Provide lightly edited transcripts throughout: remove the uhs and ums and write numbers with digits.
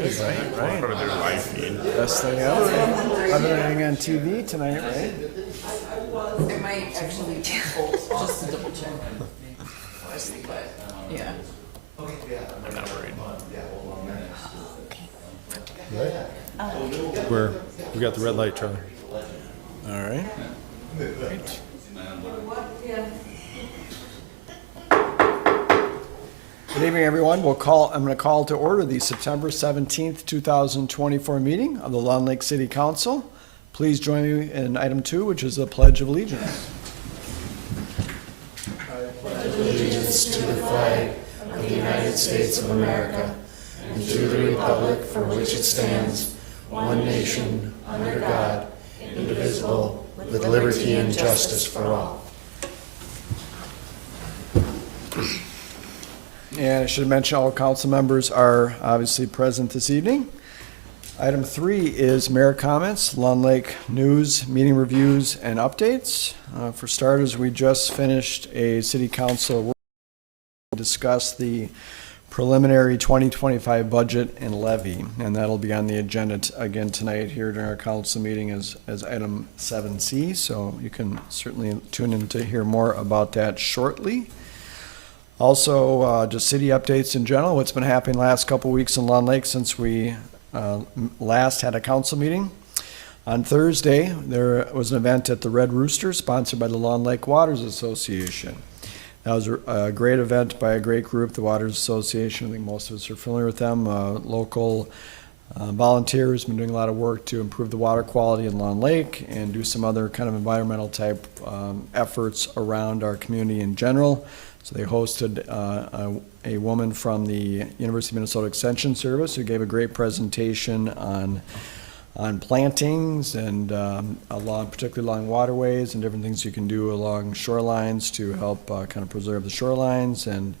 good, right? Right. Part of their live feed. Best thing ever. Other than being on TV tonight, right? I might actually just to double check. But yeah. I'm not worried. We got the red light, Charlie. All right. Great. Good evening, everyone. I'm going to call to order the September 17th, 2024 meeting of the Long Lake City Council. Please join me in item 2, which is the Pledge of Allegiance. Allegiance to the flag of the United States of America and to the republic for which it stands, one nation, under God, indivisible, with liberty and justice for all. And I should mention all council members are obviously present this evening. Item 3 is mayor comments, Long Lake news, meeting reviews, and updates. For starters, we just finished a city council work to discuss the preliminary 2025 budget and levy, and that'll be on the agenda again tonight here during our council meeting as item 7C, so you can certainly tune in to hear more about that shortly. Also, just city updates in general, what's been happening last couple weeks in Long Lake since we last had a council meeting. On Thursday, there was an event at the Red Rooster sponsored by the Long Lake Waters Association. That was a great event by a great group, the Waters Association. I think most of us are familiar with them. Local volunteers been doing a lot of work to improve the water quality in Long Lake and do some other kind of environmental type efforts around our community in general. So they hosted a woman from the University of Minnesota Extension Service who gave a great presentation on plantings and particularly along waterways and different things you can do along shorelines to help kind of preserve the shorelines and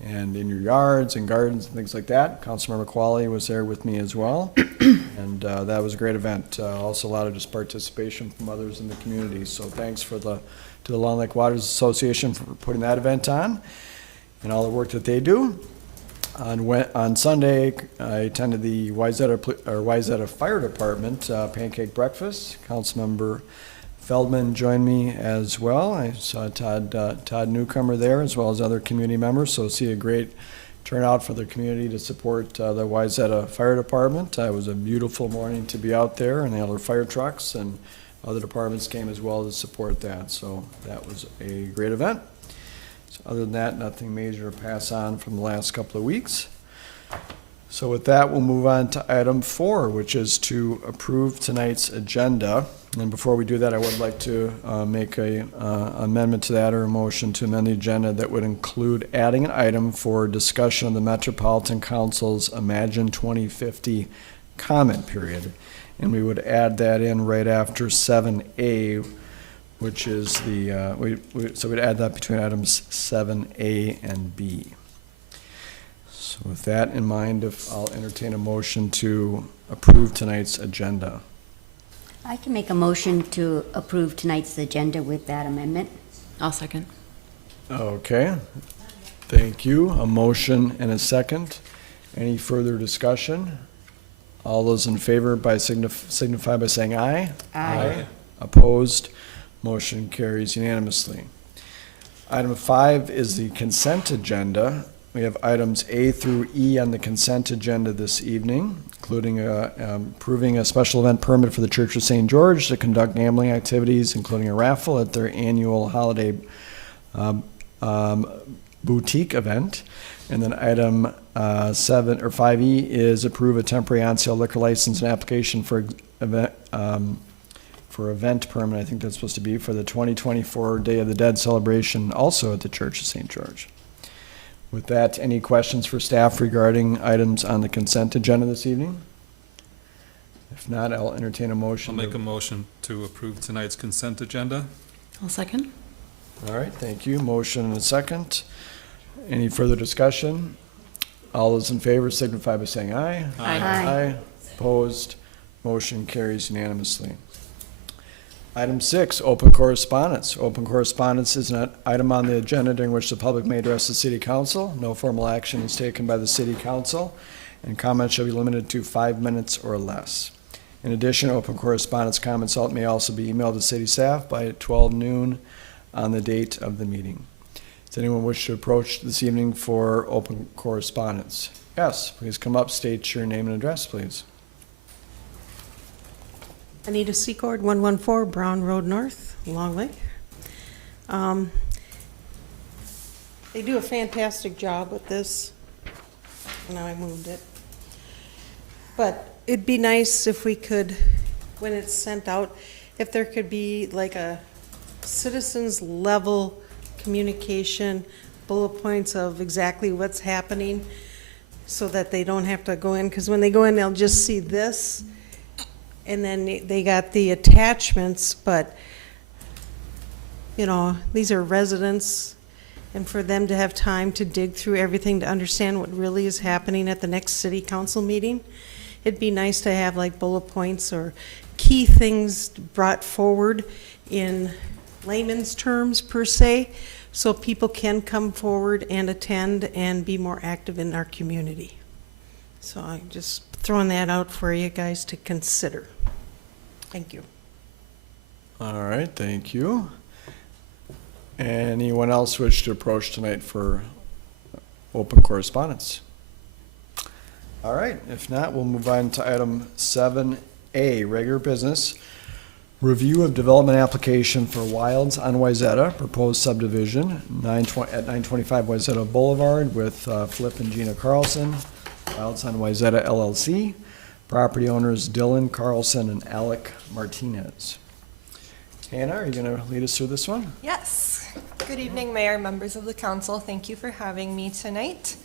in your yards and gardens and things like that. Councilmember Qualley was there with me as well, and that was a great event. Also a lot of just participation from others in the community. So thanks to the Long Lake Waters Association for putting that event on and all the work that they do. On Sunday, I attended the Wayzata Fire Department pancake breakfast. Councilmember Feldman joined me as well. I saw Todd Newcomer there as well as other community members. So see a great turnout for the community to support the Wayzata Fire Department. It was a beautiful morning to be out there, and they had their fire trucks and other departments came as well to support that. So that was a great event. So other than that, nothing major to pass on from the last couple of weeks. So with that, we'll move on to item 4, which is to approve tonight's agenda. And before we do that, I would like to make a amendment to that, or a motion to amend the agenda that would include adding an item for discussion of the Metropolitan Council's Imagine 2050 comment period. And we would add that in right after 7A, which is so we'd add that between items 7A and B. So with that in mind, I'll entertain a motion to approve tonight's agenda. I can make a motion to approve tonight's agenda with that amendment. I'll second. Okay, thank you. A motion and a second. Any further discussion? All those in favor signify by saying aye. Aye. Opposed? Motion carries unanimously. Item 5 is the consent agenda. We have items A through E on the consent agenda this evening, including approving a special event permit for the Church of St. George to conduct gambling activities, including a raffle at their annual holiday boutique event. And then item 5E is approve a temporary on-sale liquor license and application for event permit. I think that's supposed to be for the 2024 Day of the Dead celebration, also at the Church of St. George. With that, any questions for staff regarding items on the consent agenda this evening? If not, I'll entertain a motion. I'll make a motion to approve tonight's consent agenda. I'll second. All right, thank you. Motion and a second. Any further discussion? All those in favor signify by saying aye. Aye. Aye. Opposed? Motion carries unanimously. Item 6, open correspondence. Open correspondence is an item on the agenda during which the public may address the City Council. No formal action is taken by the City Council. and comments shall be limited to 5 minutes or less. In addition, open correspondence comments may also be emailed to city staff by 12 noon on the date of the meeting. Does anyone wish to approach this evening for open correspondence? Yes, please come up, state your name and address, please. Anita Secord, 114 Brown Road North, Long Lake. They do a fantastic job with this. Now I moved it. But it'd be nice if we could, when it's sent out, if there could be like a citizens level communication, bullet points of exactly what's happening so that they don't have to go in, because when they go in, they'll just see this and then they got the attachments, but you know, these are residents, and for them to have time to dig through everything to understand what really is happening at the next city council meeting, it'd be nice to have like bullet points or key things brought forward in layman's terms per se, so people can come forward and attend and be more active in our community. So I'm just throwing that out for you guys to consider. Thank you. All right, thank you. Anyone else wish to approach tonight for open correspondence? All right, if not, we'll move on to item 7A, regular business. Review of development application for Wilds on Wayzata, proposed subdivision, at 925 Wayzata Boulevard with Flip and Gina Carlson, Wilds on Wayzata LLC, property owners Dylan Carlson and Alec Martinez. Hannah, are you going to lead us through this one? Yes. Good evening, Mayor, members of the council. Thank you for having me tonight.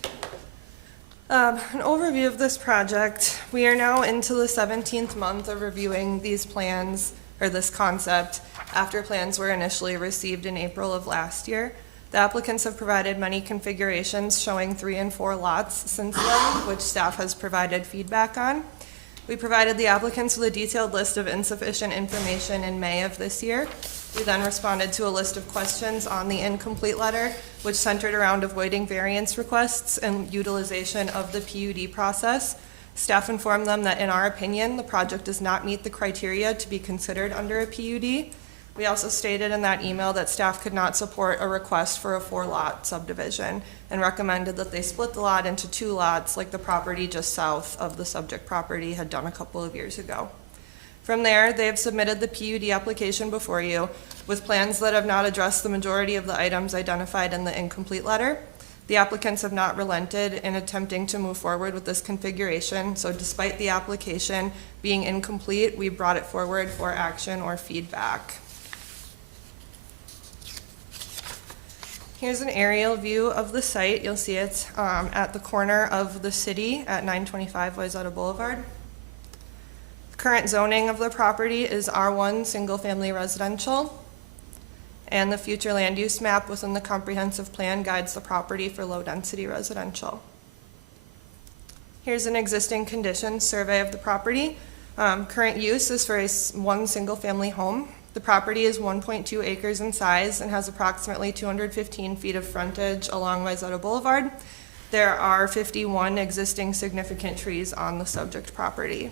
An overview of this project. We are now into the 17th month of reviewing these plans, or this concept, after plans were initially received in April of last year. The applicants have provided many configurations showing 3 and 4 lots since then, which staff has provided feedback on. We provided the applicants with a detailed list of insufficient information in May of this year. We then responded to a list of questions on the incomplete letter, which centered around avoiding variance requests and utilization of the PUD process. Staff informed them that in our opinion, the project does not meet the criteria to be considered under a PUD. We also stated in that email that staff could not support a request for a 4-lot subdivision and recommended that they split the lot into 2 lots like the property just south of the subject property had done a couple of years ago. From there, they have submitted the PUD application before you with plans that have not addressed the majority of the items identified in the incomplete letter. The applicants have not relented in attempting to move forward with this configuration, so despite the application being incomplete, we brought it forward for action or feedback. Here's an aerial view of the site. You'll see it's at the corner of the city at 925 Wayzata Boulevard. Current zoning of the property is R1 single-family residential, and the future land use map within the comprehensive plan guides the property for low-density residential. Here's an existing conditions survey of the property. Current use is for one single-family home. The property is 1.2 acres in size and has approximately 215 feet of frontage along Wayzata Boulevard. There are 51 existing significant trees on the subject property.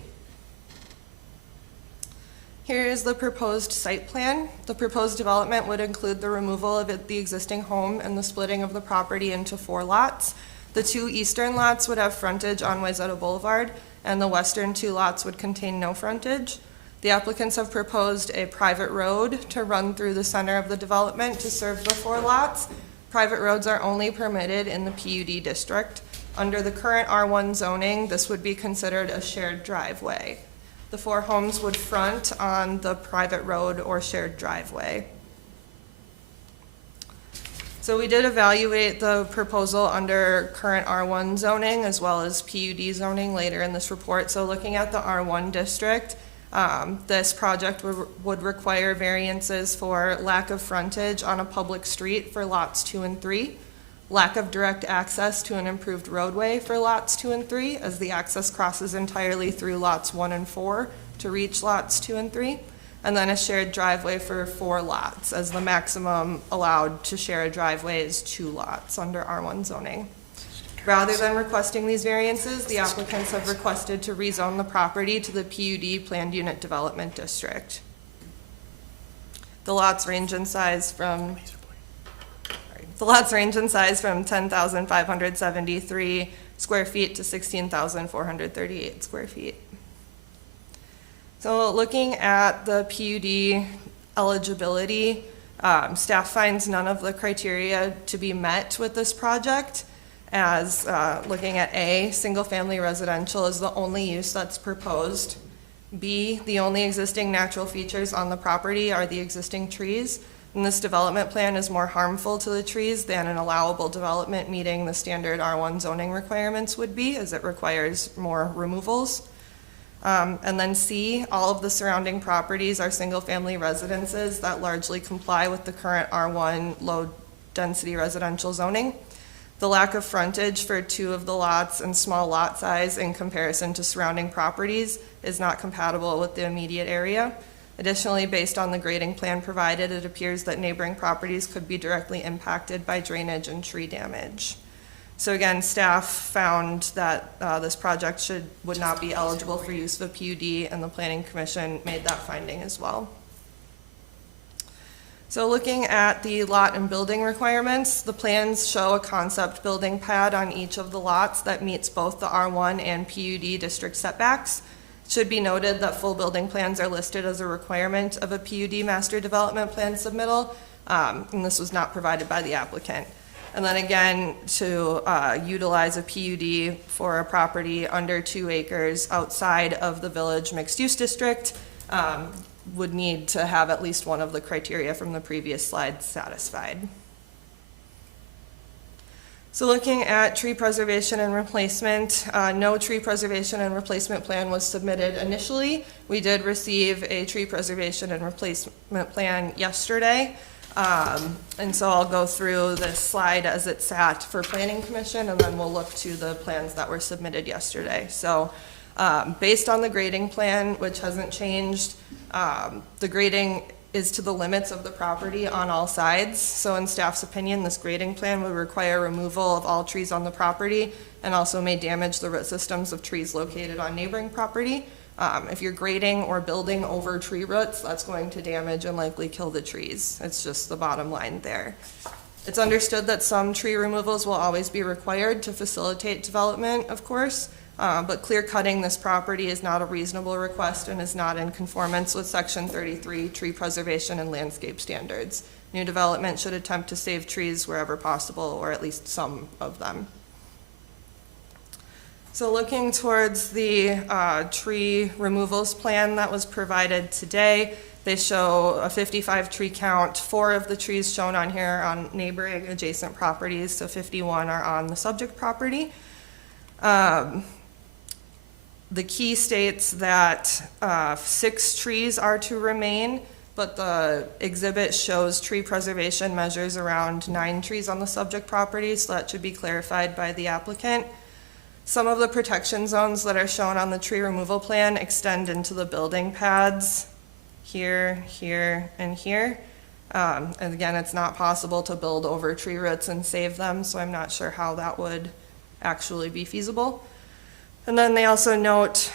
Here is the proposed site plan. The proposed development would include the removal of the existing home and the splitting of the property into 4 lots. The 2 eastern lots would have frontage on Wayzata Boulevard, and the western 2 lots would contain no frontage. The applicants have proposed a private road to run through the center of the development to serve the 4 lots. Private roads are only permitted in the PUD district. Under the current R1 zoning, this would be considered a shared driveway. The 4 homes would front on the private road or shared driveway. So we did evaluate the proposal under current R1 zoning as well as PUD zoning later in this report. So looking at the R1 district, this project would require variances for lack of frontage on a public street for lots 2 and 3, lack of direct access to an improved roadway for lots 2 and 3, as the access crosses entirely through lots 1 and 4 to reach lots 2 and 3, and then a shared driveway for 4 lots, as the maximum allowed to share a driveway is 2 lots under R1 zoning. Rather than requesting these variances, the applicants have requested to rezone the property to the PUD Planned Unit Development District. The lots range in size from 10,573 square feet to 16,438 square feet. So looking at the PUD eligibility, staff finds none of the criteria to be met with this project, as looking at A, single-family residential is the only use that's proposed. B, the only existing natural features on the property are the existing trees, and this development plan is more harmful to the trees than an allowable development meeting the standard R1 zoning requirements would be, as it requires more removals. And then C, all of the surrounding properties are single-family residences that largely comply with the current R1 low-density residential zoning. The lack of frontage for 2 of the lots and small lot size in comparison to surrounding properties is not compatible with the immediate area. Additionally, based on the grading plan provided, it appears that neighboring properties could be directly impacted by drainage and tree damage. So again, staff found that this project would not be eligible for use of a PUD, and the Planning Commission made that finding as well. So looking at the lot and building requirements, the plans show a concept building pad on each of the lots that meets both the R1 and PUD district setbacks. It should be noted that full building plans are listed as a requirement of a PUD master development plan submittal, and this was not provided by the applicant. And then again, to utilize a PUD for a property under 2 acres outside of the village mixed-use district, would need to have at least one of the criteria from the previous slide satisfied. So looking at tree preservation and replacement, no tree preservation and replacement plan was submitted initially. We did receive a tree preservation and replacement plan yesterday. And so I'll go through this slide as it sat for Planning Commission, and then we'll look to the plans that were submitted yesterday. So based on the grading plan, which hasn't changed, the grading is to the limits of the property on all sides. So in staff's opinion, this grading plan would require removal of all trees on the property and also may damage the root systems of trees located on neighboring property. If you're grading or building over tree roots, that's going to damage and likely kill the trees. It's just the bottom line there. It's understood that some tree removals will always be required to facilitate development, of course. But clear cutting this property is not a reasonable request and is not in conformance with Section 33 tree preservation and landscape standards. New development should attempt to save trees wherever possible, or at least some of them. So looking towards the tree removals plan that was provided today, they show a 55 tree count. 4 of the trees shown on here are on neighboring adjacent properties, so 51 are on the subject property. The key states that 6 trees are to remain, but the exhibit shows tree preservation measures around 9 trees on the subject property, so that should be clarified by the applicant. Some of the protection zones that are shown on the tree removal plan extend into the building pads here, here, and here. And again, it's not possible to build over tree roots and save them, so I'm not sure how that would actually be feasible. And then they also note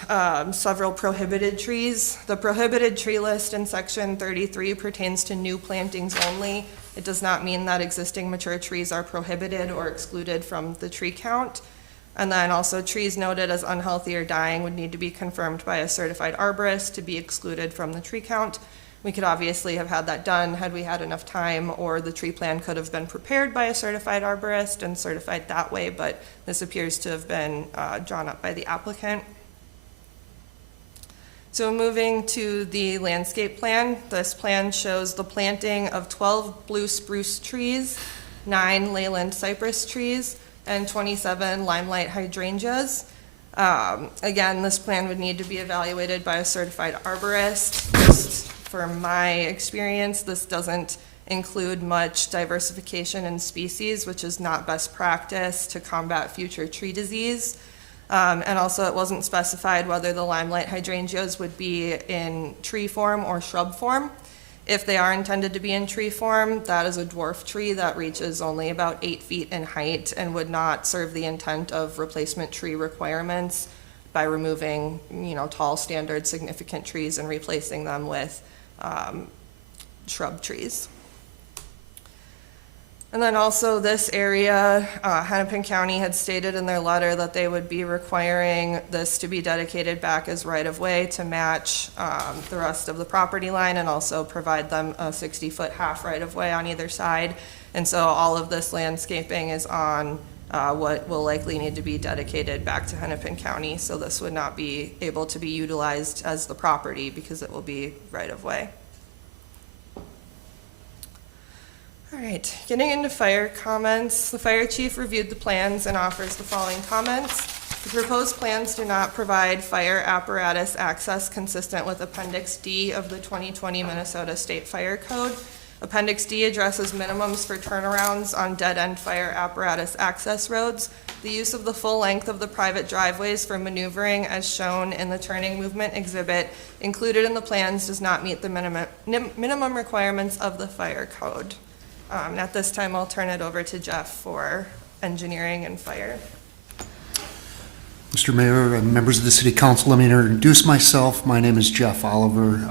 several prohibited trees. The prohibited tree list in Section 33 pertains to new plantings only. It does not mean that existing mature trees are prohibited or excluded from the tree count. And then also trees noted as unhealthy or dying would need to be confirmed by a certified arborist to be excluded from the tree count. We could obviously have had that done had we had enough time, or the tree plan could have been prepared by a certified arborist and certified that way, but this appears to have been drawn up by the applicant. So moving to the landscape plan, this plan shows the planting of 12 blue spruce trees, 9 Leyland cypress trees, and 27 limelight hydrangeas. Again, this plan would need to be evaluated by a certified arborist. Just from my experience, this doesn't include much diversification in species, which is not best practice to combat future tree disease. And also it wasn't specified whether the limelight hydrangeas would be in tree form or shrub form. If they are intended to be in tree form, that is a dwarf tree that reaches only about 8 feet in height and would not serve the intent of replacement tree requirements by removing, tall, standard, significant trees and replacing them with shrub trees. And then also this area, Hennepin County had stated in their letter that they would be requiring this to be dedicated back as right-of-way to match the rest of the property line and also provide them a 60-foot half right-of-way on either side. And so all of this landscaping is on what will likely need to be dedicated back to Hennepin County. So this would not be able to be utilized as the property because it will be right-of-way. All right, getting into fire comments. The fire chief reviewed the plans and offers the following comments. The proposed plans do not provide fire apparatus access consistent with Appendix D of the 2020 Minnesota State Fire Code. Appendix D addresses minimums for turnarounds on dead-end fire apparatus access roads. The use of the full length of the private driveways for maneuvering as shown in the turning movement exhibit included in the plans does not meet the minimum requirements of the fire code. At this time, I'll turn it over to Jeff for engineering and fire. Mr. Mayor and members of the City Council, let me introduce myself. My name is Jeff Oliver.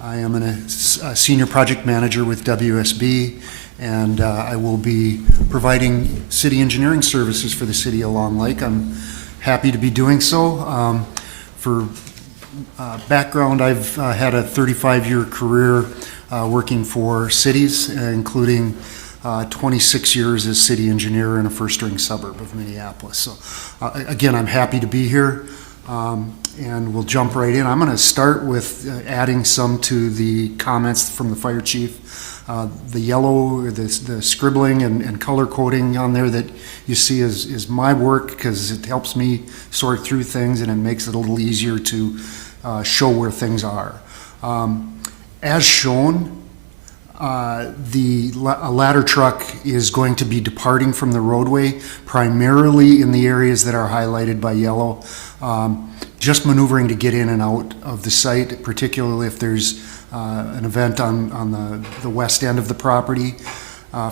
I am a senior project manager with WSB, and I will be providing city engineering services for the city of Long Lake. I'm happy to be doing so. For background, I've had a 35-year career working for cities, including 26 years as city engineer in a first-ring suburb of Minneapolis. So again, I'm happy to be here, and we'll jump right in. I'm going to start with adding some to the comments from the fire chief. The yellow, the scribbling and color coding on there that you see is my work because it helps me sort through things and it makes it a little easier to show where things are. As shown, a ladder truck is going to be departing from the roadway, primarily in the areas that are highlighted by yellow, just maneuvering to get in and out of the site, particularly if there's an event on the west end of the property.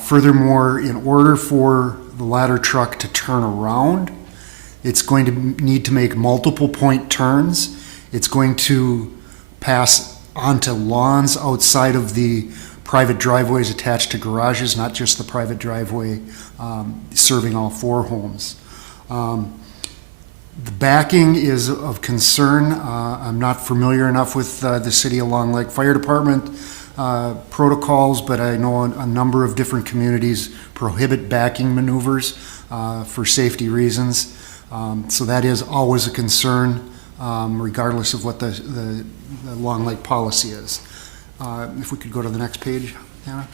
Furthermore, in order for the ladder truck to turn around, it's going to need to make multiple point turns. It's going to pass onto lawns outside of the private driveways attached to garages, not just the private driveway serving all 4 homes. The backing is of concern. I'm not familiar enough with the City of Long Lake Fire Department protocols, but I know a number of different communities prohibit backing maneuvers for safety reasons. So that is always a concern, regardless of what the Long Lake policy is. If we could go to the next page, Hannah.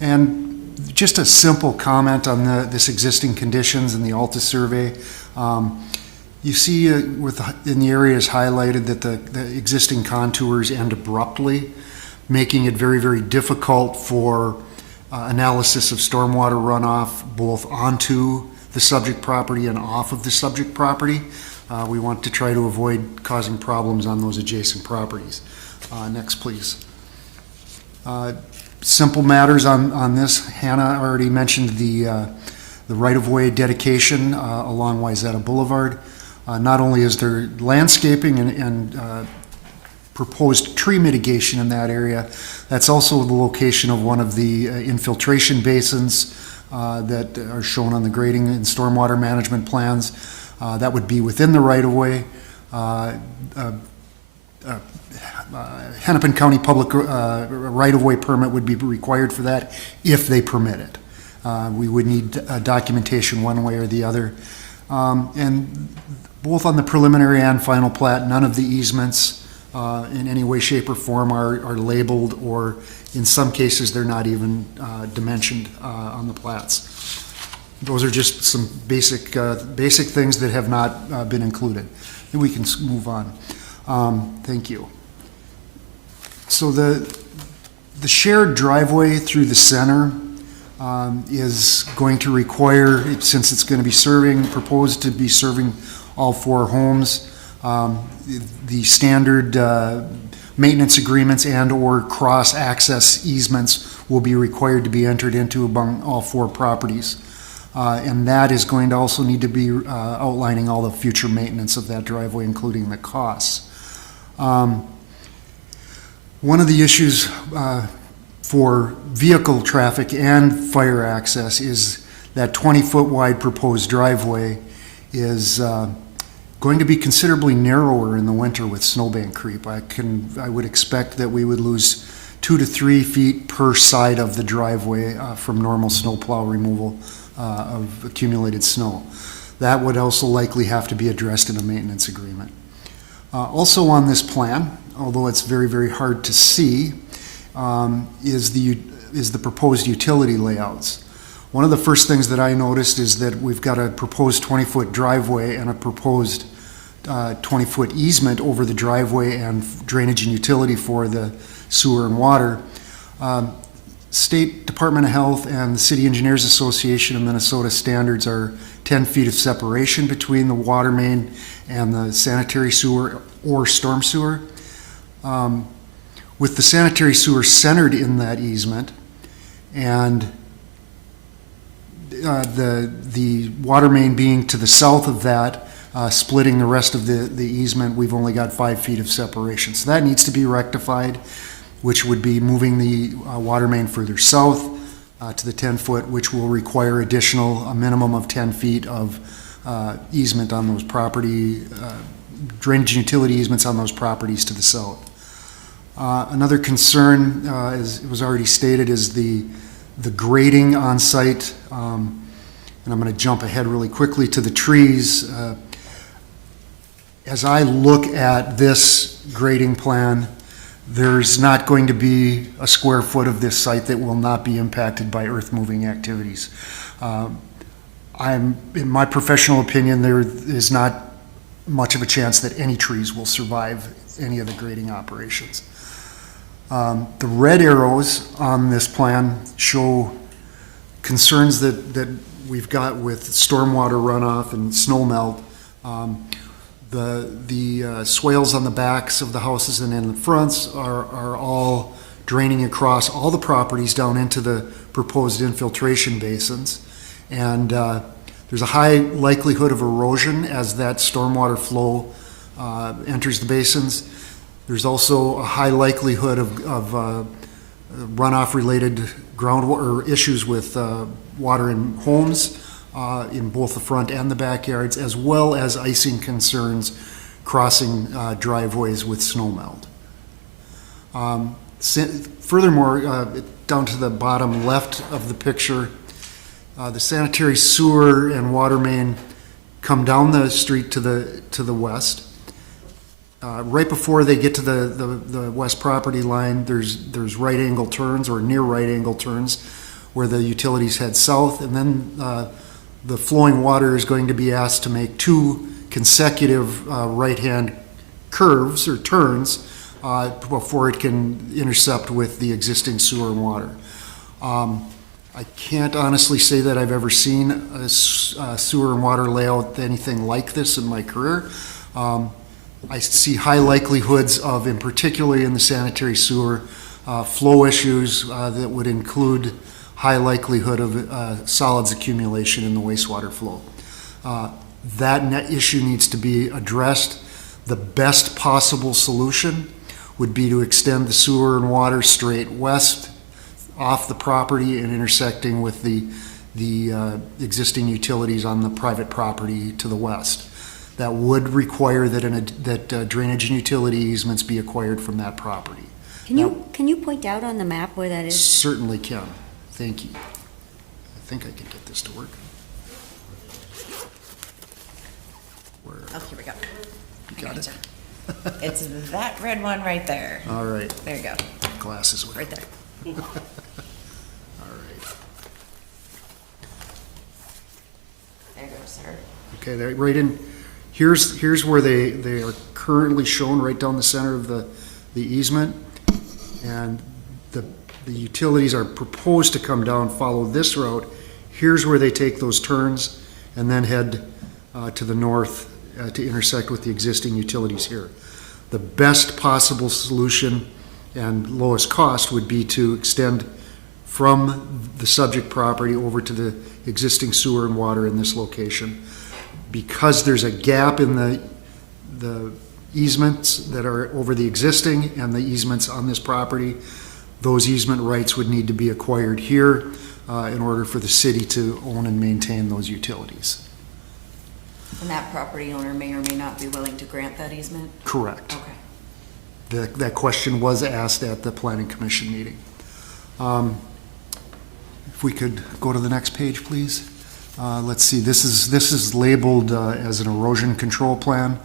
And just a simple comment on this existing conditions in the Alta survey. You see in the areas highlighted that the existing contours end abruptly, making it very, very difficult for analysis of stormwater runoff both onto the subject property and off of the subject property. We want to try to avoid causing problems on those adjacent properties. Next, please. Simple matters on this. Hannah already mentioned the right-of-way dedication along Wayzata Boulevard. Not only is there landscaping and proposed tree mitigation in that area, that's also the location of one of the infiltration basins that are shown on the grading and stormwater management plans. That would be within the right-of-way. Hennepin County public right-of-way permit would be required for that if they permit it. We would need documentation one way or the other. And both on the preliminary and final plat, none of the easements in any way, shape, or form are labeled, or in some cases they're not even dimensioned on the plats. Those are just some basic things that have not been included. And we can move on. Thank you. So the shared driveway through the center is going to require, since it's going to be proposed to be serving all 4 homes, The standard maintenance agreements and/or cross-access easements will be required to be entered into among all 4 properties. And that is going to also need to be outlining all the future maintenance of that driveway, including the costs. One of the issues for vehicle traffic and fire access is that 20-foot wide proposed driveway is going to be considerably narrower in the winter with snowbank creep. I would expect that we would lose 2 to 3 feet per side of the driveway from normal snowplow removal of accumulated snow. That would also likely have to be addressed in a maintenance agreement. Also on this plan, although it's very, very hard to see, is the proposed utility layouts. One of the first things that I noticed is that we've got a proposed 20-foot driveway and a proposed 20-foot easement over the driveway and drainage and utility for the sewer and water. State Department of Health and the City Engineers Association of Minnesota standards are 10 feet of separation between the water main and the sanitary sewer or storm sewer. With the sanitary sewer centered in that easement and the water main being to the south of that, splitting the rest of the easement, we've only got 5 feet of separation. So that needs to be rectified, which would be moving the water main further south to the 10-foot, which will require a minimum of 10 feet of easement on those property, drainage and utility easements on those properties to the south. Another concern, as it was already stated, is the grading on site. And I'm going to jump ahead really quickly to the trees. As I look at this grading plan, there's not going to be a square foot of this site that will not be impacted by earth moving activities. In my professional opinion, there is not much of a chance that any trees will survive any of the grading operations. The red arrows on this plan show concerns that we've got with stormwater runoff and snow melt. The swales on the backs of the houses and in the fronts are all draining across all the properties down into the proposed infiltration basins. And there's a high likelihood of erosion as that stormwater flow enters the basins. There's also a high likelihood of runoff-related groundwater issues with water in homes in both the front and the backyards, as well as icing concerns crossing driveways with snow melt. Furthermore, down to the bottom left of the picture, the sanitary sewer and water main come down the street to the west. Right before they get to the west property line, there's right angle turns or near right angle turns where the utilities head south, and then the flowing water is going to be asked to make 2 consecutive right-hand curves or turns before it can intercept with the existing sewer and water. I can't honestly say that I've ever seen a sewer and water layout anything like this in my career. I see high likelihoods of, in particular in the sanitary sewer, flow issues that would include high likelihood of solids accumulation in the wastewater flow. That issue needs to be addressed. The best possible solution would be to extend the sewer and water straight west off the property and intersecting with the existing utilities on the private property to the west. That would require that drainage and utility easements be acquired from that property. Can you point out on the map where that is? Certainly can. Thank you. I think I can get this to work. Where, Oh, here we go. you got it? It's that red one right there. All right. There you go. Glasses with Right there. All right. There you go, sir. Okay, they're right in. Here's where they are currently shown, right down the center of the easement, and the utilities are proposed to come down, follow this route. Here's where they take those turns and then head to the north to intersect with the existing utilities here. The best possible solution and lowest cost would be to extend from the subject property over to the existing sewer and water in this location. Because there's a gap in the easements that are over the existing and the easements on this property, those easement rights would need to be acquired here in order for the city to own and maintain those utilities. And that property owner may or may not be willing to grant that easement? Correct. Okay. That question was asked at the planning commission meeting. If we could go to the next page, please. Let's see, this is labeled as an erosion control plan.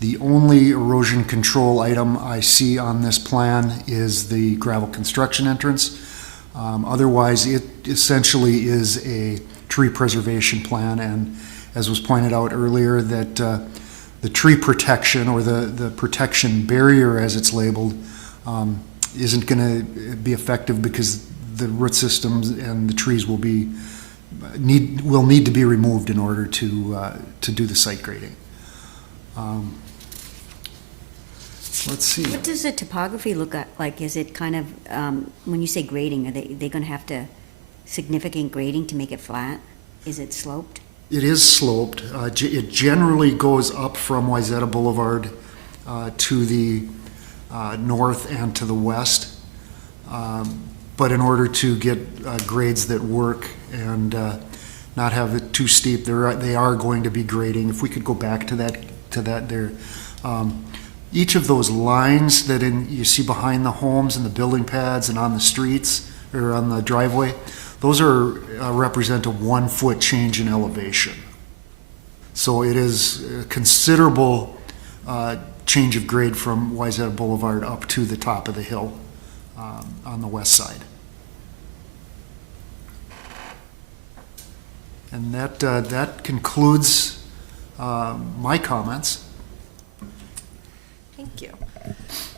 The only erosion control item I see on this plan is the gravel construction entrance. Otherwise, it essentially is a tree preservation plan, and as was pointed out earlier, that the tree protection or the protection barrier, as it's labeled, isn't going to be effective because the root systems and the trees will need to be removed in order to do the site grading. Let's see. What does the topography look like? Is it kind of, when you say grading, are they going to have to significant grading to make it flat? Is it sloped? It is sloped. It generally goes up from Wayzata Boulevard to the north and to the west. But in order to get grades that work and not have it too steep, they are going to be grading. If we could go back to that there. Each of those lines that you see behind the homes and the building pads and on the streets or on the driveway, those represent a 1 foot change in elevation. So it is a considerable change of grade from Wayzata Boulevard up to the top of the hill on the west side. And that concludes my comments. Thank you.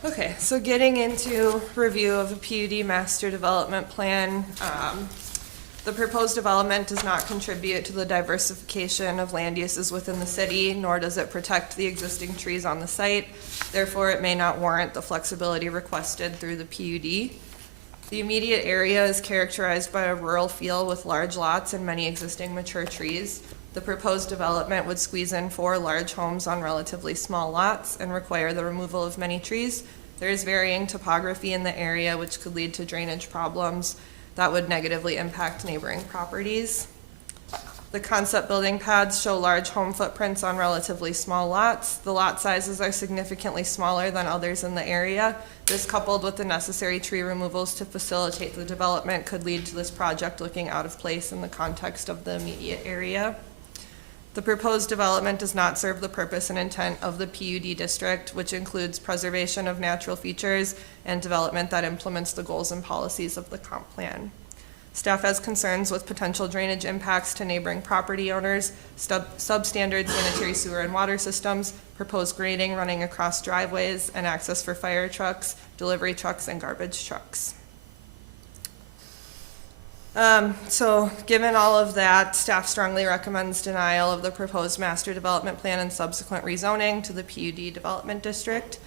Okay, so getting into review of the PUD master development plan, the proposed development does not contribute to the diversification of land uses within the city, nor does it protect the existing trees on the site. Therefore, it may not warrant the flexibility requested through the PUD. The immediate area is characterized by a rural feel with large lots and many existing mature trees. The proposed development would squeeze in 4 large homes on relatively small lots and require the removal of many trees. There is varying topography in the area, which could lead to drainage problems that would negatively impact neighboring properties. The concept building pads show large home footprints on relatively small lots. The lot sizes are significantly smaller than others in the area. This, coupled with the necessary tree removals to facilitate the development, could lead to this project looking out of place in the context of the immediate area. The proposed development does not serve the purpose and intent of the PUD district, which includes preservation of natural features and development that implements the goals and policies of the comp plan. Staff has concerns with potential drainage impacts to neighboring property owners, substandard sanitary sewer and water systems, proposed grading running across driveways, and access for fire trucks, delivery trucks, and garbage trucks. So given all of that, staff strongly recommends denial of the proposed master development plan and subsequent rezoning to the PUD development district.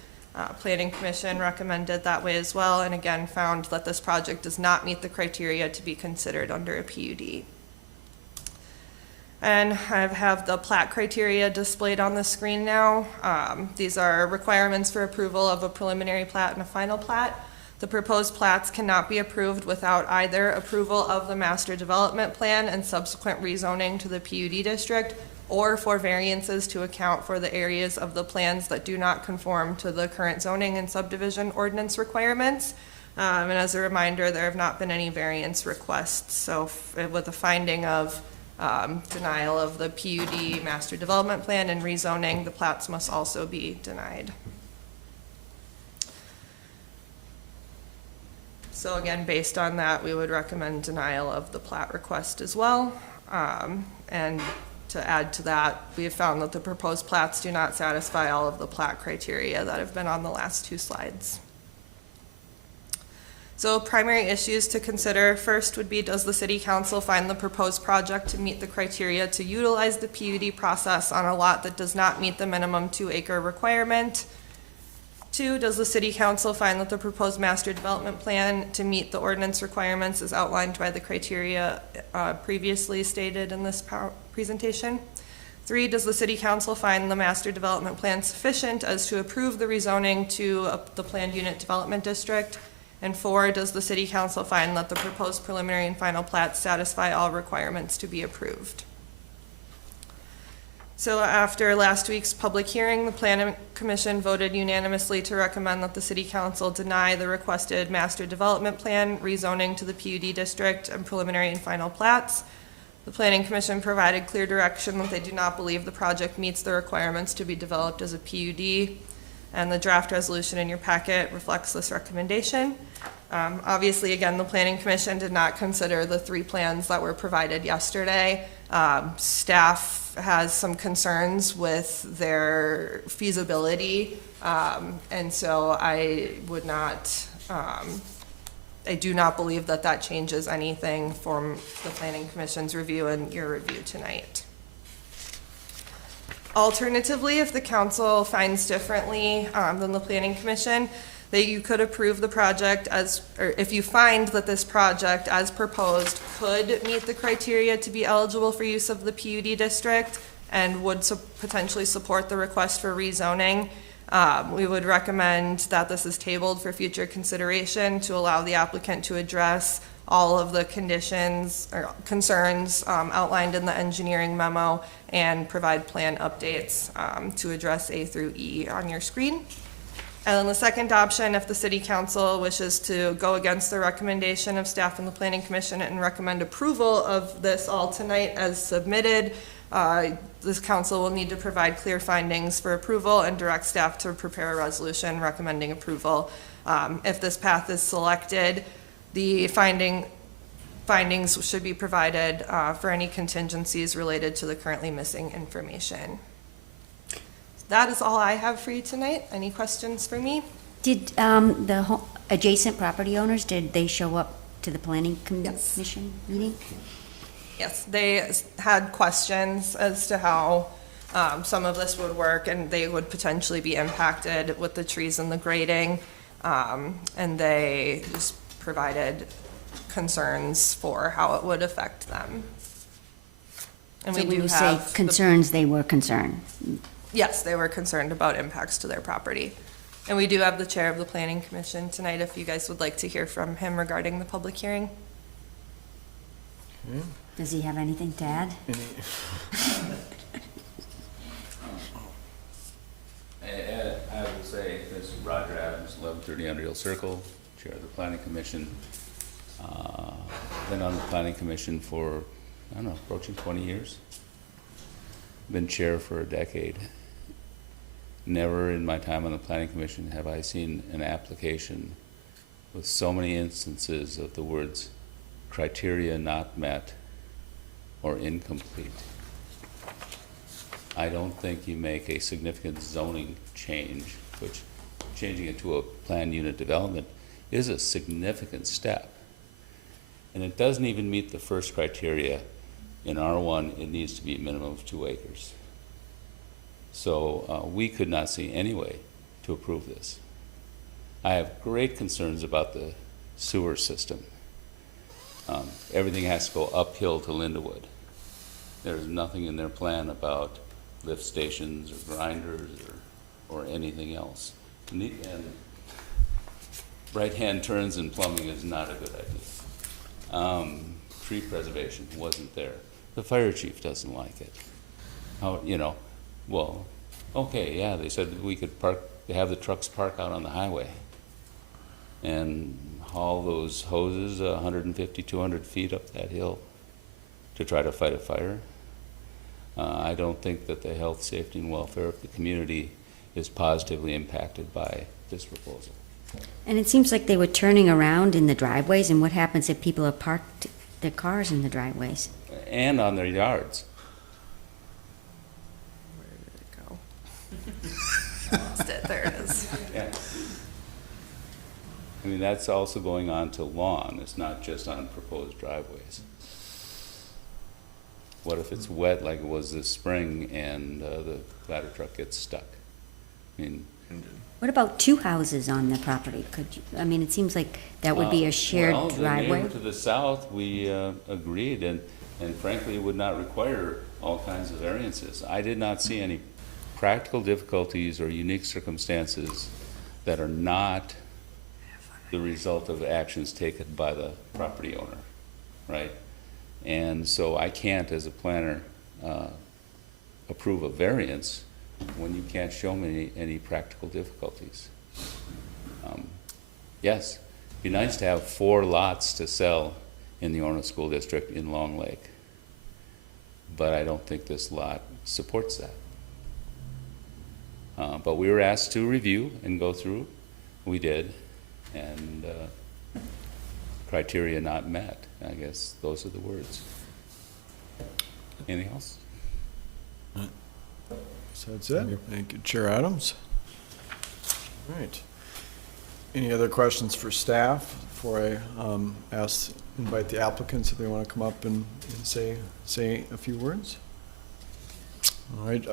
Planning Commission recommended that way as well, and again found that this project does not meet the criteria to be considered under a PUD. And I have the plat criteria displayed on the screen now. These are requirements for approval of a preliminary plat and a final plat. The proposed plats cannot be approved without either approval of the master development plan and subsequent rezoning to the PUD district, or for variances to account for the areas of the plans that do not conform to the current zoning and subdivision ordinance requirements. And as a reminder, there have not been any variance requests. So with the finding of denial of the PUD master development plan and rezoning, the plats must also be denied. So again, based on that, we would recommend denial of the plat request as well. And to add to that, we have found that the proposed plats do not satisfy all of the plat criteria that have been on the last 2 slides. So primary issues to consider first would be, does the city council find the proposed project to meet the criteria to utilize the PUD process on a lot that does not meet the minimum 2-acre requirement? 2, does the city council find that the proposed master development plan to meet the ordinance requirements as outlined by the criteria previously stated in this presentation? 3, does the city council find the master development plan sufficient as to approve the rezoning to the planned unit development district? And 4, does the city council find that the proposed preliminary and final plats satisfy all requirements to be approved? So after last week's public hearing, the Planning Commission voted unanimously to recommend that the city council deny the requested master development plan rezoning to the PUD district and preliminary and final plats. The Planning Commission provided clear direction that they do not believe the project meets the requirements to be developed as a PUD, and the draft resolution in your packet reflects this recommendation. Obviously, again, the Planning Commission did not consider the 3 plans that were provided yesterday. Staff has some concerns with their feasibility, and so I would not, I do not believe that that changes anything from the Planning Commission's review and your review tonight. Alternatively, if the council finds differently than the Planning Commission, that you could approve the project as, or if you find that this project as proposed could meet the criteria to be eligible for use of the PUD district and would potentially support the request for rezoning, we would recommend that this is tabled for future consideration to allow the applicant to address all of the conditions or concerns outlined in the engineering memo and provide plan updates to address A through E on your screen. And then the second option, if the city council wishes to go against the recommendation of staff and the Planning Commission and recommend approval of this all tonight as submitted, this council will need to provide clear findings for approval and direct staff to prepare a resolution recommending approval. If this path is selected, the findings should be provided for any contingencies related to the currently missing information. That is all I have for you tonight. Any questions for me? Did the adjacent property owners, did they show up to the planning commission meeting? Yes, they had questions as to how some of this would work, and they would potentially be impacted with the trees and the grading, and they just provided concerns for how it would affect them. And So we when do you say have concerns, they were concerned. yes, they were concerned about impacts to their property. And we do have the chair of the Planning Commission tonight, if you guys would like to hear from him regarding the public hearing. Does he have anything to add? I would say, this is Roger Adams, 1130 Underhill Circle, Chair of the Planning Commission. Been on the Planning Commission for, I don't know, approaching 20 years. Been chair for a decade. Never in my time on the Planning Commission have I seen an application with so many instances of the words criteria not met or incomplete. I don't think you make a significant zoning change, which changing it to a planned unit development is a significant step. And it doesn't even meet the first criteria. In R1, it needs to be a minimum of 2 acres. So we could not see any way to approve this. I have great concerns about the sewer system. Everything has to go uphill to Lindawood. There's nothing in their plan about lift stations or grinders or anything else. And right-hand turns and plumbing is not a good idea. Tree preservation wasn't there. The fire chief doesn't like it. How, you know, well, okay, yeah, they said we could have the trucks park out on the highway and haul those hoses 150, 200 feet up that hill to try to fight a fire. I don't think that the health, safety, and welfare of the community is positively impacted by this proposal. And it seems like they were turning around in the driveways, and what happens if people have parked their cars in the driveways? And on their yards. Where did it go? Lost it. There it is. Yeah. I mean, that's also going on to lawn, it's not just on proposed driveways. What if it's wet like it was this spring and the ladder truck gets stuck? I mean, What about two houses on the property? Could you, I mean, it seems like that would be a shared well, the driveway. neighbor to the south, we agreed, and frankly, it would not require all kinds of variances. I did not see any practical difficulties or unique circumstances that are not the result of actions taken by the property owner, right? And so I can't, as a planner, approve a variance when you can't show me any practical difficulties. Yes, it'd be nice to have 4 lots to sell in the Orono School District in Long Lake, but I don't think this lot supports that. But we were asked to review and go through. We did, and criteria not met. I guess those are the words. Anything else? So that's it. Thank you, Chair Adams. All right. Any other questions for staff before I invite the applicants if they want to come up and say a few words? All right,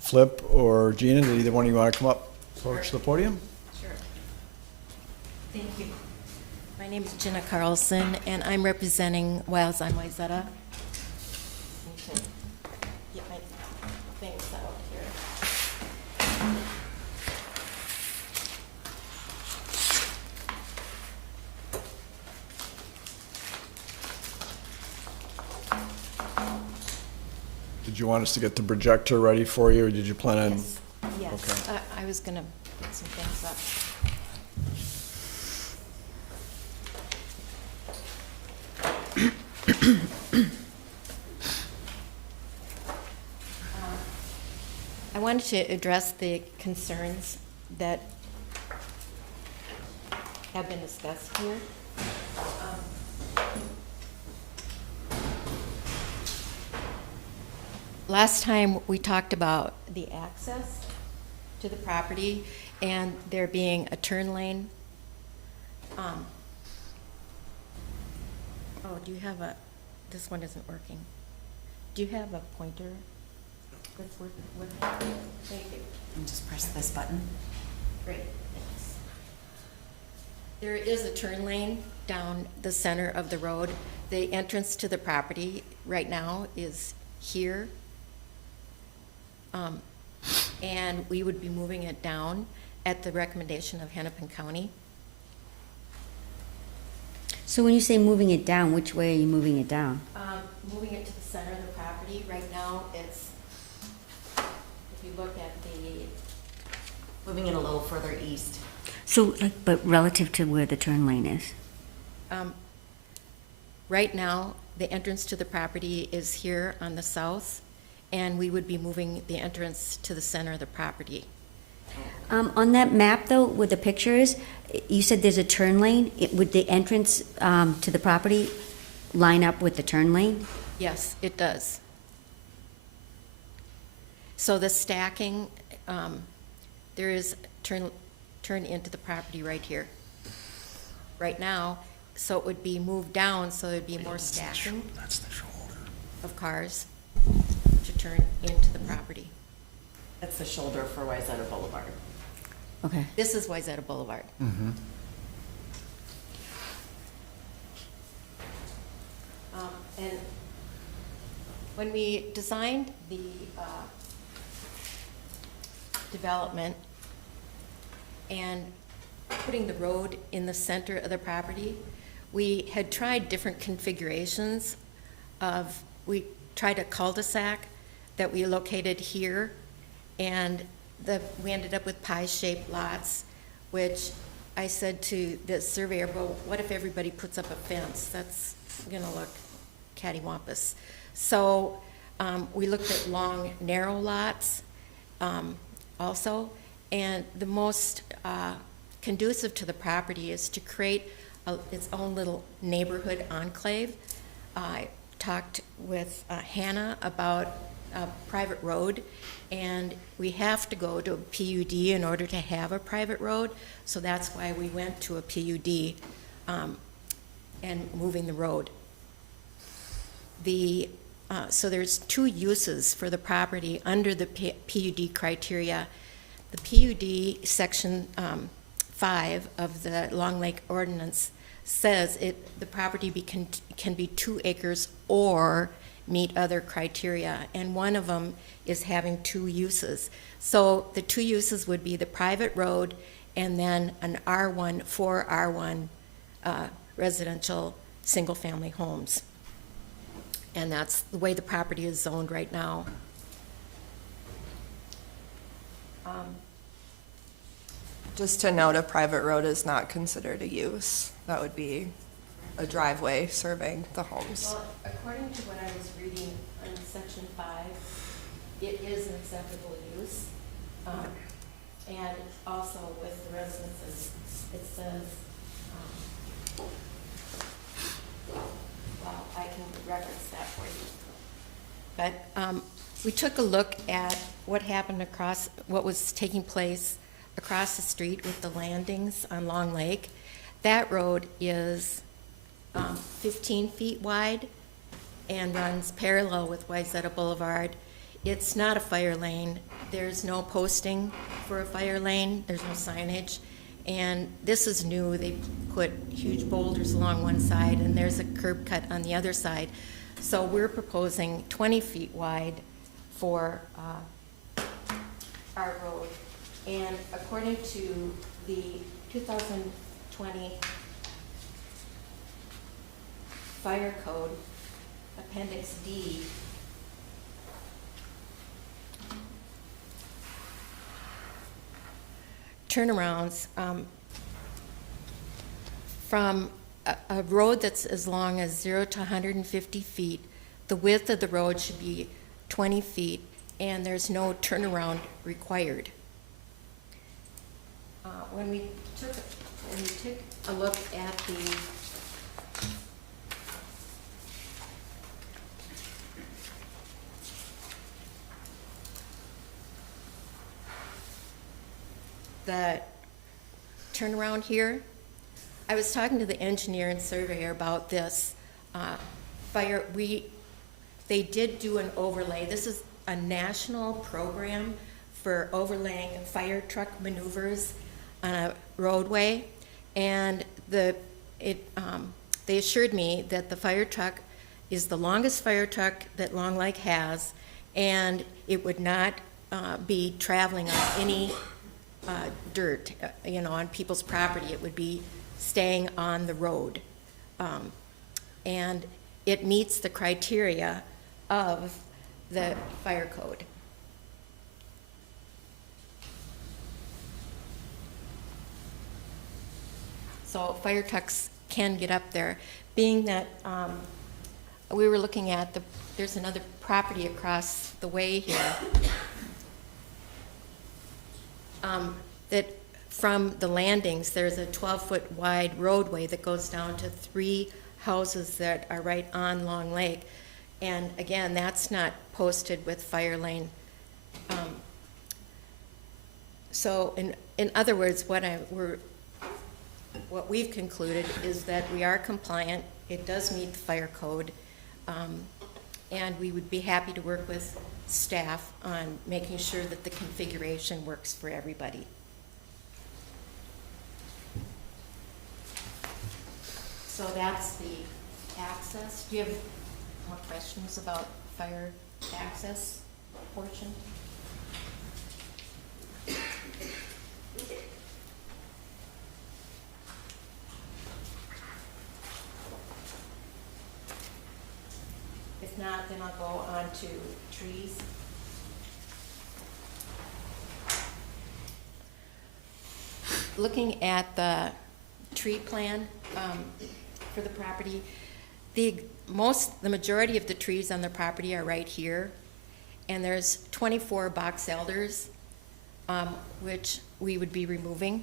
Flip or Gina, did either one of you want to come up, approach the podium? Sure. Thank you. My name is Jenna Carlson, and I'm representing Wiles on Wayzata. Need to get my things out here. Did you want us to get the projector ready for you, or did you plan on? Yes, yes. Okay. I was gonna put some things up. I wanted to address the concerns that have been discussed here. Last time, we talked about the access to the property and there being a turn lane. Oh, do you have this one isn't working. Do you have a pointer that's working? Thank you. And just press this button. Great, thanks. There is a turn lane down the center of the road. The entrance to the property right now is here. And we would be moving it down at the recommendation of Hennepin County. So when you say moving it down, which way are you moving it down? Moving it to the center of the property. Right now, it's, if you look at the, Moving it a little further east. So, but relative to where the turn lane is? right now, the entrance to the property is here on the south, and we would be moving the entrance to the center of the property. On that map, though, with the pictures, you said there's a turn lane. Would the entrance to the property line up with the turn lane? Yes, it does. So the stacking, there is turn into the property right here. Right now, so it would be moved down, so there'd be more stacking of cars to turn into the property. That's the shoulder for Wayzata Boulevard. Okay. This is Wayzata Boulevard. And when we designed the development and putting the road in the center of the property, we had tried different configurations of, we tried a cul-de-sac that we located here, and we ended up with pie-shaped lots, which I said to the surveyor, well, what if everybody puts up a fence? That's gonna look cattywampus. So we looked at long, narrow lots also, and the most conducive to the property is to create its own little neighborhood enclave. I talked with Hannah about a private road, and we have to go to a PUD in order to have a private road, so that's why we went to a PUD and moving the road. So there's two uses for the property under the PUD criteria. The PUD section 5 of the Long Lake Ordinance says the property can be 2 acres or meet other criteria, and one of them is having 2 uses. So the 2 uses would be the private road and then an R1, 4 R1 residential single-family homes. And that's the way the property is zoned right now. Just to note, a private road is not considered a use. That would be a driveway serving the homes. Well, according to what I was reading in section 5, it is an acceptable use. And also with the residences, it says, well, I can reference that for you. But we took a look at what happened what was taking place across the street with the landings on Long Lake. That road is 15 feet wide and runs parallel with Wayzata Boulevard. It's not a fire lane. There's no posting for a fire lane. There's no signage. And this is new. They put huge boulders along one side, and there's a curb cut on the other side. So we're proposing 20 feet wide for our road. And according to the 2020 Fire Code, Appendix D, turnarounds from a road that's as long as 0 to 150 feet, the width of the road should be 20 feet, and there's no turnaround required. When we took a look at the turnaround here, I was talking to the engineer and surveyor about this. They did do an overlay. This is a national program for overlaying fire truck maneuvers on a roadway, and they assured me that the fire truck is the longest fire truck that Long Lake has, and it would not be traveling on any dirt, on people's property. It would be staying on the road, and it meets the criteria of the fire code. So fire trucks can get up there. Being that we were looking at there's another property across the way here that from the landings, there's a 12-foot wide roadway that goes down to 3 houses that are right on Long Lake. And again, that's not posted with fire lane. So in other words, what we've concluded is that we are compliant. It does meet the fire code. And we would be happy to work with staff on making sure that the configuration works for everybody. So that's the access. Do you have more questions about fire access portion? If not, then I'll go on to trees. Looking at the tree plan for the property, the majority of the trees on the property are right here, and there's 24 box elders, which we would be removing,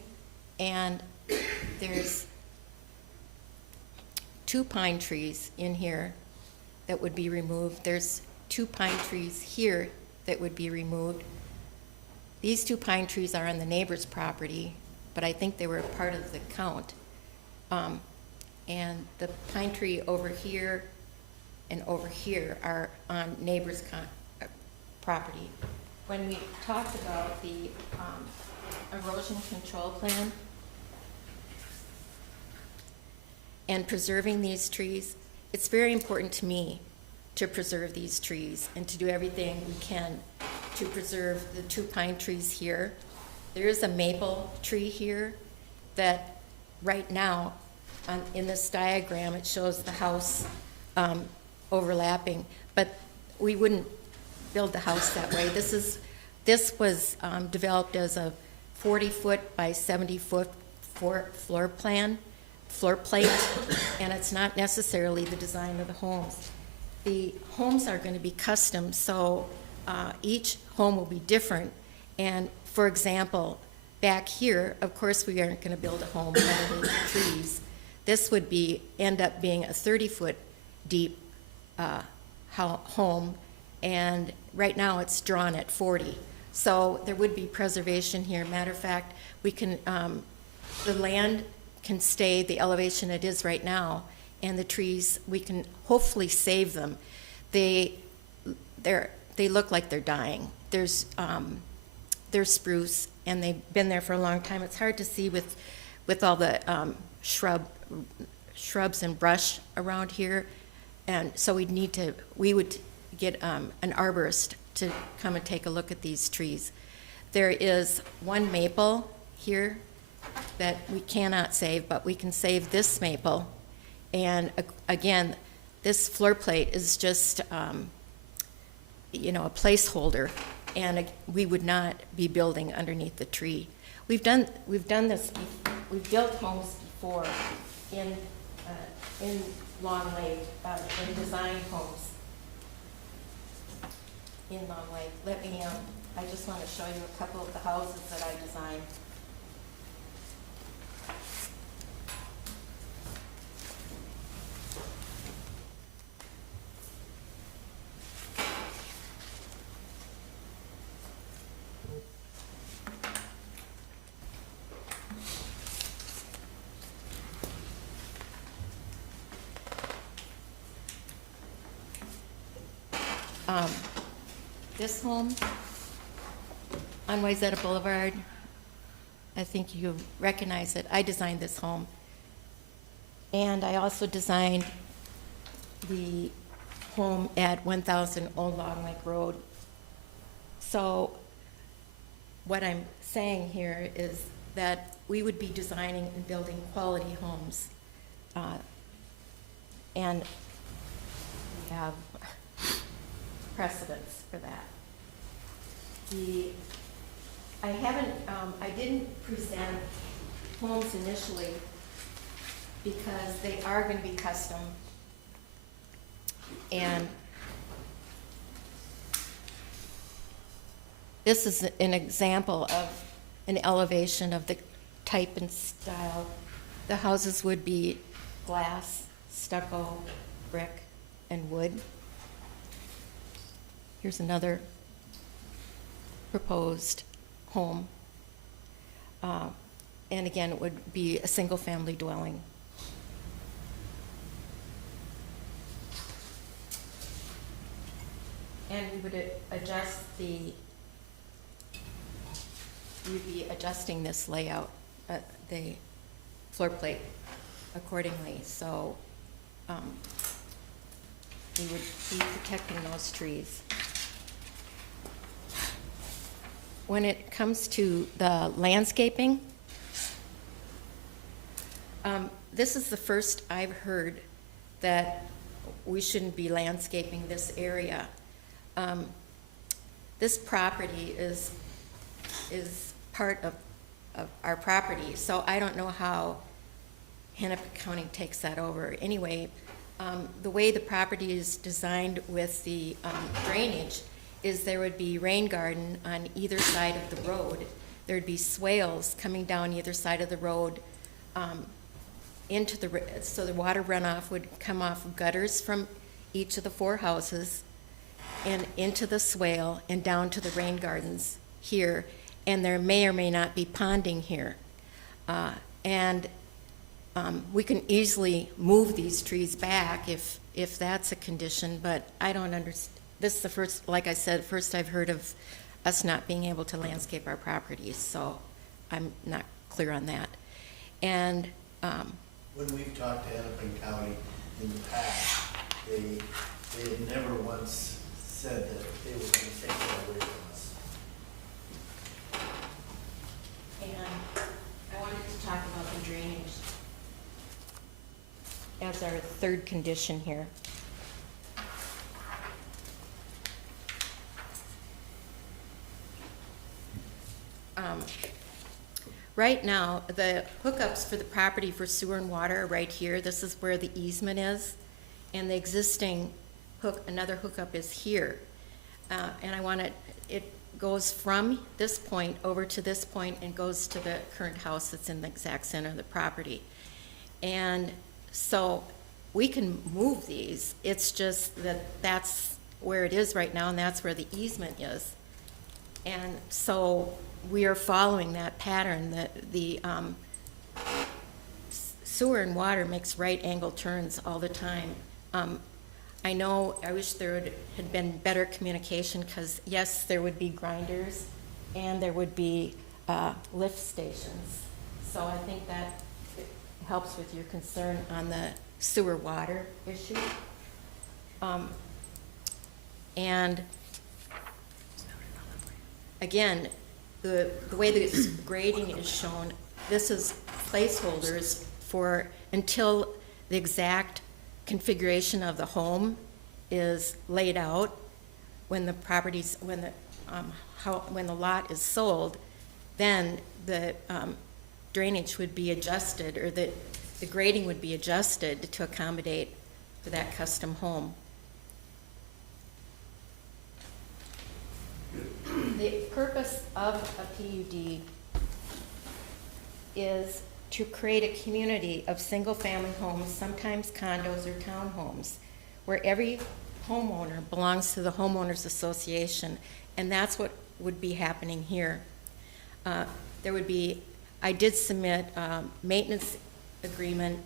and there's 2 pine trees in here that would be removed. There's 2 pine trees here that would be removed. These 2 pine trees are on the neighbor's property, but I think they were a part of the count. And the pine tree over here and over here are on neighbor's property. When we talked about the erosion control plan and preserving these trees, it's very important to me to preserve these trees and to do everything we can to preserve the 2 pine trees here. There is a maple tree here that right now, in this diagram, it shows the house overlapping, but we wouldn't build the house that way. This was developed as a 40-foot by 70-foot floor plate, and it's not necessarily the design of the homes. The homes are going to be custom, so each home will be different. And for example, back here, of course, we aren't going to build a home underneath the trees. This would end up being a 30-foot deep home, and right now it's drawn at 40. So there would be preservation here. Matter of fact, we can, the land can stay the elevation it is right now, and the trees, we can hopefully save them. They look like they're dying. They're spruce, and they've been there for a long time. It's hard to see with all the shrubs and brush around here, and so we would get an arborist to come and take a look at these trees. There is one maple here that we cannot save, but we can save this maple. And again, this floor plate is just, a placeholder, and we would not be building underneath the tree. We've done this. We've built homes before in Long Lake, in design homes in Long Lake. I just want to show you a couple of the houses that I designed. This home on Wayzata Boulevard, I think you recognize it. I designed this home. And I also designed the home at 1000 Old Long Lake Road. So what I'm saying here is that we would be designing and building quality homes. And we have precedence for that. I didn't present homes initially because they are going to be custom. And this is an example of an elevation of the type and style. The houses would be glass, stucco, brick, and wood. Here's another proposed home. And again, it would be a single-family dwelling. And we would we'd be adjusting this layout, the floor plate accordingly. So we would be protecting those trees. When it comes to the landscaping, this is the first I've heard that we shouldn't be landscaping this area. This property is part of our property, so I don't know how Hennepin County takes that over. Anyway, the way the property is designed with the drainage is there would be rain garden on either side of the road. There'd be swales coming down either side of the road so the water runoff would come off of gutters from each of the 4 houses. and into the swale and down to the rain gardens here, and there may or may not be ponding here. And we can easily move these trees back if that's a condition, but I don't understand. This is the first, like I said, first I've heard of us not being able to landscape our properties, so I'm not clear on that. And When we've talked to Hennepin County in the past, they had never once said that they were going to take that away from us. And I wanted to talk about the drainage as our third condition here. Right now, the hookups for the property for sewer and water are right here. This is where the easement is, and the existing another hookup is here. And I want it goes from this point over to this point and goes to the current house that's in the exact center of the property. And so we can move these. It's just that that's where it is right now, and that's where the easement is. And so we are following that pattern, that the sewer and water makes right angle turns all the time. I know, I wish there had been better communication, because yes, there would be grinders and there would be lift stations. So I think that helps with your concern on the sewer water issue. And again, the way the grading is shown, this is placeholders for until the exact configuration of the home is laid out. When the properties, when the lot is sold, then the drainage would be adjusted, or the grading would be adjusted to accommodate for that custom home. The purpose of a PUD is to create a community of single-family homes, sometimes condos or townhomes, where every homeowner belongs to the homeowners association, and that's what would be happening here. There would be, I did submit a maintenance agreement,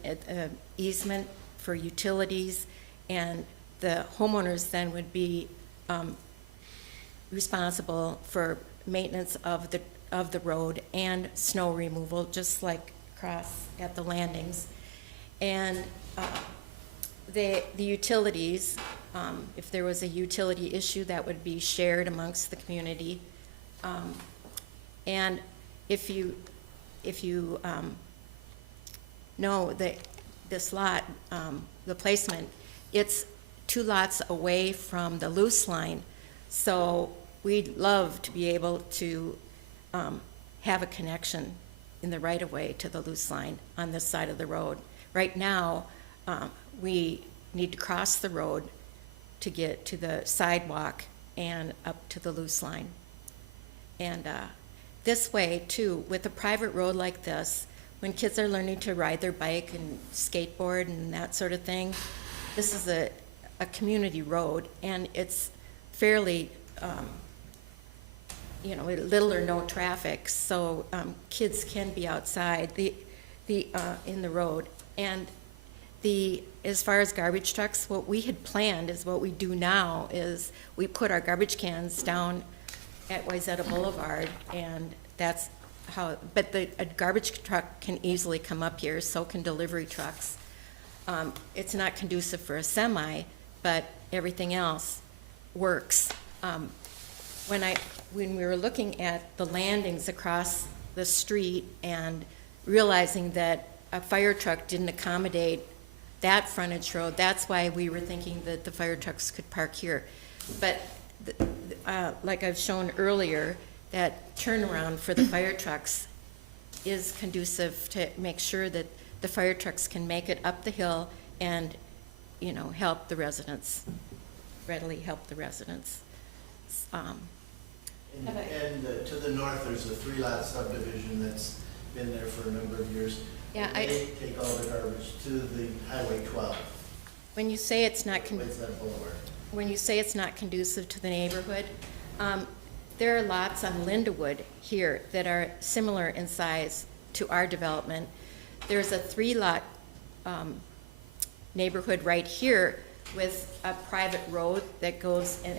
easement for utilities, and the homeowners then would be responsible for maintenance of the road and snow removal, just like across at the landings. And the utilities, if there was a utility issue, that would be shared amongst the community. And if you know that this lot, the placement, it's 2 lots away from the loose line. So we'd love to be able to have a connection in the right-of-way to the loose line on this side of the road. Right now, we need to cross the road to get to the sidewalk and up to the loose line. And this way, too, with a private road like this, when kids are learning to ride their bike and skateboard and that sort of thing, this is a community road, and it's fairly, little or no traffic, so kids can be outside in the road. And as far as garbage trucks, what we had planned is what we do now is we put our garbage cans down at Wayzata Boulevard, and that's how, but a garbage truck can easily come up here, so can delivery trucks. It's not conducive for a semi, but everything else works. When we were looking at the landings across the street and realizing that a fire truck didn't accommodate that frontage road, that's why we were thinking that the fire trucks could park here. But like I've shown earlier, that turnaround for the fire trucks is conducive to make sure that the fire trucks can make it up the hill and, help the residents, readily help the residents. And to the north, there's a 3-lot subdivision that's been there for a number of years. Yeah, They take all the garbage to the Highway 12. When you say it's not, Wayzata Boulevard. when you say it's not conducive to the neighborhood, there are lots on Lindawood here that are similar in size to our development. There's a 3-lot neighborhood right here with a private road that goes and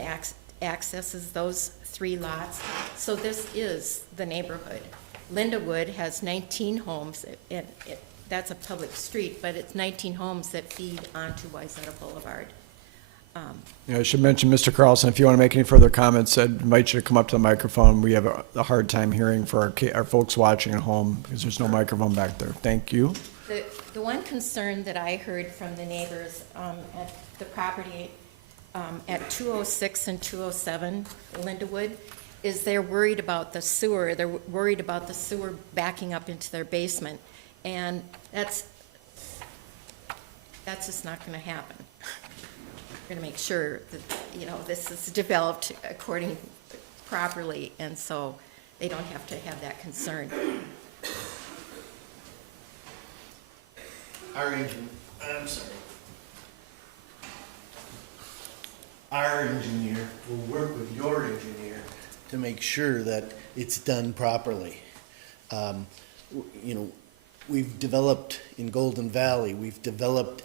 accesses those 3 lots. So this is the neighborhood. Lindawood has 19 homes, that's a public street, but it's 19 homes that feed onto Wayzata Boulevard. Yeah, I should mention, Mr. Carlson, if you want to make any further comments, I'd invite you to come up to the microphone. We have a hard time hearing for our folks watching at home because there's no microphone back there. Thank you. The one concern that I heard from the neighbors at the property at 206 and 207 Lindawood is they're worried about the sewer. They're worried about the sewer backing up into their basement. And that's just not going to happen. We're going to make sure that, this is developed according properly, and so they don't have to have that concern. Our engineer will work with your engineer to make sure that it's done properly. We've developed in Golden Valley, we've developed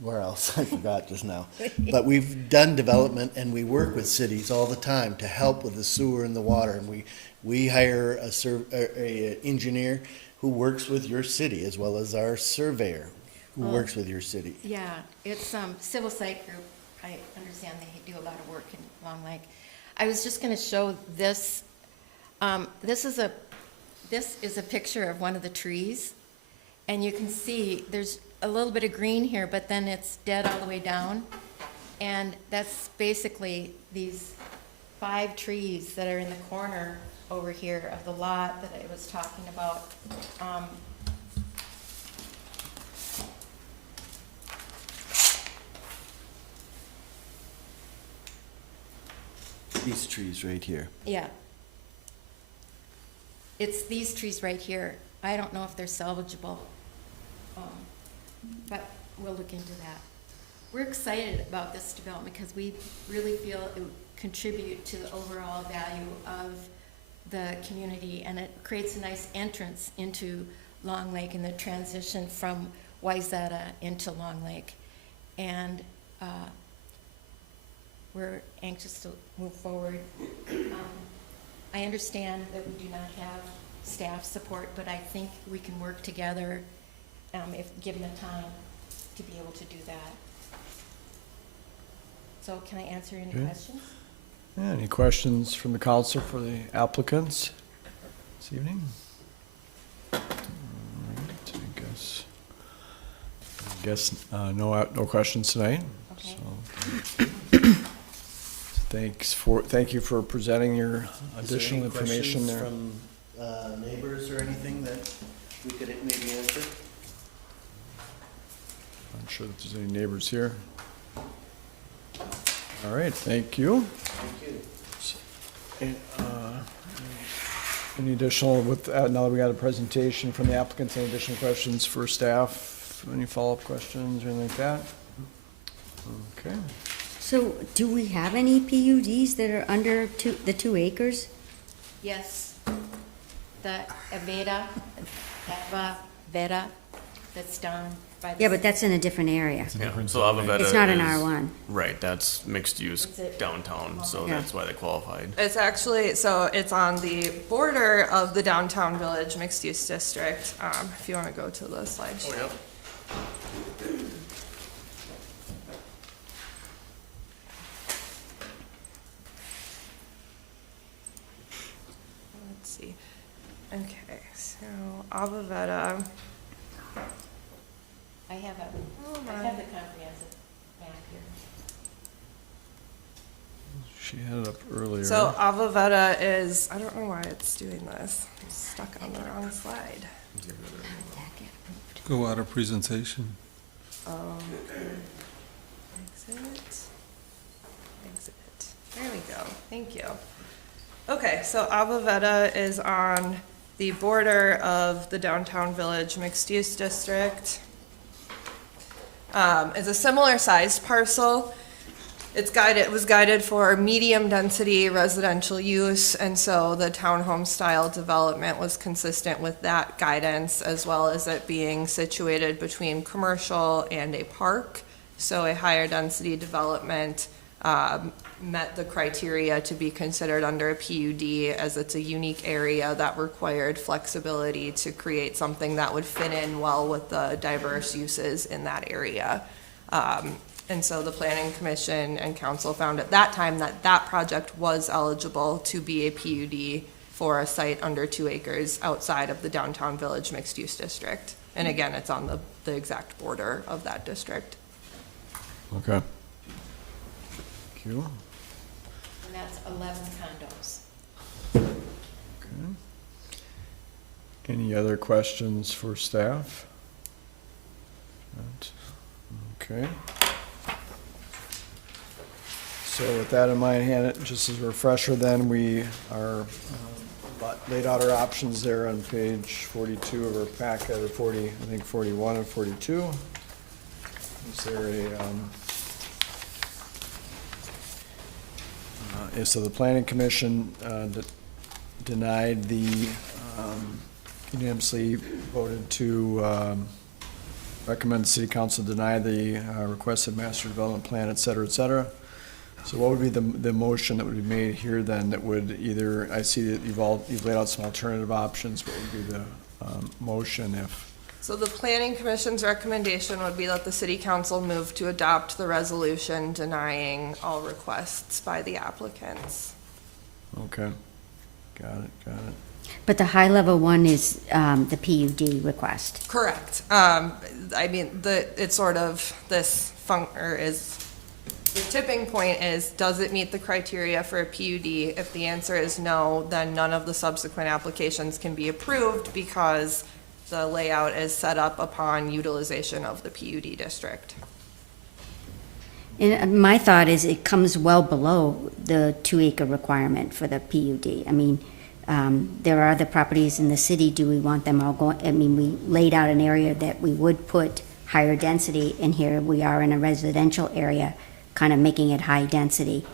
where else? I forgot just now. But we've done development and we work with cities all the time to help with the sewer and the water. And we hire a engineer who works with your city as well as our surveyor who works with your city. Yeah, it's Civil Site Group. I understand they do a lot of work in Long Lake. I was just going to show this. This is a picture of one of the trees, and you can see there's a little bit of green here, but then it's dead all the way down, and that's basically these 5 trees that are in the corner over here of the lot that I was talking about. These trees right here. Yeah. It's these trees right here. I don't know if they're salvageable, but we'll look into that. We're excited about this development because we really feel it would contribute to the overall value of the community, and it creates a nice entrance into Long Lake and the transition from Wayzata into Long Lake. And we're anxious to move forward. I understand that we do not have staff support, but I think we can work together if given the time to be able to do that. So can I answer any Okay. questions? Yeah, any questions from the council for the applicants this evening? All right, I guess no questions tonight. Okay. So, thank you for presenting your additional information there. Is there any questions from neighbors or anything that we could maybe answer? I'm sure that there's any neighbors here. All right, thank you. Thank you. Any additional, now that we got a presentation from the applicants, any additional questions for staff? Any follow-up questions or anything like that? Okay. So do we have any PUDs that are under the 2 acres? Yes. The Aveda, that's down by the. Yeah, but that's in a different area. Yeah, so Avaveda It's not an is- R1. Right, that's mixed use Is it- downtown, so Yeah. that's why they qualified. It's actually, so it's on the border of the downtown village mixed-use district, if you want to go to the slide. yep. Let's see. Okay, so Avaveda. I have the comprehensive map here. She had it up earlier. So Avaveda is, I don't know why it's doing this. I'm stuck on the wrong slide. Go out of presentation. Exit. There we go. Thank you. Okay, so Avaveda is on the border of the downtown village mixed-use district. is a similar sized parcel. It was guided for medium density residential use, and so the townhome style development was consistent with that guidance, as well as it being situated between commercial and a park. So a higher density development met the criteria to be considered under a PUD, as it's a unique area that required flexibility to create something that would fit in well with the diverse uses in that area. And so the Planning Commission and Council found at that time that that project was eligible to be a PUD for a site under 2 acres outside of the downtown village mixed-use district. And again, it's on the exact border of that district. Okay. Thank you. And that's 11 condos. Okay. Any other questions for staff? Not- Okay. So with that in mind, Hannah, just as a refresher then, we are laid out our options there on page 42 of our packet, or 40, I think 41 and 42. Is there so the Planning Commission denied the, unanimously voted to recommend the City Council deny the requested master development plan, et cetera, et cetera. So what would be the motion that would be made here then that would either, I see that you've laid out some alternative options, what would be the motion if? So the Planning Commission's recommendation would be that the City Council move to adopt the resolution denying all requests by the applicants. Okay, got it. But the high-level one is the PUD request. Correct. I mean, it's sort of the tipping point is, does it meet the criteria for a PUD? If the answer is no, then none of the subsequent applications can be approved because the layout is set up upon utilization of the PUD district. And my thought is it comes well below the 2-acre requirement for the PUD. I mean, there are other properties in the city, do we want them all going, I mean, we laid out an area that we would put higher density, and here we are in a residential area, kind of making it high density.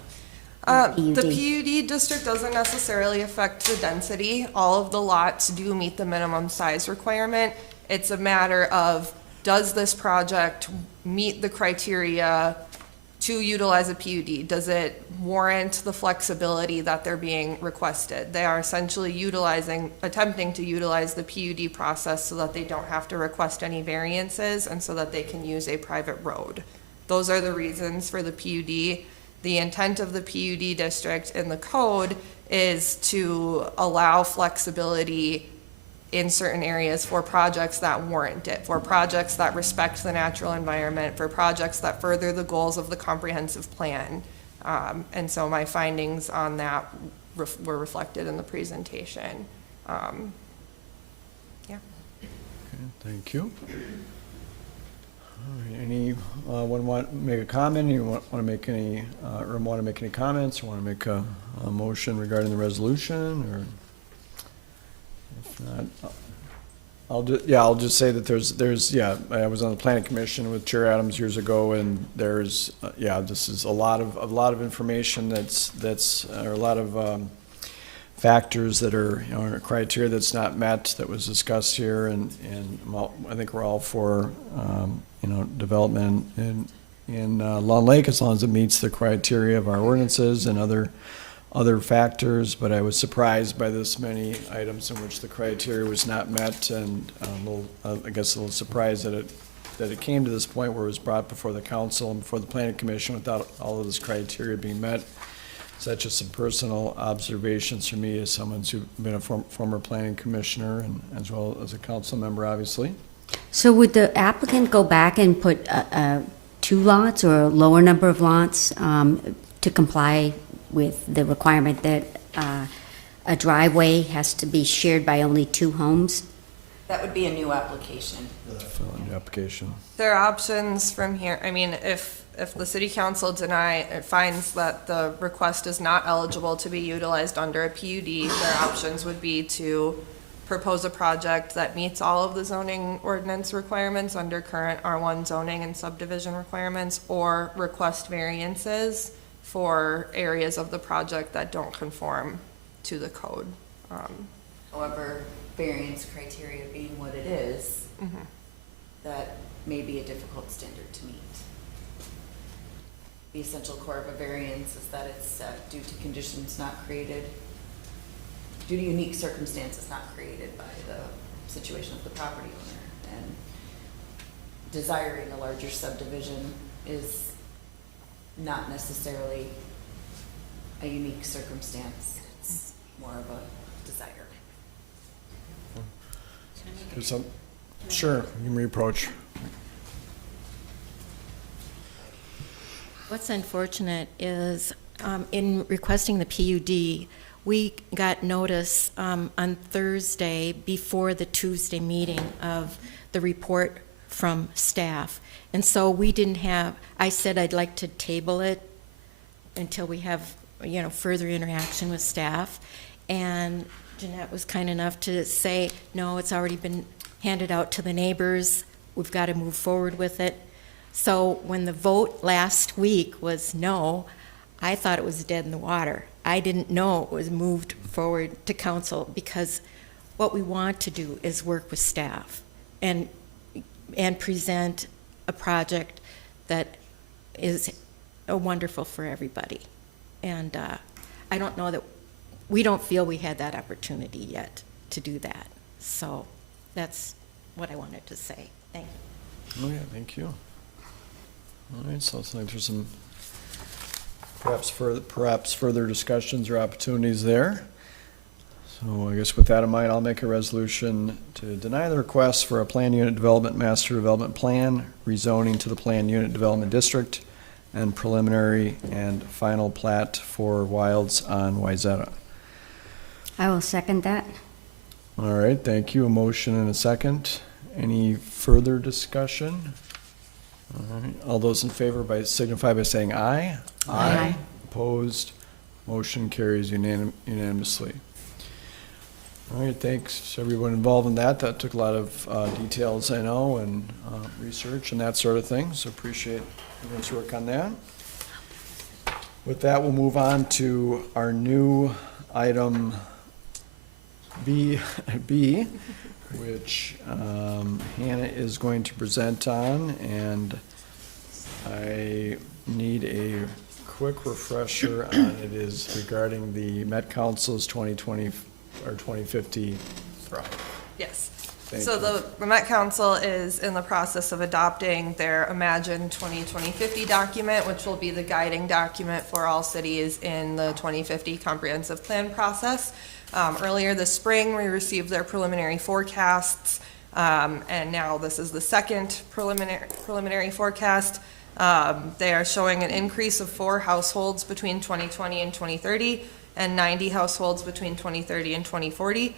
The PUD district doesn't necessarily affect the density. All of the lots do meet the minimum size requirement. It's a matter of, does this project meet the criteria to utilize a PUD? Does it warrant the flexibility that they're being requested? They are essentially attempting to utilize the PUD process so that they don't have to request any variances and so that they can use a private road. Those are the reasons for the PUD. The intent of the PUD district in the code is to allow flexibility in certain areas for projects that warrant it, for projects that respect the natural environment, for projects that further the goals of the comprehensive plan. And so my findings on that were reflected in the presentation. Yeah. Okay, thank you. All right, anyone want to make a comment? You want to make any, or want to make any comments, or want to make a motion regarding the resolution, or if not, I'll just say that there's, I was on the Planning Commission with Chair Adams years ago, and there's, this is a lot of information or a lot of factors that are, criteria that's not met that was discussed here, and I think we're all for, development in Long Lake as long as it meets the criteria of our ordinances and other factors, but I was surprised by this many items in which the criteria was not met, and a little surprised that it came to this point where it was brought before the council and before the Planning Commission without all of this criteria being met. So that's just some personal observations for me as someone who's been a former planning commissioner and as well as a council member, obviously. So would the applicant go back and put 2 lots or a lower number of lots to comply with the requirement that a driveway has to be shared by only 2 homes? That would be a new application. Fill in the application. There are options from here. I mean, if the city council finds that the request is not eligible to be utilized under a PUD, their options would be to propose a project that meets all of the zoning ordinance requirements under current R1 zoning and subdivision requirements, or request variances for areas of the project that don't conform to the code. However, variance criteria being what it is, that may be a difficult standard to meet. The essential core of a variance is that it's due to conditions not created, due to unique circumstances not created by the situation of the property owner. And desiring a larger subdivision is not necessarily a unique circumstance. It's more of a desire. There's some, sure, you can reapproach. What's unfortunate is, in requesting the PUD, we got notice on Thursday before the Tuesday meeting of the report from staff. And so we didn't have, I said I'd like to table it until we have, further interaction with staff. And Jeanette was kind enough to say, no, it's already been handed out to the neighbors. We've got to move forward with it. So when the vote last week was no, I thought it was dead in the water. I didn't know it was moved forward to council, because what we want to do is work with staff and present a project that is wonderful for everybody. And I don't know that, we don't feel we had that opportunity yet to do that. So that's what I wanted to say. Thank you. Oh, yeah, thank you. All right, so it's like there's some perhaps further discussions or opportunities there. So I guess with that in mind, I'll make a resolution to deny the request for a planned unit development master development plan, rezoning to the planned unit development district, and preliminary and final plat for Wilds on Wayzata. I will second that. All right, thank you. A motion and a second. Any further discussion? All right, all those in favor signify by saying aye. Aye. Opposed? Motion carries unanimously. All right, thanks to everyone involved in that. That took a lot of details, I know, and research and that sort of thing, so appreciate everyone's work on that. With that, we'll move on to our new item B, which Hannah is going to present on, and I need a quick refresher on it. Is regarding the Met Council's 2020 or 2050 Thrive. Yes. Thank So you. the Met Council is in the process of adopting their Imagine 2050 document, which will be the guiding document for all cities in the 2050 comprehensive plan process. Earlier this spring, we received their preliminary forecasts, and now this is the second preliminary forecast. They are showing an increase of 4 households between 2020 and 2030, and 90 households between 2030 and 2040.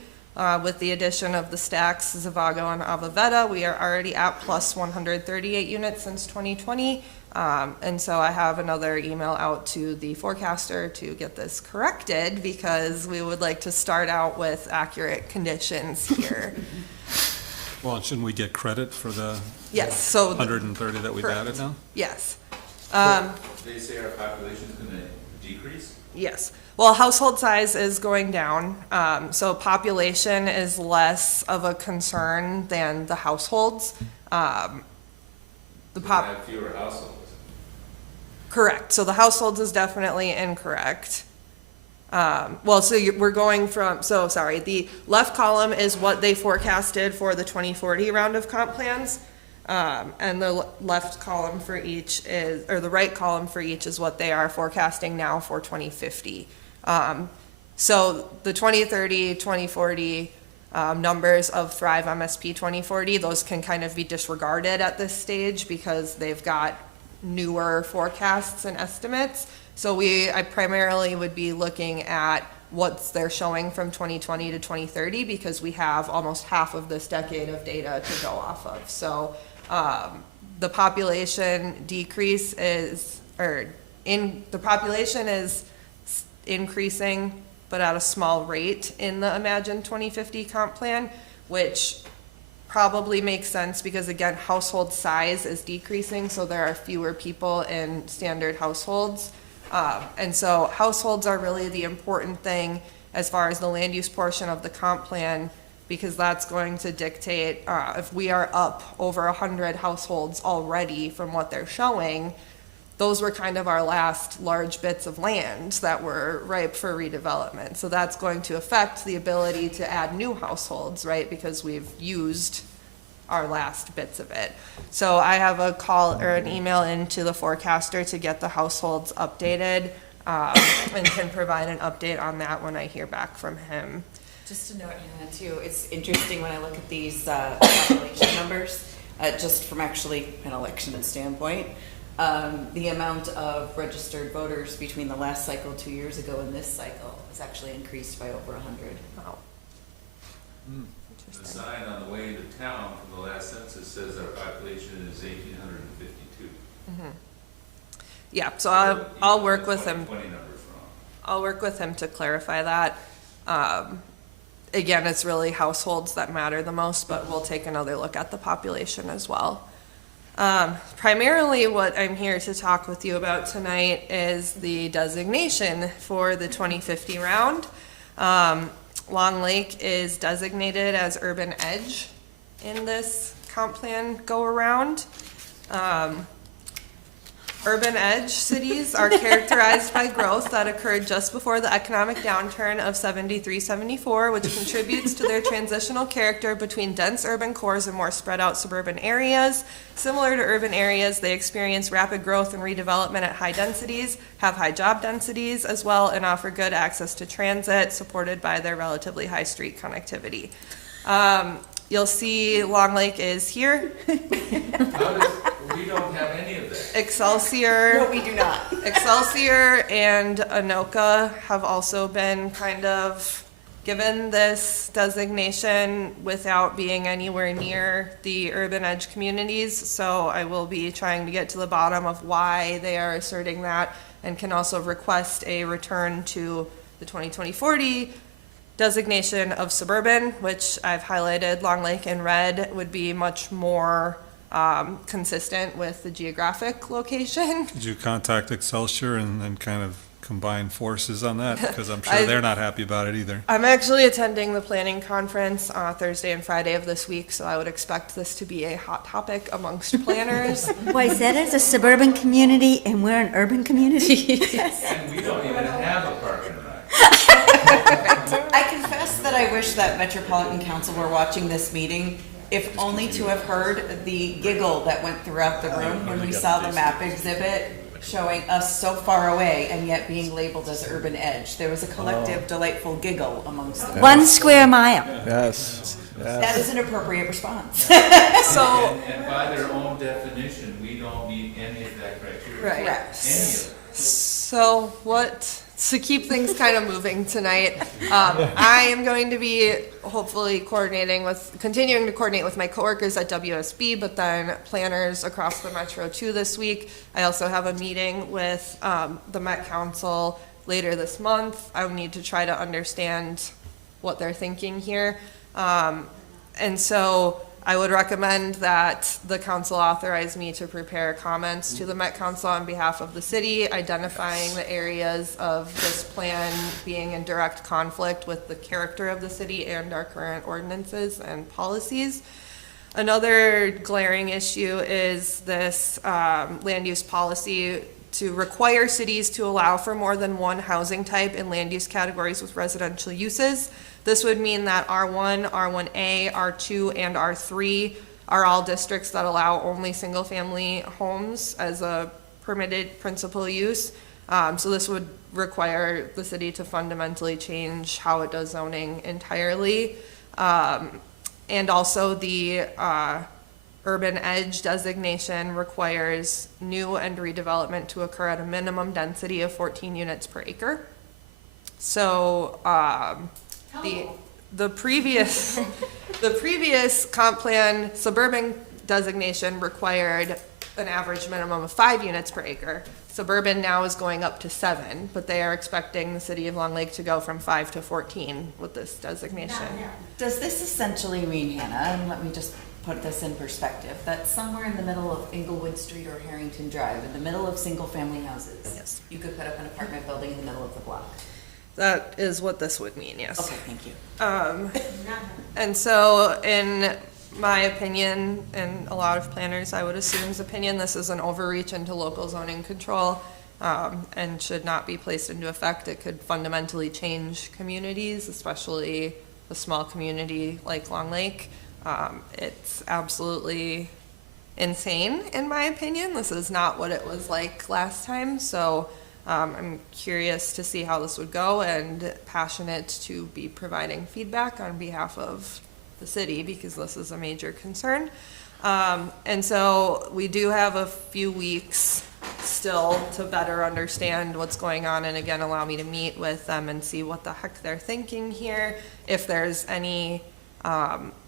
With the addition of the stacks, Zavago and Avavetta, we are already at plus 138 units since 2020. And so I have another email out to the forecaster to get this corrected, because we would like to start out with accurate conditions here. Well, shouldn't we get credit for the Yes, so. 130 that we've Correct. added now? Yes. They say our population is gonna decrease? Yes. Well, household size is going down, so population is less of a concern than the households. We're gonna have fewer households. Correct, so the households is definitely incorrect. We're going from, the left column is what they forecasted for the 2040 round of comp plans. And the left column for each is, or the right column for each is what they are forecasting now for 2050. So the 2030, 2040 numbers of Thrive MSP 2040, those can kind of be disregarded at this stage because they've got newer forecasts and estimates. So I primarily would be looking at what they're showing from 2020 to 2030, because we have almost half of this decade of data to go off of. So the population decrease is, the population is increasing but at a small rate in the Imagine 2050 comp plan, which probably makes sense because, again, household size is decreasing, so there are fewer people in standard households. And so households are really the important thing as far as the land use portion of the comp plan, because that's going to dictate, if we are up over 100 households already from what they're showing, those were kind of our last large bits of land that were ripe for redevelopment. So that's going to affect the ability to add new households, right? Because we've used our last bits of it. So I have a call or an email into the forecaster to get the households updated, and can provide an update on that when I hear back from him. Just to note, Hannah, too, it's interesting when I look at these population numbers, just from actually an election standpoint, the amount of registered voters between the last cycle 2 years ago and this cycle has actually increased by over 100. Wow. The sign on the way into town from the last census says our population is 1,852. Yeah, so I'll work with him. 20 numbers wrong. I'll work with him to clarify that. Again, it's really households that matter the most, but we'll take another look at the population as well. Primarily what I'm here to talk with you about tonight is the designation for the 2050 round. Long Lake is designated as urban edge in this comp plan go around. Urban edge cities are characterized by growth that occurred just before the economic downturn of 73-74, which contributes to their transitional character between dense urban cores and more spread out suburban areas. Similar to urban areas, they experience rapid growth and redevelopment at high densities, have high job densities as well, and offer good access to transit, supported by their relatively high street connectivity. You'll see Long Lake is here. We don't have any of that. Excelsior. No, we do not. Excelsior and Anoka have also been kind of given this designation without being anywhere near the urban edge communities. So I will be trying to get to the bottom of why they are asserting that, and can also request a return to the 2020-40 designation of suburban, which I've highlighted Long Lake in red, would be much more consistent with the geographic location. Could you contact Excelsior and then kind of combine forces on that? Because I'm sure they're not happy about it either. I'm actually attending the planning conference Thursday and Friday of this week, so I would expect this to be a hot topic amongst planners. Why is that as a suburban community and we're an urban community? And we don't even have a park and ride. I confess that I wish that Metropolitan Council were watching this meeting, if only to have heard the giggle that went throughout the room when we saw the map exhibit showing us so far away and yet being labeled as urban edge. There was a collective delightful giggle amongst the 1 square mile. Yes, That yes. is an appropriate response. So, And by their own definition, we don't meet any of that criteria. right. Any of it. So to keep things kind of moving tonight, I am going to be hopefully continuing to coordinate with my coworkers at WSB, but then planners across the metro too this week. I also have a meeting with the Met Council later this month. I need to try to understand what they're thinking here. And so I would recommend that the council authorize me to prepare comments to the Met Council on behalf of the city, identifying the areas of this plan being in direct conflict with the character of the city and our current ordinances and policies. Another glaring issue is this land use policy to require cities to allow for more than one housing type in land use categories with residential uses. This would mean that R1, R1A, R2, and R3 are all districts that allow only single-family homes as a permitted principal use. So this would require the city to fundamentally change how it does zoning entirely. And also the urban edge designation requires new and redevelopment to occur at a minimum density of 14 units per acre. So the previous comp plan suburban designation required an average minimum of 5 units per acre. Suburban now is going up to 7, but they are expecting the city of Long Lake to go from 5 to 14 with this designation. Does this essentially mean, Hannah, and let me just put this in perspective, that somewhere in the middle of Inglewood Street or Harrington Drive, in the middle of single-family houses, Yes. you could put up an apartment building in the middle of the block? That is what this would mean, yes. Okay, thank you. And so, in my opinion, and a lot of planners, I would assume's opinion, this is an overreach into local zoning control, and should not be placed into effect. It could fundamentally change communities, especially a small community like Long Lake. It's absolutely insane, in my opinion. This is not what it was like last time, so I'm curious to see how this would go and passionate to be providing feedback on behalf of the city because this is a major concern. And so we do have a few weeks still to better understand what's going on and again, allow me to meet with them and see what the heck they're thinking here. If there's any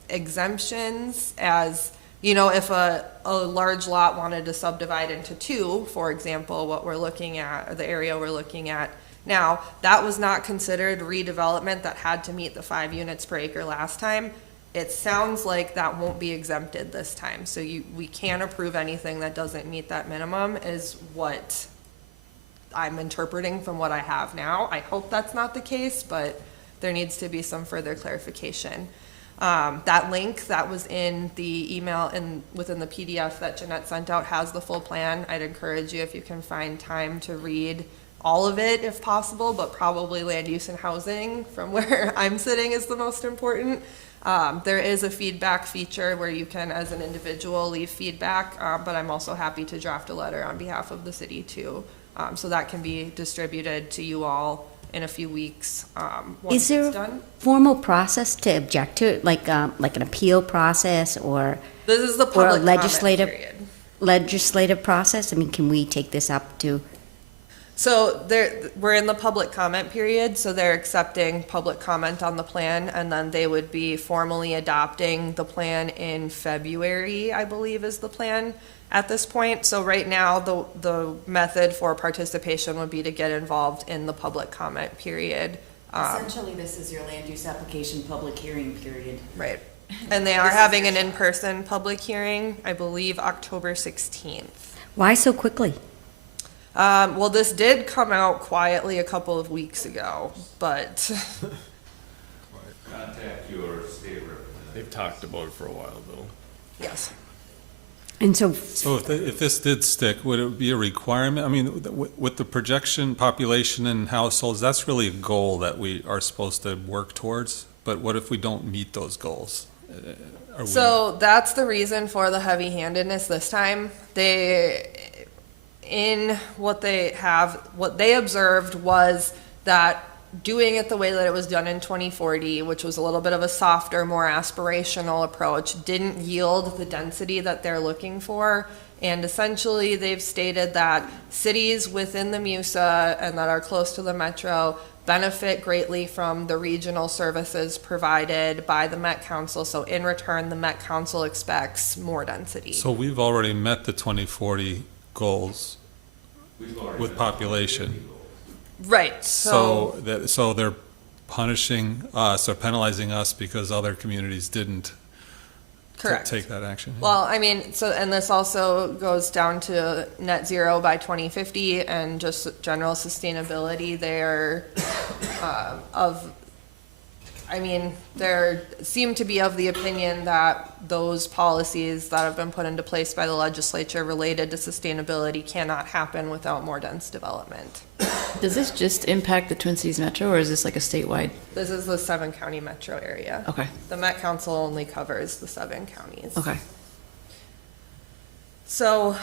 exemptions, as you know, if a large lot wanted to subdivide into 2, for example, what we're looking at, or the area we're looking at now, that was not considered redevelopment that had to meet the 5 units per acre last time. It sounds like that won't be exempted this time. So we can't approve anything that doesn't meet that minimum is what I'm interpreting from what I have now. I hope that's not the case, but there needs to be some further clarification. That link that was in the email and within the PDF that Jeanette sent out has the full plan. I'd encourage you, if you can find time, to read all of it if possible, but probably land use and housing from where I'm sitting is the most important. There is a feedback feature where you can, as an individual, leave feedback, but I'm also happy to draft a letter on behalf of the city too. So that can be distributed to you all in a few weeks, once Is there it's a done. formal process to object to it, like an appeal process or This is the or a public comment legislative period. legislative process? I mean, can we take this up to? So we're in the public comment period, so they're accepting public comment on the plan, and then they would be formally adopting the plan in February, I believe is the plan at this point. So right now, the method for participation would be to get involved in the public comment period. Essentially, this is your land use application public hearing period. Right. And they are having an in-person public hearing, I believe, October 16th. Why so quickly? Well, this did come out quietly a couple of weeks ago, but Contact your state representative. They've talked about it for a while, though. yes. And so, So if this did stick, would it be a requirement? I mean, with the projection population and households, that's really a goal that we are supposed to work towards. But what if we don't meet those goals? Are we- So that's the reason for the heavy-handedness this time. What they observed was that doing it the way that it was done in 2040, which was a little bit of a softer, more aspirational approach, didn't yield the density that they're looking for. And essentially, they've stated that cities within the MUSA and that are close to the metro benefit greatly from the regional services provided by the Met Council. So in return, the Met Council expects more density. So we've already met the 2040 goals We've already with met population. Right, So they're punishing us or penalizing us because other communities didn't correct. take that action. Well, I mean, and this also goes down to net zero by 2050 and just general sustainability there there seem to be of the opinion that those policies that have been put into place by the legislature related to sustainability cannot happen without more dense development. Does this just impact the Twin Cities Metro, or is this like a statewide? This is the 7-county metro area. Okay, The Met Council only covers the 7 counties. okay. So,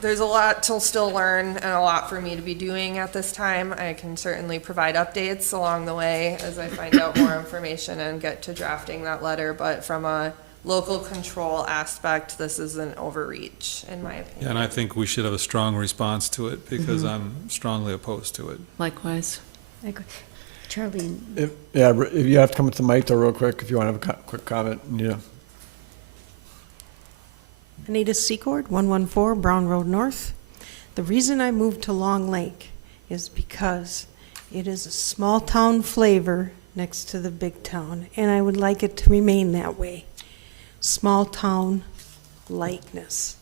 there's a lot to still learn and a lot for me to be doing at this time. I can certainly provide updates along the way as I find out more information and get to drafting that letter, but from a local control aspect, this is an overreach, in my opinion. Yeah, and I think we should have a strong response to it because I'm strongly opposed to it. Likewise. I agree. Charlie, If you have to come to the mic though real quick, if you want to have a quick comment, yeah. Anita Secord, 114 Brown Road North. The reason I moved to Long Lake is because it is a small town flavor next to the big town, and I would like it to remain that way. Small town likeness.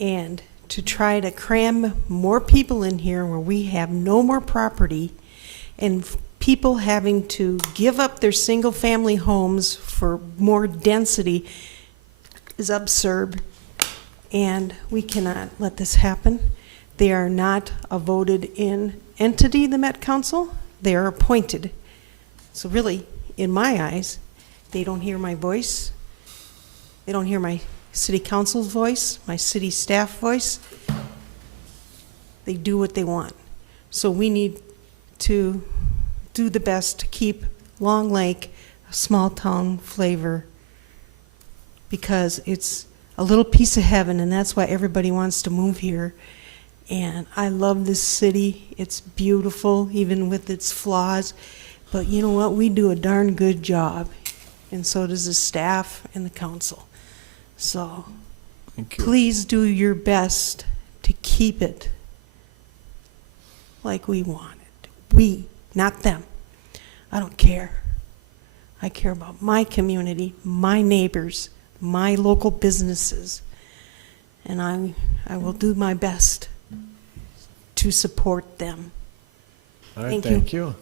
And to try to cram more people in here where we have no more property and people having to give up their single-family homes for more density is absurd, and we cannot let this happen. They are not a voted-in entity, the Met Council. They are appointed. So really, in my eyes, they don't hear my voice. They don't hear my city council's voice, my city staff voice. They do what they want. So we need to do the best to keep Long Lake a small town flavor, because it's a little piece of heaven, and that's why everybody wants to move here. And I love this city. It's beautiful, even with its flaws. But you know what? We do a darn good job, and so does the staff and the council. So Thank you. please do your best to keep it like we want it. We, not them. I don't care. I care about my community, my neighbors, my local businesses, and I will do my best to support them. All right, Thank you. thank you.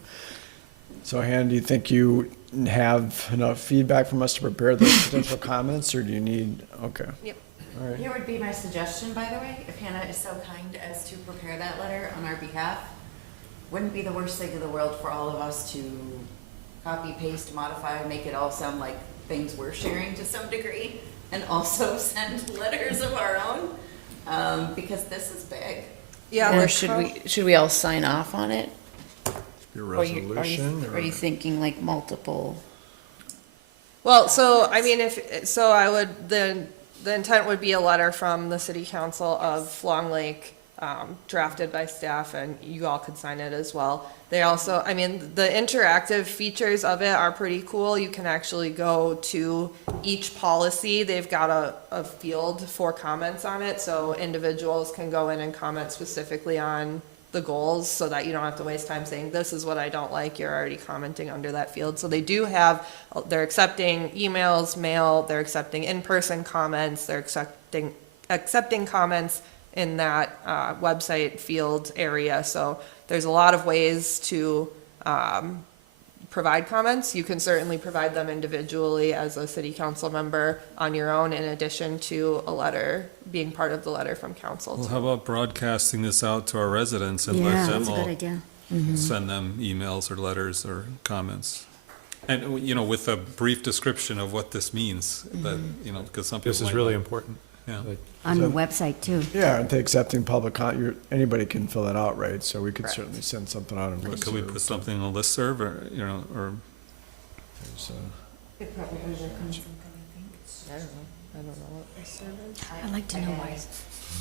So Hannah, do you think you have enough feedback from us to prepare those potential comments, or do you need, okay. Yep. All right. Here would be my suggestion, by the way, if Hannah is so kind as to prepare that letter on our behalf. Wouldn't be the worst thing in the world for all of us to copy, paste, modify, make it all sound like things we're sharing to some degree, and also send letters of our own, because this is big. Yeah, Or the should we all sign off on it? Your Or you- resolution, Are you thinking like multiple? Well, so, I mean, I would, the intent would be a letter from the city council of Long Lake, drafted by staff, and you all could sign it as well. They also, I mean, the interactive features of it are pretty cool. You can actually go to each policy. They've got a field for comments on it, so individuals can go in and comment specifically on the goals, so that you don't have to waste time saying, this is what I don't like, you're already commenting under that field. So they do have, they're accepting emails, mail, they're accepting in-person comments, they're accepting comments in that website field area. So there's a lot of ways to provide comments. You can certainly provide them individually as a city council member on your own, in addition to a letter, being part of the letter from council. Well, too. how about broadcasting this out to our residents and Yeah, let them that's a good all idea. send them emails or letters or comments? And, you know, with a brief description of what this means, that, you know, because some people This is might really not- important. Yeah. On the website, too. Yeah, aren't they accepting public anybody can fill that out, right? So we could Correct. certainly send something out. But could we put something on a listserv, or, you know, or, It probably will come from, I think. I don't know what this is. I'd like to know why.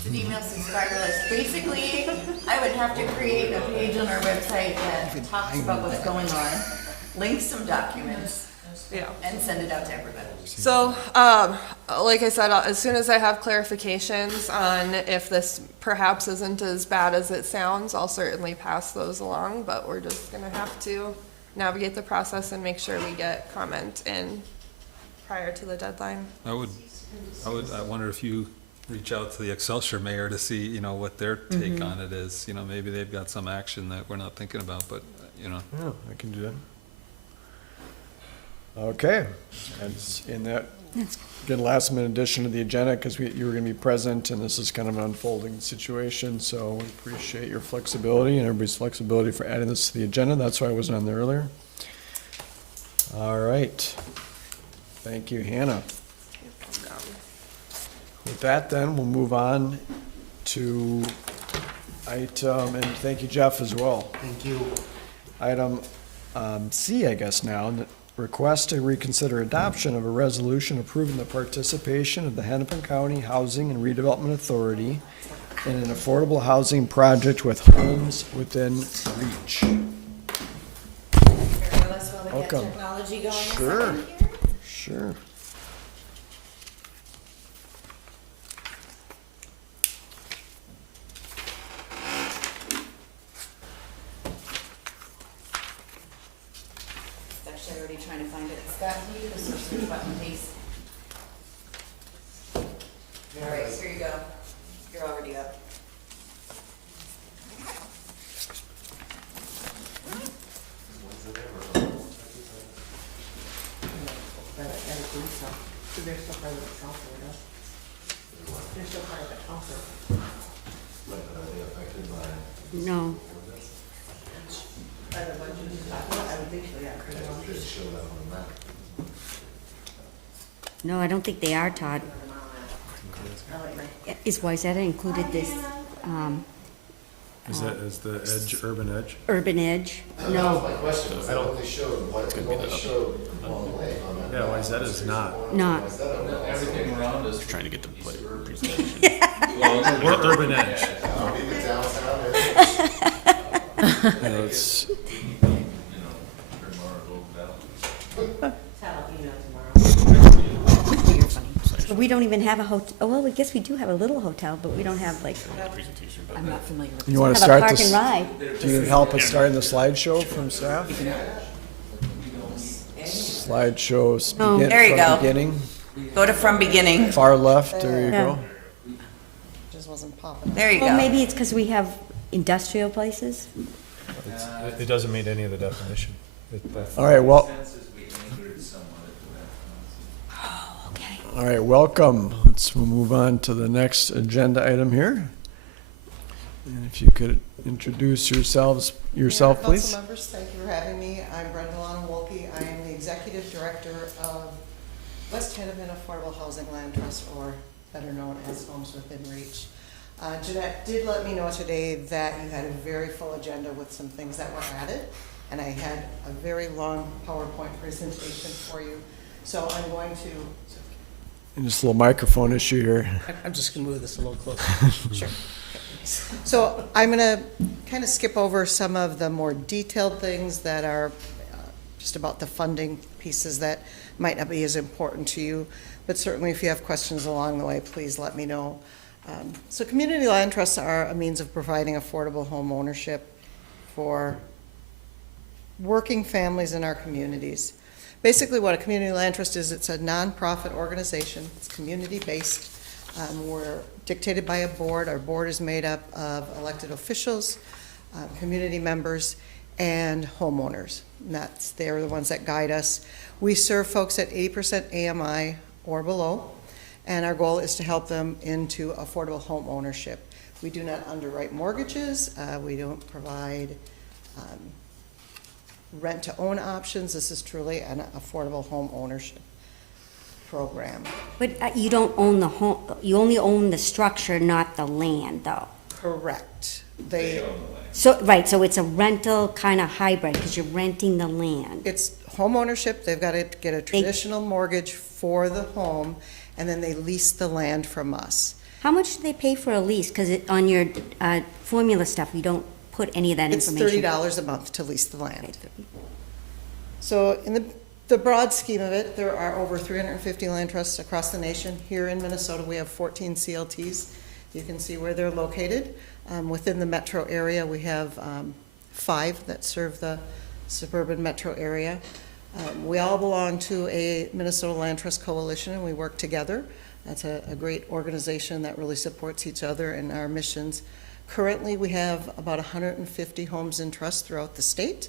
An email subscriber list. Basically, I would have to create a page on our website that talks about what's going on, links some documents, Yeah. and send it out to everybody. So, like I said, as soon as I have clarifications on if this perhaps isn't as bad as it sounds, I'll certainly pass those along, but we're just gonna have to navigate the process and make sure we get comment in prior to the deadline. I wonder if you reach out to the Excelsior mayor to see, you know, what their take on it is. You know, maybe they've got some action that we're not thinking about, but, you know. Yeah, I can do that. Okay, and in that, good last minute addition to the agenda, because you were gonna be present, and this is kind of an unfolding situation, so we appreciate your flexibility and everybody's flexibility for adding this to the agenda. That's why I wasn't on there earlier. All right. Thank you, Hannah. With that, then, we'll move on to item, and thank you, Jeff, as well. Thank you. Item C, I guess now, request to reconsider adoption of a resolution approving the participation of the Hennepin County Housing and Redevelopment Authority in an affordable housing project with homes within reach. Welcome. Technology going Sure, sure. anybody trying to find it. Scott, can you use the search button, please? All right, here you go. You're already up. No. No, I don't think they are, Todd. Is Wayzata included this, Is that, is the edge, urban edge? Urban Edge? No, My question was, it only showed, what, it only showed Long Lake on that. Yeah, Wayzata's not. not. Everything around us. Trying to get the presentation. We're urban edge. It's, But we don't even have a hotel, oh, well, I guess we do have a little hotel, but we don't have like, I'm not familiar with you want to have a start park and this? ride. Do you need help with starting the slideshow from staff? Slideshows Oh. begin There you from go. beginning, Go to from beginning. far left, there you Yeah. go. Just wasn't popping. There you Well, go. maybe it's because we have industrial places. It doesn't meet any of the definition. All right, well, Census, we anchored somewhat at the last one. Okay. all right, welcome. We'll move on to the next agenda item here. And if you could introduce yourself, please. Council members, thank you for having me. I'm Brenda Lana Wolke. I am the Executive Director of West Hennepin Affordable Housing Land Trust, or better known as Homes Within Reach. Jeanette did let me know today that you had a very full agenda with some things that were added, and I had a very long PowerPoint presentation for you. So I'm going to, And just a little microphone issue here. I'm just gonna move this a little closer. Sure. So I'm gonna kind of skip over some of the more detailed things that are just about the funding pieces that might not be as important to you, but certainly if you have questions along the way, please let me know. So community land trusts are a means of providing affordable home ownership for working families in our communities. Basically, what a community land trust is, it's a nonprofit organization. It's community-based. We're dictated by a board. Our board is made up of elected officials, community members, and homeowners. And they're the ones that guide us. We serve folks at 80% AMI or below, and our goal is to help them into affordable home ownership. We do not underwrite mortgages. We don't provide rent-to-own options. This is truly an affordable home ownership program. But you don't own the home, you only own the structure, not the land, though. Correct. So, right, so it's a rental kind of hybrid, because you're renting the land. It's home ownership. They've got to get a traditional mortgage for the home, and then they lease the land from us. How much do they pay for a lease? Because on your formula stuff, you don't put any of that It's information. $30 a month to lease the land. So in the broad scheme of it, there are over 350 land trusts across the nation. Here in Minnesota, we have 14 CLTs. You can see where they're located. Within the metro area, we have 5 that serve the suburban metro area. We all belong to a Minnesota Land Trust Coalition, and we work together. That's a great organization that really supports each other and our missions. Currently, we have about 150 homes in trust throughout the state,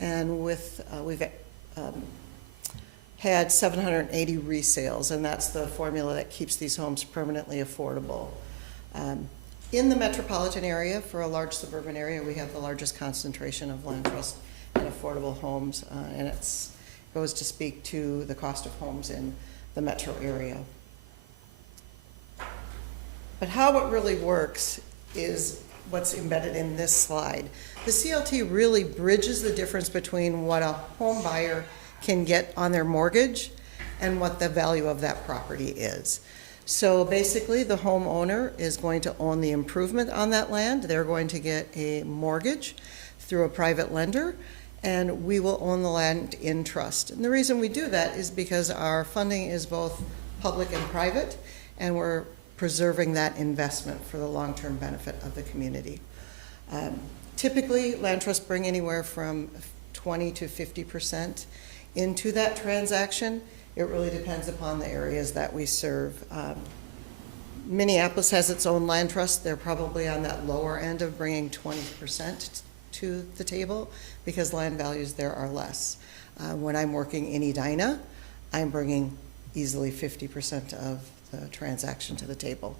and we've had 780 resales, and that's the formula that keeps these homes permanently affordable. In the metropolitan area, for a large suburban area, we have the largest concentration of land trust and affordable homes, and it goes to speak to the cost of homes in the metro area. But how it really works is what's embedded in this slide. The CLT really bridges the difference between what a home buyer can get on their mortgage and what the value of that property is. So basically, the homeowner is going to own the improvement on that land. They're going to get a mortgage through a private lender, and we will own the land in trust. And the reason we do that is because our funding is both public and private, and we're preserving that investment for the long-term benefit of the community. Typically, land trusts bring anywhere from 20 to 50% into that transaction. It really depends upon the areas that we serve. Minneapolis has its own land trust. They're probably on that lower end of bringing 20% to the table because land values there are less. When I'm working in Edina, I'm bringing easily 50% of the transaction to the table.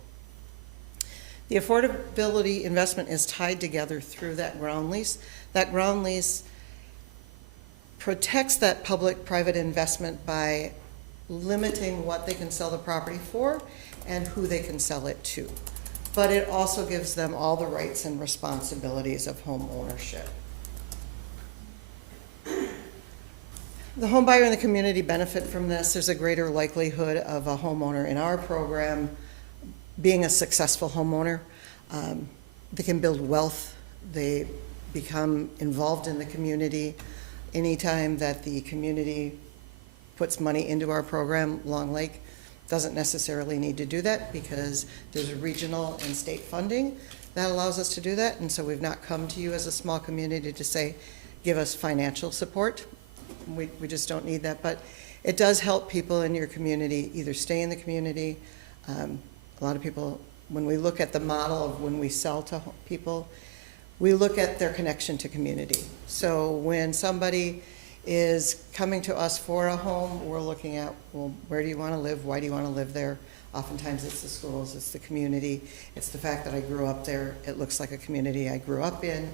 The affordability investment is tied together through that ground lease. That ground lease protects that public-private investment by limiting what they can sell the property for and who they can sell it to. But it also gives them all the rights and responsibilities of home ownership. The home buyer and the community benefit from this. There's a greater likelihood of a homeowner in our program being a successful homeowner. They can build wealth. They become involved in the community. Anytime that the community puts money into our program, Long Lake doesn't necessarily need to do that because there's regional and state funding that allows us to do that. And so we've not come to you as a small community to say, give us financial support. We just don't need that. But it does help people in your community either stay in the community. A lot of people, when we look at the model of when we sell to people, we look at their connection to community. So when somebody is coming to us for a home, we're looking at, well, where do you want to live? Why do you want to live there? Oftentimes it's the schools, it's the community, it's the fact that I grew up there. It looks like a community I grew up in.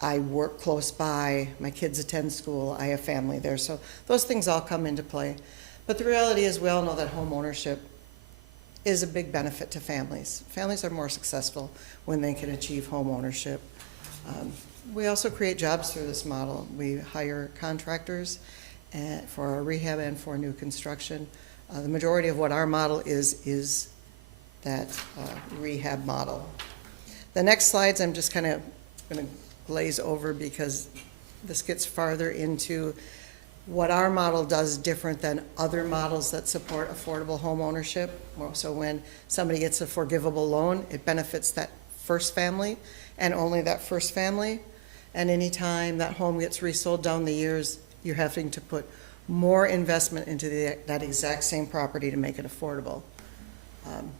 I work close by, my kids attend school, I have family there. So those things all come into play. But the reality is we all know that home ownership is a big benefit to families. Families are more successful when they can achieve home ownership. We also create jobs through this model. We hire contractors for our rehab and for new construction. The majority of what our model is that rehab model. The next slides I'm just kind of going to glaze over because this gets farther into what our model does different than other models that support affordable home ownership. So when somebody gets a forgivable loan, it benefits that first family and only that first family. And anytime that home gets resold down the years, you're having to put more investment into that exact same property to make it affordable.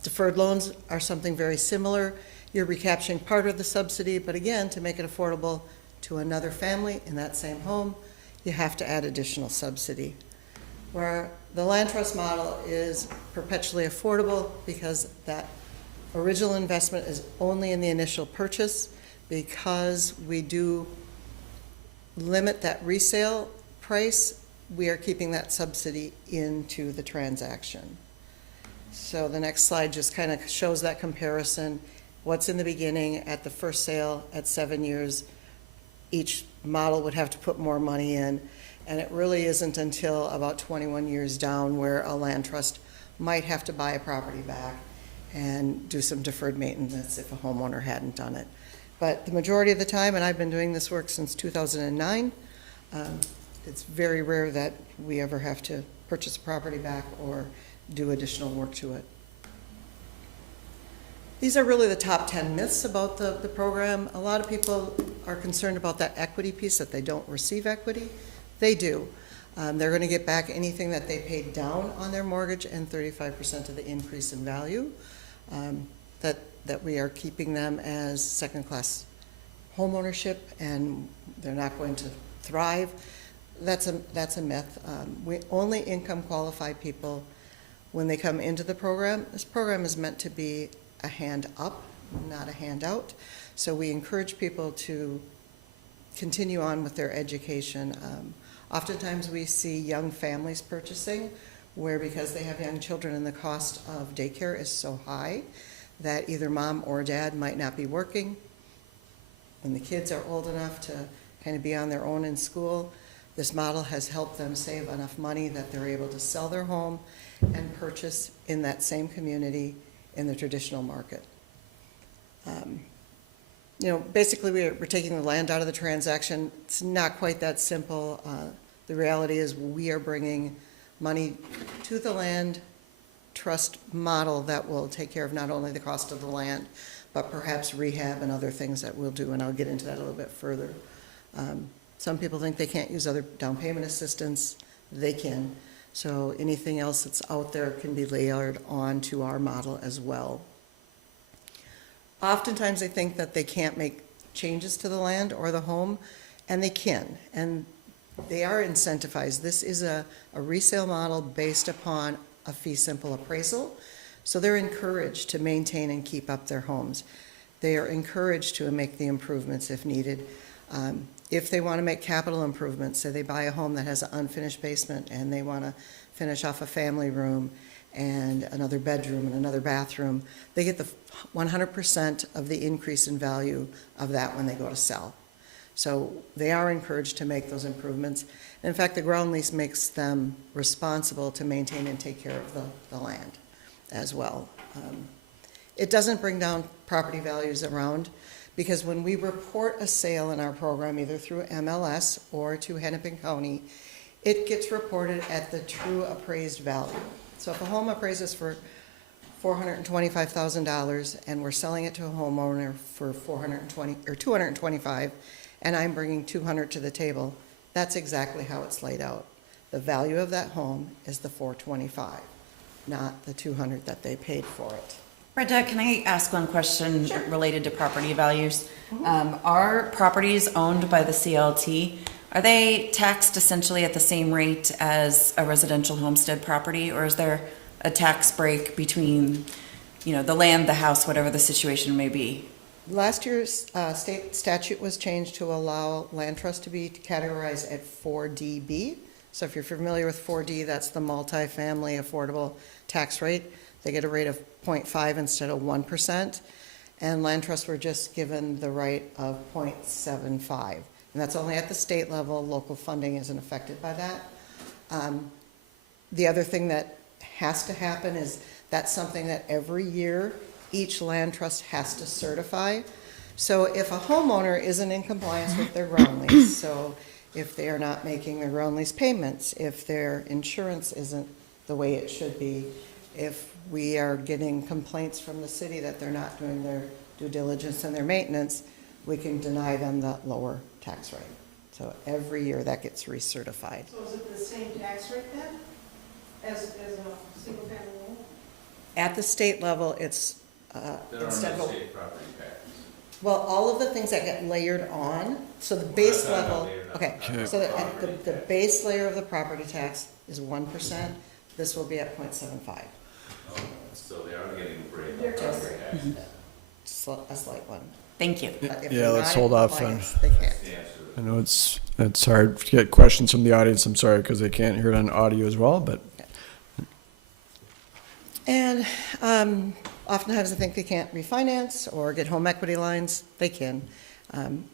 Deferred loans are something very similar. You're recapturing part of the subsidy, but again, to make it affordable to another family in that same home, you have to add additional subsidy. Where the land trust model is perpetually affordable because that original investment is only in the initial purchase. Because we do limit that resale price, we are keeping that subsidy into the transaction. So the next slide just kind of shows that comparison. What's in the beginning at the first sale at 7 years, each model would have to put more money in. And it really isn't until about 21 years down where a land trust might have to buy a property back and do some deferred maintenance if a homeowner hadn't done it. But the majority of the time, and I've been doing this work since 2009, it's very rare that we ever have to purchase a property back or do additional work to it. These are really the top 10 myths about the program. A lot of people are concerned about that equity piece, that they don't receive equity. They do. They're going to get back anything that they paid down on their mortgage and 35% of the increase in value. That we are keeping them as second-class home ownership and they're not going to thrive. That's a myth. We only income qualify people when they come into the program. This program is meant to be a hand up, not a handout. So we encourage people to continue on with their education. Oftentimes we see young families purchasing where because they have young children and the cost of daycare is so high that either mom or dad might not be working. When the kids are old enough to kind of be on their own in school, this model has helped them save enough money that they're able to sell their home and purchase in that same community in the traditional market. Basically we're taking the land out of the transaction. It's not quite that simple. The reality is we are bringing money to the land trust model that will take care of not only the cost of the land, but perhaps rehab and other things that we'll do, and I'll get into that a little bit further. Some people think they can't use other down payment assistance, they can. So anything else that's out there can be layered onto our model as well. Oftentimes, they think that they can't make changes to the land or the home, and they can, and they are incentivized. This is a resale model based upon a fee simple appraisal, so they're encouraged to maintain and keep up their homes. They are encouraged to make the improvements if needed. If they want to make capital improvements, say they buy a home that has an unfinished basement and they want to finish off a family room and another bedroom and another bathroom, they get the 100% of the increase in value of that when they go to sell. So they are encouraged to make those improvements. In fact, the ground lease makes them responsible to maintain and take care of the land as well. It doesn't bring down property values around, because when we report a sale in our program, either through MLS or to Hennepin County, it gets reported at the true appraised value. So if a home appraises for $425,000 and we're selling it to a homeowner for $225,000, and I'm bringing $200,000 to the table, that's exactly how it's laid out. The value of that home is the $425,000, not the $200,000 that they paid for it. Brenda, can I ask one question related to property values? Are properties owned by the CLT, are they taxed essentially at the same rate as a residential homestead property, or is there a tax break between, the land, the house, whatever the situation may be? Last year's state statute was changed to allow land trust to be categorized at 4DB. So if you're familiar with 4D, that's the multifamily affordable tax rate. They get a rate of 0.5 instead of 1%. And land trusts were just given the right of 0.75. And that's only at the state level. Local funding isn't affected by that. The other thing that has to happen is that's something that every year each land trust has to certify. So if a homeowner isn't in compliance with their ground lease, so if they are not making their ground lease payments, if their insurance isn't the way it should be, if we are getting complaints from the city that they're not doing their due diligence and their maintenance, we can deny them that lower tax rate. So every year that gets recertified. So is it the same tax rate then, as a single family home? At the state level, it's, There are instead no of, state property taxes. well, all of the things that get layered on, so the base That's not level, layered on. okay, Okay. so the base layer of the property tax is 1%, this will be at 0.75, So they are getting a break on property taxes. a slight one. Thank you. But if Yeah, they're let's not in hold off on- compliance, they can't. The answer to I know it's hard to get questions from the audience, I'm sorry, because they can't hear it on audio as well, but And oftentimes I think they can't refinance or get home equity lines. They can.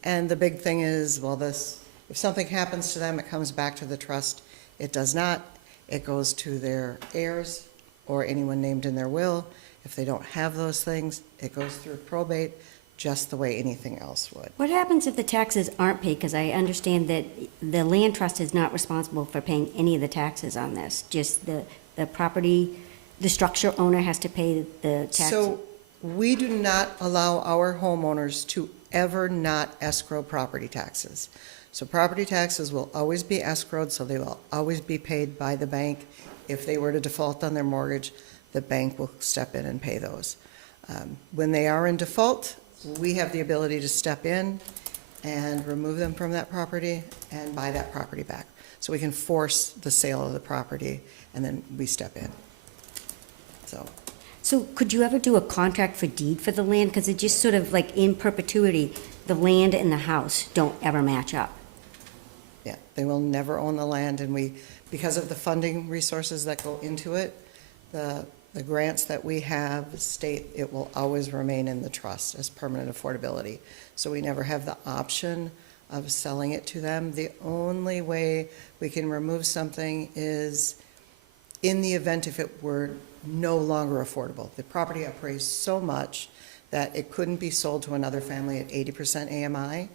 And the big thing is, well, if something happens to them, it comes back to the trust. It does not. It goes to their heirs or anyone named in their will. If they don't have those things, it goes through probate just the way anything else would. What happens if the taxes aren't paid? Because I understand that the land trust is not responsible for paying any of the taxes on this. Just the property, the structure owner has to pay the tax. So we do not allow our homeowners to ever not escrow property taxes. So property taxes will always be escrowed, so they will always be paid by the bank. If they were to default on their mortgage, the bank will step in and pay those. When they are in default, we have the ability to step in and remove them from that property and buy that property back. So we can force the sale of the property, and then we step in. So could you ever do a contract for deed for the land? Because it just sort of like in perpetuity, the land and the house don't ever match up. Yeah, they will never own the land, and because of the funding resources that go into it, the grants that we have state it will always remain in the trust as permanent affordability. So we never have the option of selling it to them. The only way we can remove something is in the event if it were no longer affordable. The property appraised so much that it couldn't be sold to another family at 80% AMI,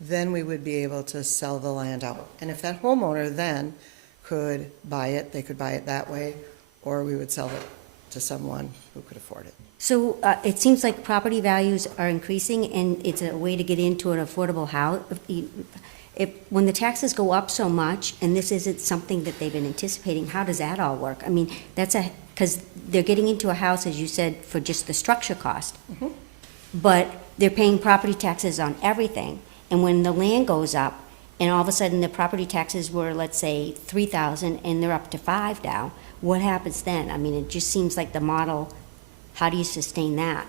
then we would be able to sell the land out. And if that homeowner then could buy it, they could buy it that way, or we would sell it to someone who could afford it. So it seems like property values are increasing, and it's a way to get into an affordable house. when the taxes go up so much, and this isn't something that they've been anticipating, how does that all work? I mean, because they're getting into a house, as you said, for just the structure cost. Mhm. But they're paying property taxes on everything, and when the land goes up, and all of a sudden the property taxes were, let's say, 3,000, and they're up to 5 now, what happens then? I mean, it just seems like the model, how do you sustain that?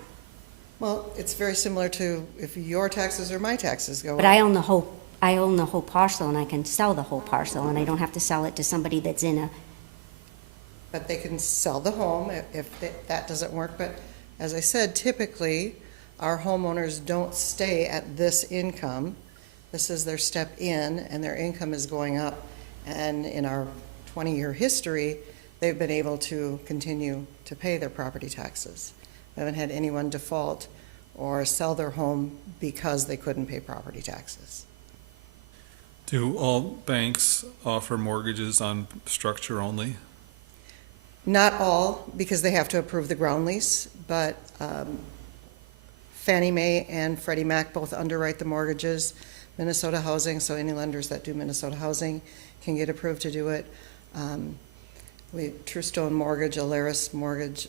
Well, it's very similar to if your taxes or my taxes go up. But I own the whole parcel, and I can sell the whole parcel, and I don't have to sell it to somebody that's in a, But they can sell the home if that doesn't work. But as I said, typically, our homeowners don't stay at this income. This is their step in, and their income is going up. And in our 20-year history, they've been able to continue to pay their property taxes. We haven't had anyone default or sell their home because they couldn't pay property taxes. Do all banks offer mortgages on structure only? Not all, because they have to approve the ground lease, but Fannie Mae and Freddie Mac both underwrite the mortgages. Minnesota Housing, so any lenders that do Minnesota Housing can get approved to do it. True Stone Mortgage, Alaris Mortgage,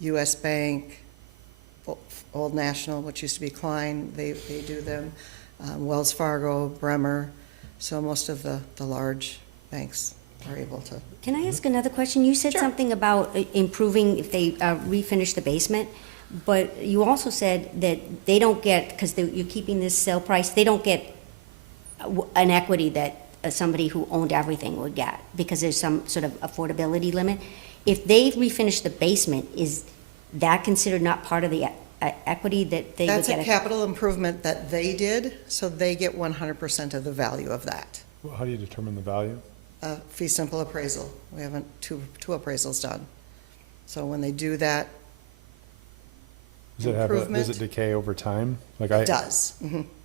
U.S. Bank, Old National, which used to be Klein, they do them. Wells Fargo, Bremer, so most of the large banks are able to. Can I ask another question? You said Sure. something about improving if they refinish the basement, but you also said that they don't get, because you're keeping this sale price, they don't get an equity that somebody who owned everything would get, because there's some sort of affordability limit. If they refinish the basement, is that considered not part of the equity that they would That's get? a capital improvement that they did, so they get 100% of the value of that. How do you determine the value? Fee simple appraisal. We haven't two appraisals done. So when they do that, Does it improvement, does it decay over time? Like it does.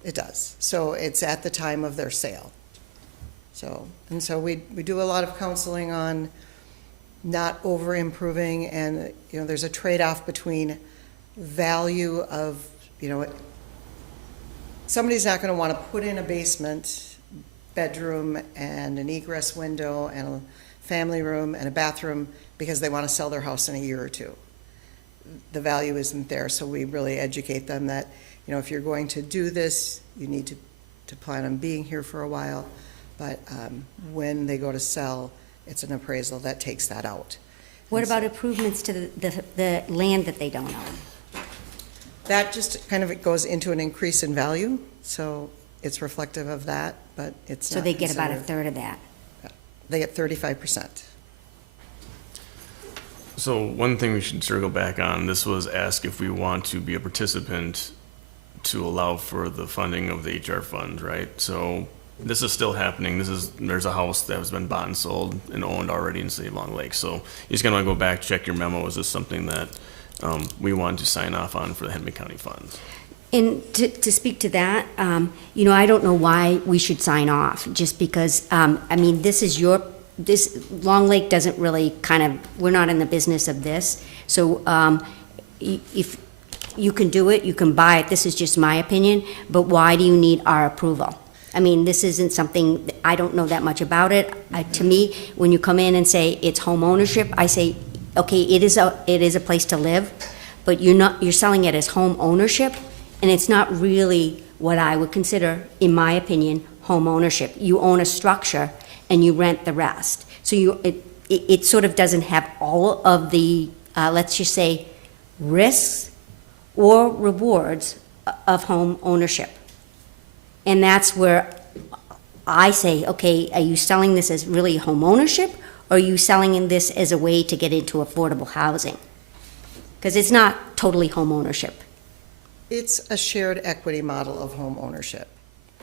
It does. So it's at the time of their sale. So we do a lot of counseling on not over improving, and there's a trade-off between value of, somebody's not going to want to put in a basement, bedroom, and an egress window, and a family room, and a bathroom because they want to sell their house in a year or two. The value isn't there, so we really educate them that, if you're going to do this, you need to plan on being here for a while, but when they go to sell, it's an appraisal that takes that out. What about improvements to the land that they don't own? That just kind of it goes into an increase in value, so it's reflective of that, but it's not So they get about a considered- third of that. They get 35%. So one thing we should circle back on, this was asked if we want to be a participant to allow for the funding of the HR fund, right? So this is still happening. There's a house that has been bought and sold and owned already in the city of Long Lake. So you just gotta go back, check your memo. Is this something that we want to sign off on for the Hennepin County funds? And to speak to that, I don't know why we should sign off, just because, this Long Lake doesn't really we're not in the business of this. So if you can do it, you can buy it, this is just my opinion, but why do you need our approval? This isn't something, I don't know that much about it. To me, when you come in and say it's home ownership, I say, okay, it is a place to live, but you're selling it as home ownership, and it's not really what I would consider, in my opinion, home ownership. You own a structure and you rent the rest. So it sort of doesn't have all of the, let's just say, risks or rewards of home ownership. And that's where I say, okay, are you selling this as really home ownership, or are you selling this as a way to get into affordable housing? Because it's not totally home ownership. It's a shared equity model of home ownership.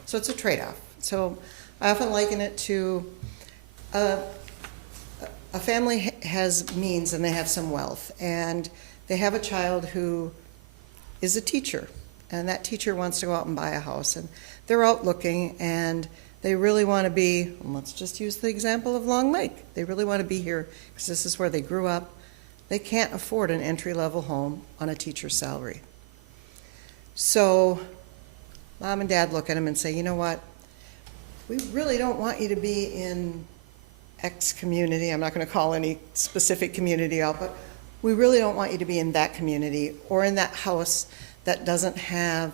So it's a trade-off. So I often liken it to a family has means and they have some wealth, and they have a child who is a teacher, and that teacher wants to go out and buy a house, and they're out looking, and they really want to be, let's just use the example of Long Lake. They really want to be here because this is where they grew up. They can't afford an entry-level home on a teacher's salary. So mom and dad look at them and say, you know what? we really don't want you to be in X community. I'm not going to call any specific community out, but we really don't want you to be in that community or in that house that doesn't have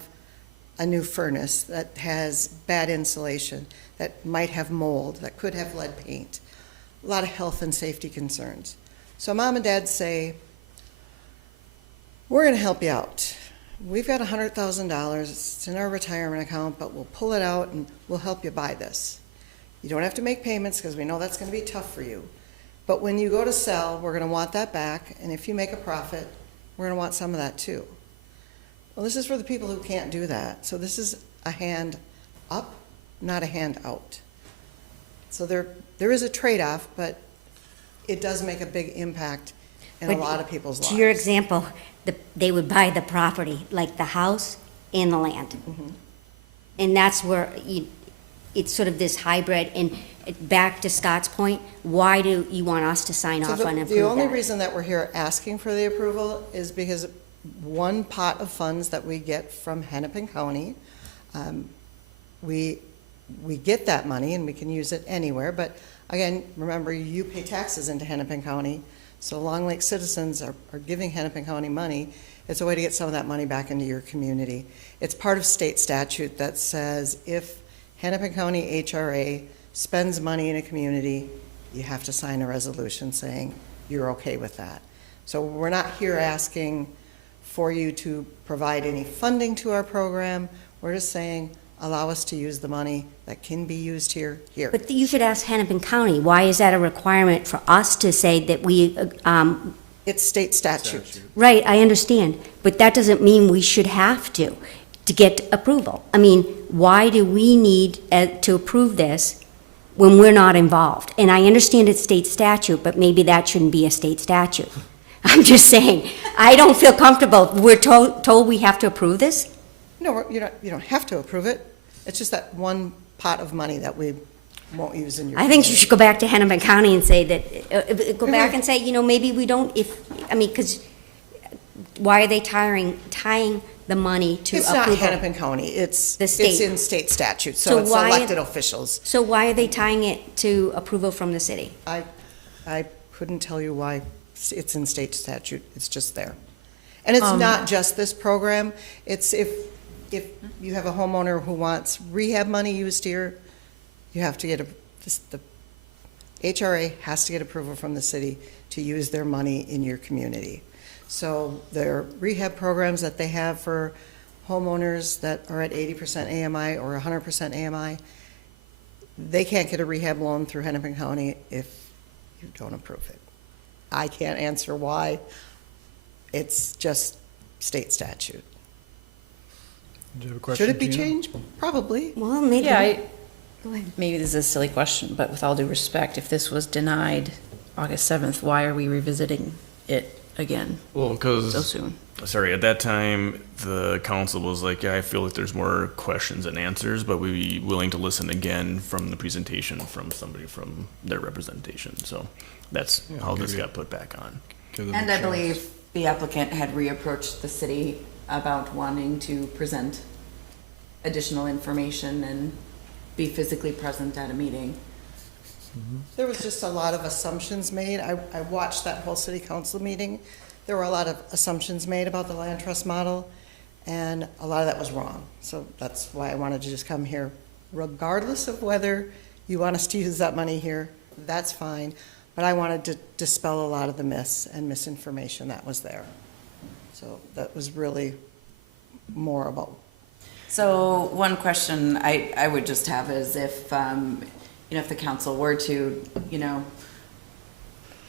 a new furnace, that has bad insulation, that might have mold, that could have lead paint. A lot of health and safety concerns. So mom and dad say, we're going to help you out. We've got $100,000. It's in our retirement account, but we'll pull it out and we'll help you buy this. You don't have to make payments because we know that's going to be tough for you. But when you go to sell, we're going to want that back. And if you make a profit, we're going to want some of that too. Well, this is for the people who can't do that. So this is a hand up, not a hand out. So there is a trade-off, but it does make a big impact in a But lot of people's lives. To your example, they would buy the property, like the house and the land. Mhm. And that's where it's sort of this hybrid. And back to Scott's point, why do you want us to sign So off the- on and The approve only that? reason that we're here asking for the approval is because one pot of funds that we get from Hennepin County, we get that money and we can use it anywhere, but again, remember, you pay taxes into Hennepin County, so Long Lake citizens are giving Hennepin County money. It's a way to get some of that money back into your community. It's part of state statute that says if Hennepin County HRA spends money in a community, you have to sign a resolution saying you're okay with that. So we're not here asking for you to provide any funding to our program. We're just saying, allow us to use the money that can be used here. But you should ask Hennepin County, why is that a requirement for us to say that we, It's state statute. right, I understand, but that doesn't mean we should have to get approval. I mean, why do we need to approve this when we're not involved? And I understand it's state statute, but maybe that shouldn't be a state statute. I'm just saying, I don't feel comfortable. We're told we have to approve this? No, you don't have to approve it. It's just that one pot of money that we won't use in your. I think you should go back to Hennepin County and say that, go back and say, maybe we don't, because why are they tying the money to It's not approval? Hennepin County, it's The state. It's in state statute, so So it's why- elected officials. So why are they tying it to approval from the city? I couldn't tell you why it's in state statute, it's just there. And it's not just this program, it's if you have a homeowner who wants rehab money used here, you have to get the HRA has to get approval from the city to use their money in your community. So their rehab programs that they have for homeowners that are at 80% AMI or 100% AMI, they can't get a rehab loan through Hennepin County if you don't approve it. I can't answer why. It's just state statute. Do you have a question, Should it be Gina? changed? Probably. Well, maybe. Yeah, Go ahead. maybe this is a silly question, but with all due respect, if this was denied August 7th, why are we revisiting it again Well, so because, soon? sorry, at that time, the council was like, yeah, I feel like there's more questions than answers, but we'd be willing to listen again from the presentation from somebody from their representation. So that's Yeah, how this maybe. got put back on. Give them a And I chance. believe the applicant had reapproached the city about wanting to present additional information and be physically present at a meeting. There was just a lot of assumptions made. I watched that whole city council meeting. There were a lot of assumptions made about the land trust model, and a lot of that was wrong. So that's why I wanted to just come here. Regardless of whether you want us to use that money here, that's fine. But I wanted to dispel a lot of the myths and misinformation that was there. So that was really more about. So one question I would just have is if, if the council were to,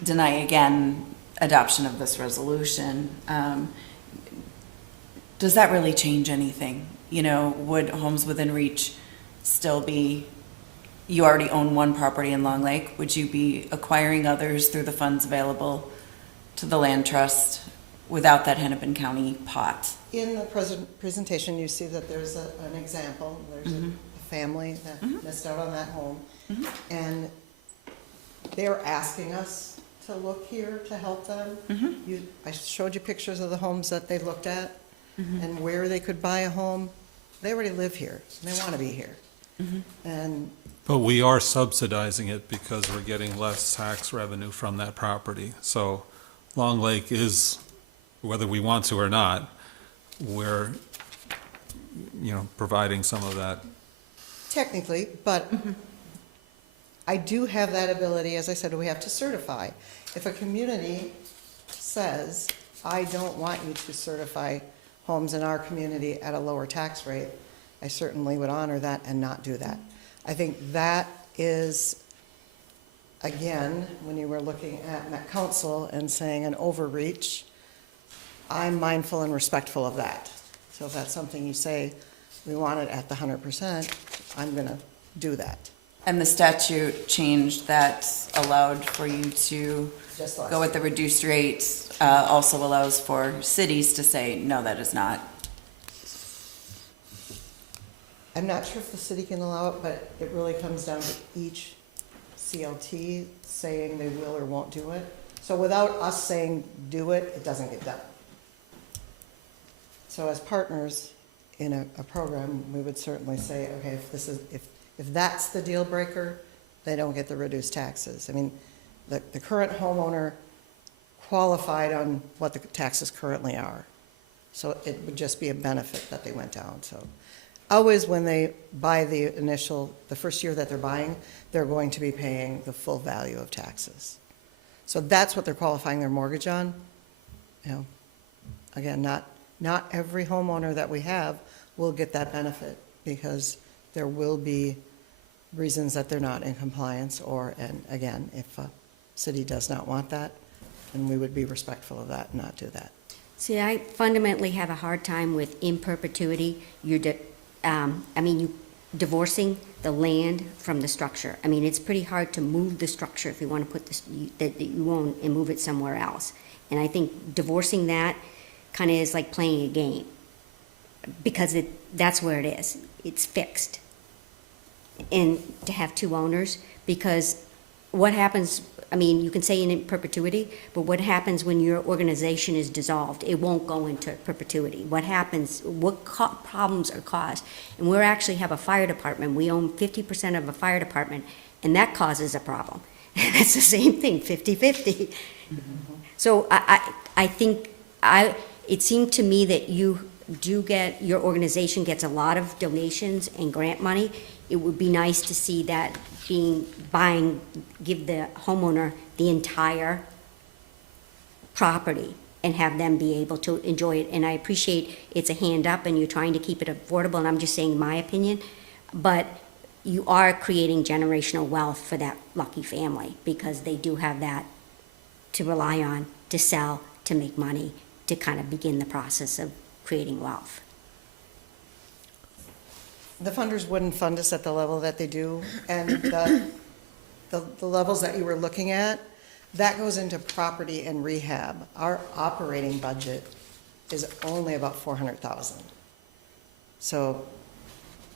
deny again adoption of this resolution, does that really change anything? Would Homes Within Reach still be, you already own one property in Long Lake, would you be acquiring others through the funds available to the land trust without that Hennepin County pot? In the presentation, you see that there's an example. There's a family that missed out on that home. And they're asking us to look here to help them. I showed you pictures of the homes that they looked at and where they could buy a home. They already live here. They want to be here. And But we are subsidizing it because we're getting less tax revenue from that property. So Long Lake is, whether we want to or not, we're, providing some of that. Technically, but I do have that ability, as I said, we have to certify. If a community says, I don't want you to certify homes in our community at a lower tax rate, I certainly would honor that and not do that. I think that is, again, when you were looking at Met Council and saying an overreach, I'm mindful and respectful of that. So if that's something you say, we want it at the 100%, I'm gonna do that. And the statute change that allowed for you to Just last go with the reduced rate also allows for cities to say, no, that is not. I'm not sure if the city can allow it, but it really comes down to each CLT saying they will or won't do it. So without us saying do it, it doesn't get done. So as partners in a program, we would certainly say, okay, if that's the deal breaker, they don't get the reduced taxes. I mean, the current homeowner qualified on what the taxes currently are. So it would just be a benefit that they went down, so. Always when they buy the first year that they're buying, they're going to be paying the full value of taxes. So that's what they're qualifying their mortgage on. Again, not every homeowner that we have will get that benefit because there will be reasons that they're not in compliance and again, if a city does not want that, then we would be respectful of that and not do that. See, I fundamentally have a hard time with in perpetuity. You divorcing the land from the structure. I mean, it's pretty hard to move the structure if you want to put this, that you own and move it somewhere else. And I think divorcing that kind of is like playing a game because that's where it is. It's fixed. And to have two owners, because what happens, I mean, you can say in perpetuity, but what happens when your organization is dissolved? It won't go into perpetuity. What happens, what problems are caused? And we actually have a fire department. We own 50% of a fire department, and that causes a problem. It's the same thing, 50-50. So I think it seemed to me that your organization gets a lot of donations and grant money. It would be nice to see that give the homeowner the entire property and have them be able to enjoy it. And I appreciate it's a hand up and you're trying to keep it affordable, and I'm just saying my opinion, but you are creating generational wealth for that lucky family because they do have that to rely on, to sell, to make money, to kind of begin the process of creating wealth. The funders wouldn't fund us at the level that they do, and the levels that you were looking at, that goes into property and rehab. Our operating budget is only about $400,000. So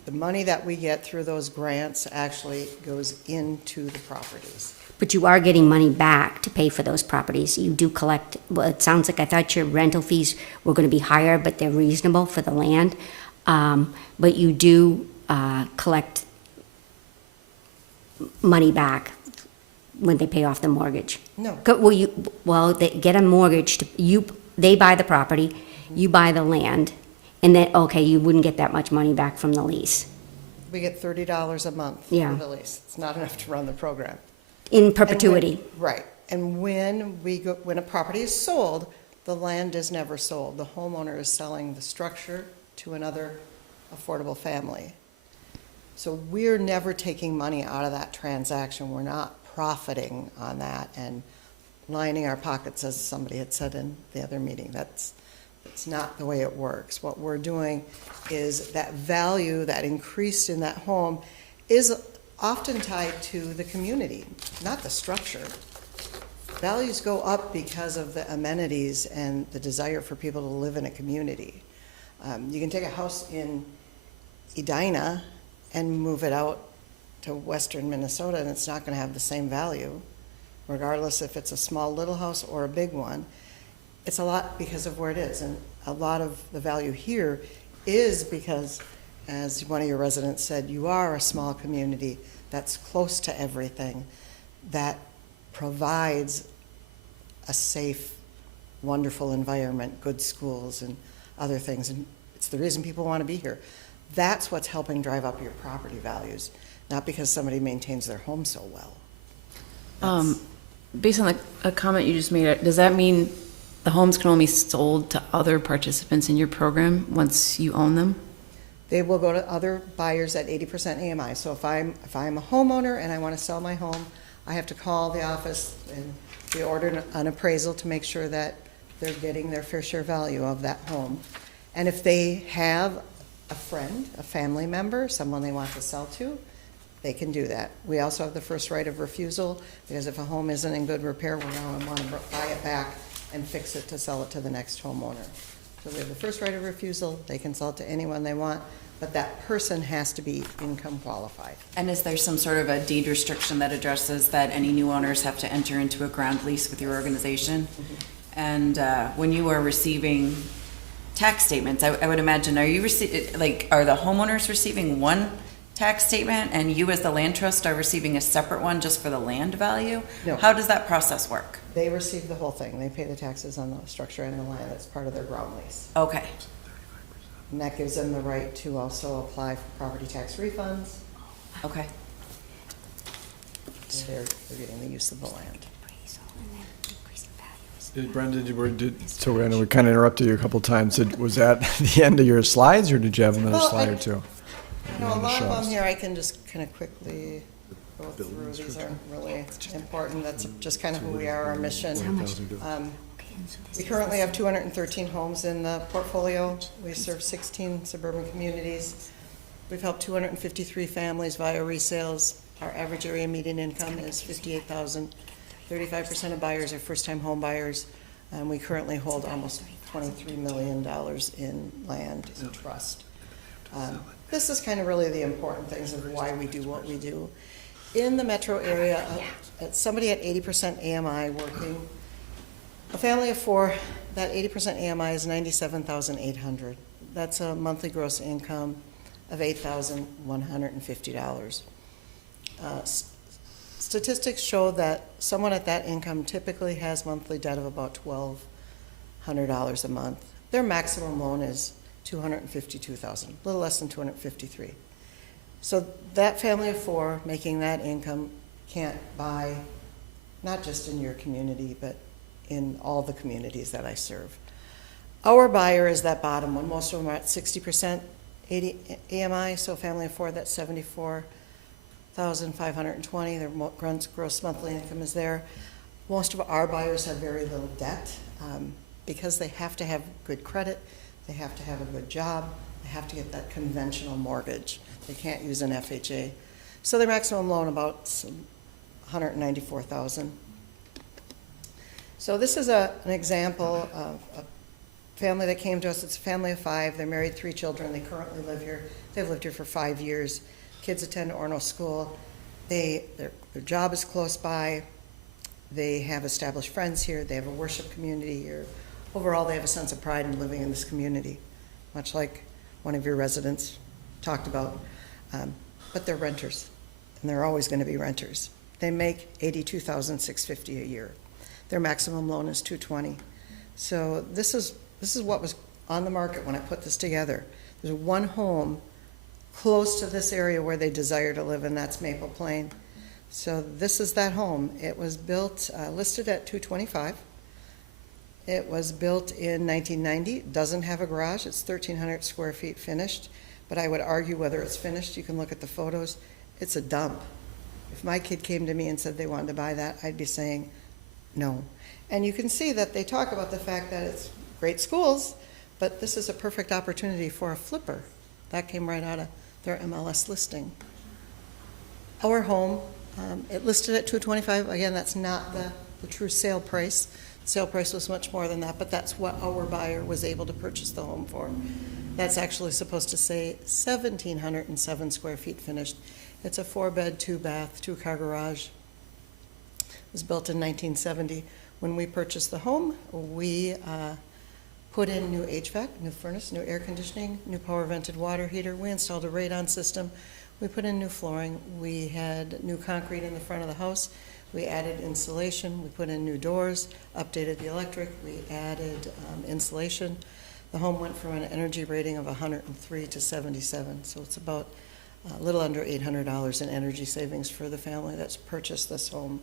the money that we get through those grants actually goes into the properties. But you are getting money back to pay for those properties. You do collect, well, it sounds like I thought your rental fees were going to be higher, but they're reasonable for the land. But you do collect money back when they pay off the mortgage. No. They get a mortgage, they buy the property, you buy the land, and then, okay, you wouldn't get that much money back from the lease. We get $30 a month Yeah. for the lease. It's not enough to run the program. In perpetuity. Right. And when a property is sold, the land is never sold. The homeowner is selling the structure to another affordable family. So we're never taking money out of that transaction. We're not profiting on that and lining our pockets, as somebody had said in the other meeting. That's not the way it works. What we're doing is that value that increased in that home is often tied to the community, not the structure. Values go up because of the amenities and the desire for people to live in a community. You can take a house in Edina and move it out to western Minnesota, and it's not going to have the same value, regardless if it's a small little house or a big one. It's a lot because of where it is, and a lot of the value here is because, as one of your residents said, you are a small community that's close to everything, that provides a safe, wonderful environment, good schools and other things. And it's the reason people want to be here. That's what's helping drive up your property values, not because somebody maintains their home so well. Based on a comment you just made, does that mean the homes can only be sold to other participants in your program once you own them? They will go to other buyers at 80% AMI. So if I'm a homeowner and I want to sell my home, I have to call the office and we order an appraisal to make sure that they're getting their fair share value of that home. And if they have a friend, a family member, someone they want to sell to, they can do that. We also have the first right of refusal, because if a home isn't in good repair, we're going to want to buy it back and fix it to sell it to the next homeowner. So we have the first right of refusal. They can sell it to anyone they want, but that person has to be income qualified. And is there some sort of a deed restriction that addresses that any new owners have to enter into a ground lease with your organization? And when you are receiving tax statements, I would imagine, are the homeowners receiving one tax statement and you as the land trust are receiving a separate one just for the land value? No. How does that process work? They receive the whole thing. They pay the taxes on the structure and the land. That's part of their ground lease. Okay. And that gives them the right to also apply for property tax refunds. Okay. They're getting the use of the land. Brenda, so I know we kind of interrupted you a couple times. Was that the end of your slides, or did you have another Well, slide or two? No, a lot of them here I can just kind of quickly go through. These aren't really important. That's just kind of who we are, our mission. We currently have 213 homes in the portfolio. We serve 16 suburban communities. We've helped 253 families via resales. Our average area median income is $58,000. 35% of buyers are first-time home buyers. And we currently hold almost $23 million in land in trust. This is kind of really the important things of why we do what we do. In the metro area, somebody at 80% AMI working, a family of four, that 80% AMI is $97,800. That's a monthly gross income of $8,150. Statistics show that someone at that income typically has monthly debt of about $1,200 a month. Their maximum loan is $252,000, a little less than $253,000. So that family of four making that income can't buy, not just in your community, but in all the communities that I serve. Our buyer is that bottom one. Most of them are at 60% AMI, so family of four, that's $74,520. Their gross monthly income is there. Most of our buyers have very little debt because they have to have good credit, they have to have a good job, they have to get that conventional mortgage. They can't use an FHA. So their maximum loan about $194,000. So this is an example of a family that came to us. It's a family of five. They're married, 3 children. They currently live here. They've lived here for 5 years. Kids attend Orno School. Their job is close by. They have established friends here. They have a worship community here. Overall, they have a sense of pride in living in this community, much like one of your residents talked about. But they're renters, and they're always going to be renters. They make $82,650 a year. Their maximum loan is $220,000. So this is what was on the market when I put this together. There's one home close to this area where they desire to live, and that's Maple Plain. So this is that home. It was built, listed at $225,000. It was built in 1990. It doesn't have a garage. It's 1,300 square feet finished. But I would argue whether it's finished. You can look at the photos. It's a dump. If my kid came to me and said they wanted to buy that, I'd be saying no. And you can see that they talk about the fact that it's great schools, but this is a perfect opportunity for a flipper. That came right out of their MLS listing. Our home, it listed at $225,000. Again, that's not the true sale price. The sale price was much more than that, but that's what our buyer was able to purchase the home for. That's actually supposed to say 1,707 square feet finished. It's a 4-bed, 2-bath, 2-car garage. It was built in 1970. When we purchased the home, we put in new HVAC, new furnace, new air conditioning, new power vented water heater. We installed a radon system. We put in new flooring. We had new concrete in the front of the house. We added insulation. We put in new doors, updated the electric. We added insulation. The home went from an energy rating of 103 to 77, so it's about a little under $800 in energy savings for the family that's purchased this home.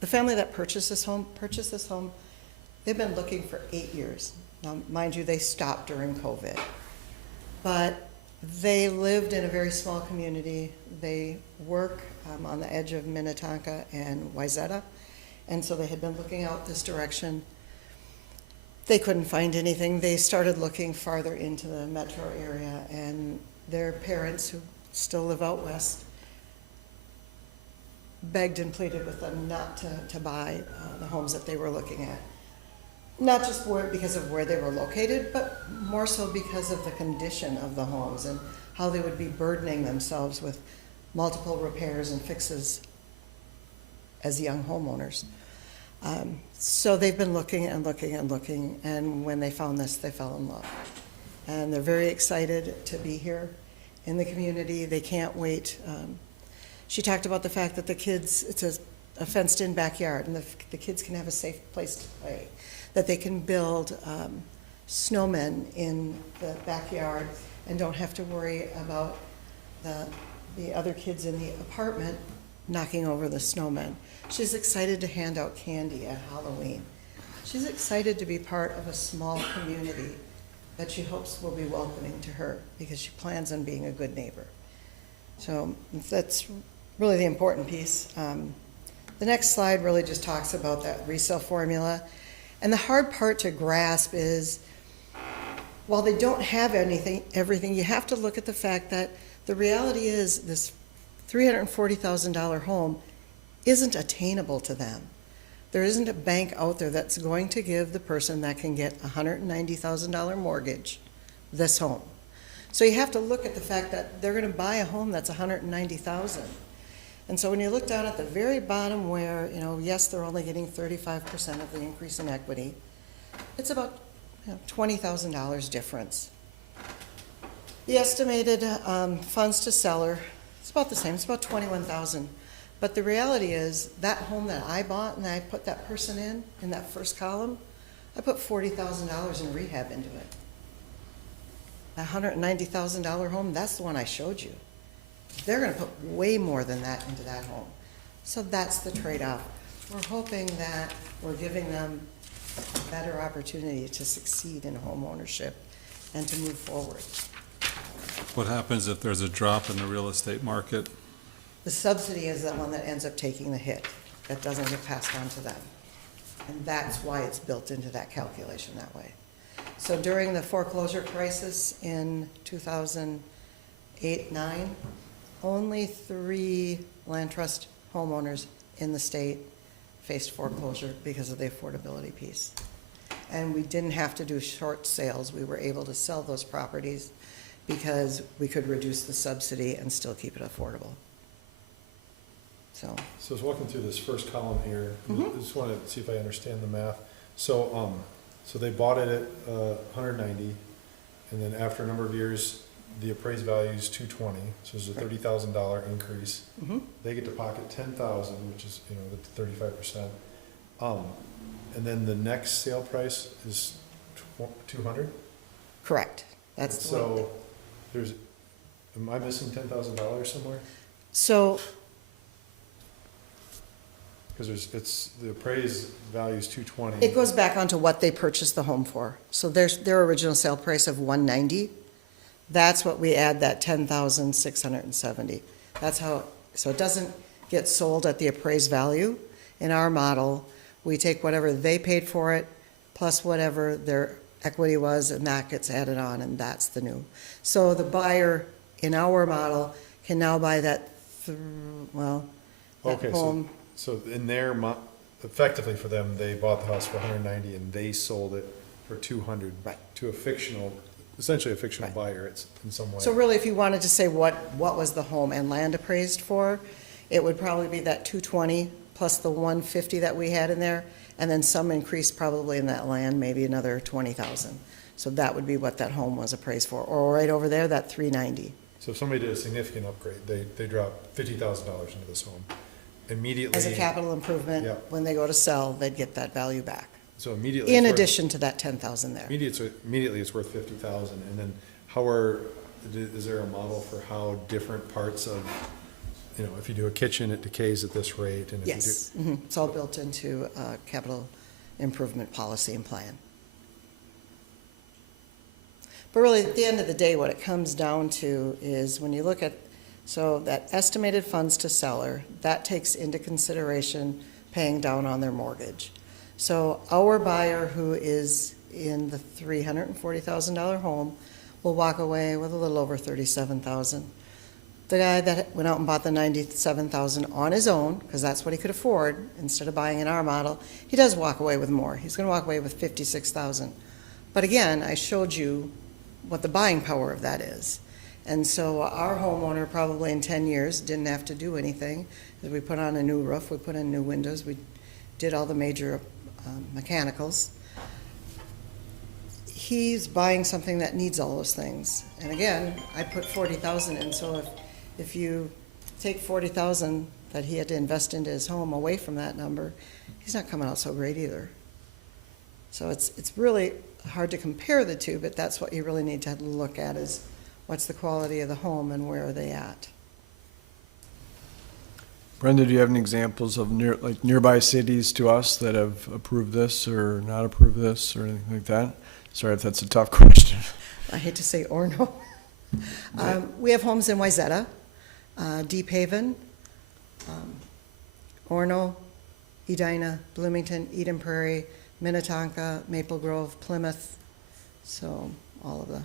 The family that purchased this home, they've been looking for 8 years. Now, mind you, they stopped during COVID. But they lived in a very small community. They work on the edge of Minnetonka and Wayzata, and so they had been looking out this direction. They couldn't find anything. They started looking farther into the metro area, and their parents, who still live out west, begged and pleaded with them not to buy the homes that they were looking at. Not just because of where they were located, but more so because of the condition of the homes and how they would be burdening themselves with multiple repairs and fixes as young homeowners. So they've been looking and looking and looking, and when they found this, they fell in love. And they're very excited to be here in the community. They can't wait. She talked about the fact that the kids, it's a fenced-in backyard, and the kids can have a safe place to play, that they can build snowmen in the backyard and don't have to worry about the other kids in the apartment knocking over the snowmen. She's excited to hand out candy at Halloween. She's excited to be part of a small community that she hopes will be welcoming to her because she plans on being a good neighbor. So that's really the important piece. The next slide really just talks about that resale formula. And the hard part to grasp is, while they don't have everything, you have to look at the fact that the reality is this $340,000 home isn't attainable to them. There isn't a bank out there that's going to give the person that can get a $190,000 mortgage this home. So you have to look at the fact that they're going to buy a home that's $190,000. And so when you look down at the very bottom where, yes, they're only getting 35% of the increase in equity, it's about $20,000 difference. The estimated funds to seller, it's about the same, it's about $21,000. But the reality is, that home that I bought and I put that person in that first column, I put $40,000 in rehab into it. That $190,000 home, that's the one I showed you. They're going to put way more than that into that home. So that's the trade-off. We're hoping that we're giving them a better opportunity to succeed in home ownership and to move forward. What happens if there's a drop in the real estate market? The subsidy is the one that ends up taking the hit. That doesn't get passed on to them. And that's why it's built into that calculation that way. So during the foreclosure crisis in 2008-9, only 3 land trust homeowners in the state faced foreclosure because of the affordability piece. And we didn't have to do short sales. We were able to sell those properties because we could reduce the subsidy and still keep it affordable. So I was walking through this first column here. I just wanted to see if I understand the math. So, so they bought it at 190, and then after a number of years, the appraised value is 220. So there's a $30,000 increase. They get to pocket 10,000, which is the 35%. And then the next sale price is 200. correct. That's the one. So there's, am I missing $10,000 somewhere? So Because it's, the appraised value is 220. it goes back onto what they purchased the home for. So their original sale price of 190, that's what we add that 10,670. That's how, so it doesn't get sold at the appraised value. In our model, we take whatever they paid for it, plus whatever their equity was, and that gets added on, and that's the new. So the buyer in our model can now buy that, that Okay, home. so in their, effectively for them, they bought the house for 190 and they sold it for 200 Right. to a fictional, essentially a fictional buyer, it's in some way. So really, if you wanted to say what was the home and land appraised for, it would probably be that 220 plus the 150 that we had in there, and then some increase probably in that land, maybe another 20,000. So that would be what that home was appraised for, or right over there, that 390. So if somebody did a significant upgrade, they drop $50,000 into this home, immediately. As a capital improvement, Yeah. when they go to sell, they'd get that value back. So immediately. In it's worth- addition to that 10,000 there. Immediately it's worth 50,000, and then is there a model for how different parts of, if you do a kitchen, it decays at this rate, and if you do. Yes, it's all built into a capital improvement policy and plan. But really, at the end of the day, what it comes down to is when you look at, so that estimated funds to seller, that takes into consideration paying down on their mortgage. So our buyer who is in the $340,000 home will walk away with a little over $37,000. The guy that went out and bought the $97,000 on his own, because that's what he could afford, instead of buying in our model, he does walk away with more. He's gonna walk away with $56,000. But again, I showed you what the buying power of that is. And so our homeowner probably in 10 years didn't have to do anything. We put on a new roof, we put in new windows, we did all the major mechanicals. He's buying something that needs all those things. And again, I put 40,000 in, so if you take 40,000 that he had to invest into his home away from that number, he's not coming out so great either. So it's really hard to compare the two, but that's what you really need to look at is what's the quality of the home and where are they at. Brenda, do you have any examples of nearby cities to us that have approved this or not approved this or anything like that? Sorry if that's a tough question. I hate to say Orno. We have homes in Wayzata, Deep Haven, Orno, Edina, Bloomington, Eden Prairie, Minnetonka, Maple Grove, Plymouth, so all of the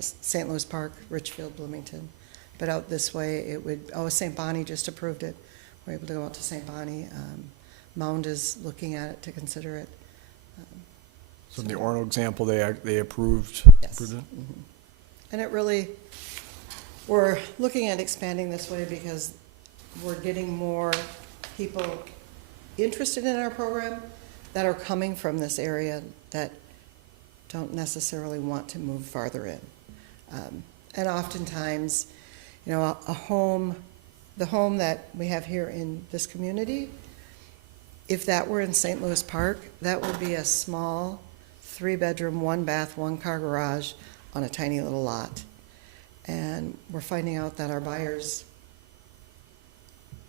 St. Louis Park, Richfield, Bloomington. But out this way, it would, St. Bonnie just approved it. We're able to go out to St. Bonnie. Mound is looking at it to consider it. So in the Orno example, they approved Yes. it? Mhm. And it really, we're looking at expanding this way because we're getting more people interested in our program that are coming from this area that don't necessarily want to move farther in. And oftentimes, a home, the home that we have here in this community, if that were in St. Louis Park, that would be a small 3-bedroom, 1-bath, 1-car garage on a tiny little lot. And we're finding out that our buyers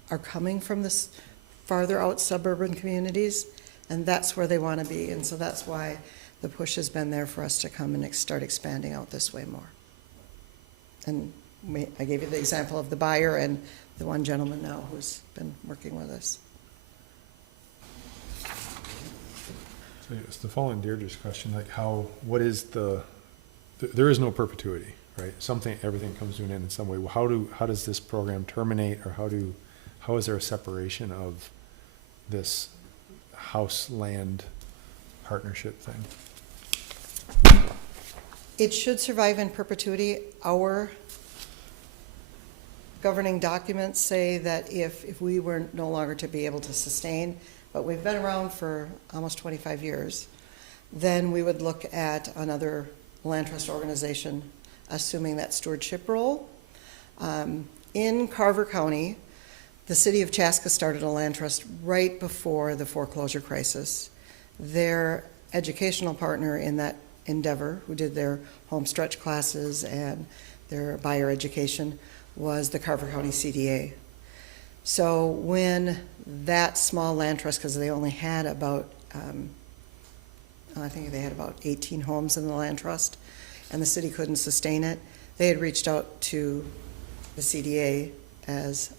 are coming from this farther out suburban communities, and that's where they want to be. And so that's why the push has been there for us to come and start expanding out this way more. And I gave you the example of the buyer and the one gentleman now who's been working with us. So yes, the following Deirdre's question, what is there is no perpetuity, right? Everything comes to an end in some way. Well, how does this program terminate, or how is there a separation of this house land partnership thing? It should survive in perpetuity. Our governing documents say that if we were no longer to be able to sustain, but we've been around for almost 25 years, then we would look at another land trust organization assuming that stewardship role. In Carver County, the city of Chaska started a land trust right before the foreclosure crisis. Their educational partner in that endeavor, who did their home stretch classes and their buyer education, was the Carver County CDA. So when that small land trust, because they only had about, I think they had about 18 homes in the land trust, and the city couldn't sustain it, they had reached out to the CDA as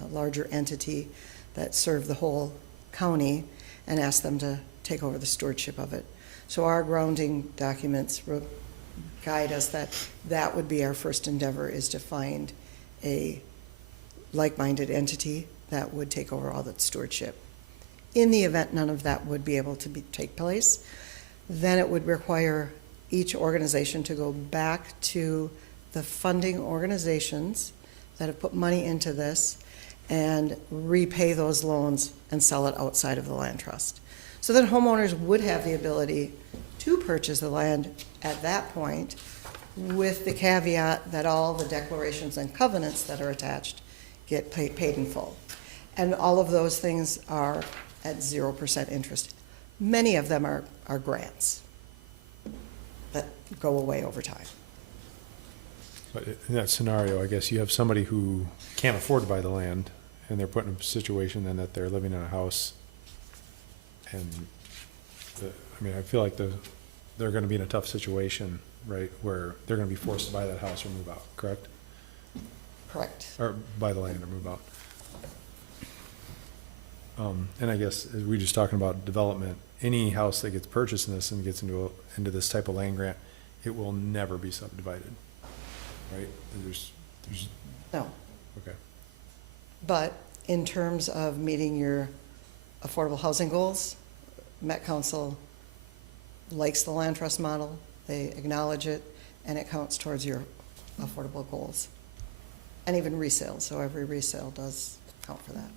a larger entity that served the whole county and asked them to take over the stewardship of it. So our grounding documents guide us that would be our first endeavor, is to find a like-minded entity that would take over all that stewardship. In the event none of that would be able to take place, then it would require each organization to go back to the funding organizations that have put money into this and repay those loans and sell it outside of the land trust. So then homeowners would have the ability to purchase the land at that point, with the caveat that all the declarations and covenants that are attached get paid in full. And all of those things are at 0% interest. Many of them are grants that go away over time. But in that scenario, I guess you have somebody who can't afford to buy the land, and they're put in a situation then that they're living in a house. And, I mean, I feel like they're gonna be in a tough situation, right, where they're gonna be forced to buy that house or move out, correct? Correct. Or buy the land or move out. And I guess, as we just talking about development, any house that gets purchased in this and gets into this type of land grant, it will never be subdivided, right? There's, No. okay. But in terms of meeting your affordable housing goals, Met Council likes the land trust model, they acknowledge it, and it counts towards your affordable goals. And even resale, so every resale does count for that.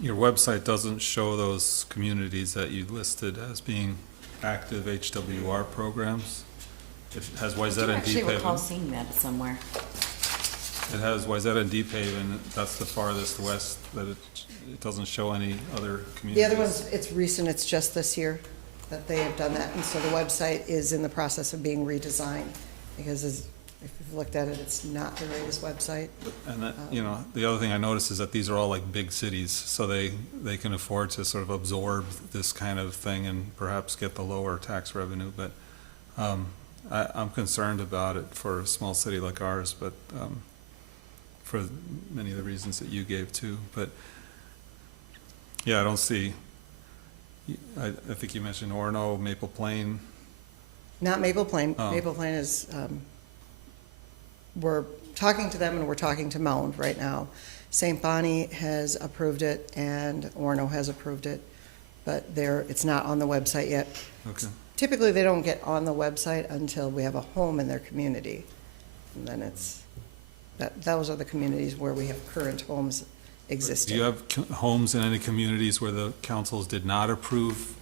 Your website doesn't show those communities that you listed as being active HWR programs. It has I Wayzata do and actually Deep recall Haven. seeing that somewhere. It has Wayzata and Deep Haven, that's the farthest west, that it doesn't show any other communities. The other ones, it's recent, it's just this year that they have done that, and so the website is in the process of being redesigned, because if you've looked at it, it's not the greatest website. And that, you know, the other thing I noticed is that these are all like big cities, so they can afford to sort of absorb this kind of thing and perhaps get the lower tax revenue, but, I'm concerned about it for a small city like ours, but, for many of the reasons that you gave too, but, yeah, I don't see, I think you mentioned Orono, Maple Plain. Not Maple Plain. Oh. Maple Plain is, we're talking to them and we're talking to Mound right now. St. Bonnie has approved it and Orono has approved it, but it's not on the website yet. Okay. Typically, they don't get on the website until we have a home in their community. And then those are the communities where we have current homes existing. Do you have homes in any communities where the councils did not approve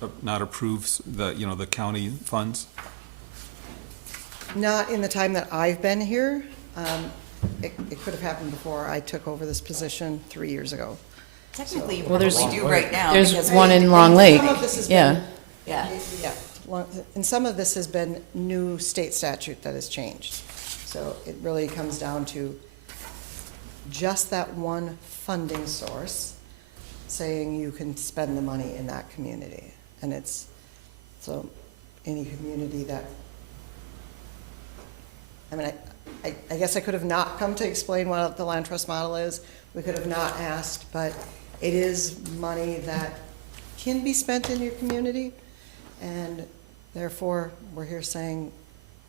the, the county funds? Not in the time that I've been here. It could have happened before I took over this position 3 years ago. Technically, you Well, there's- probably do right now. There's because one in we- Long Lake, Some of this has yeah. been- Yeah. Yeah, and some of this has been new state statute that has changed. So it really comes down to just that one funding source, saying you can spend the money in that community. And so any community that, I mean, I guess I could have not come to explain what the land trust model is. We could have not asked, but it is money that can be spent in your community. And therefore, we're here saying,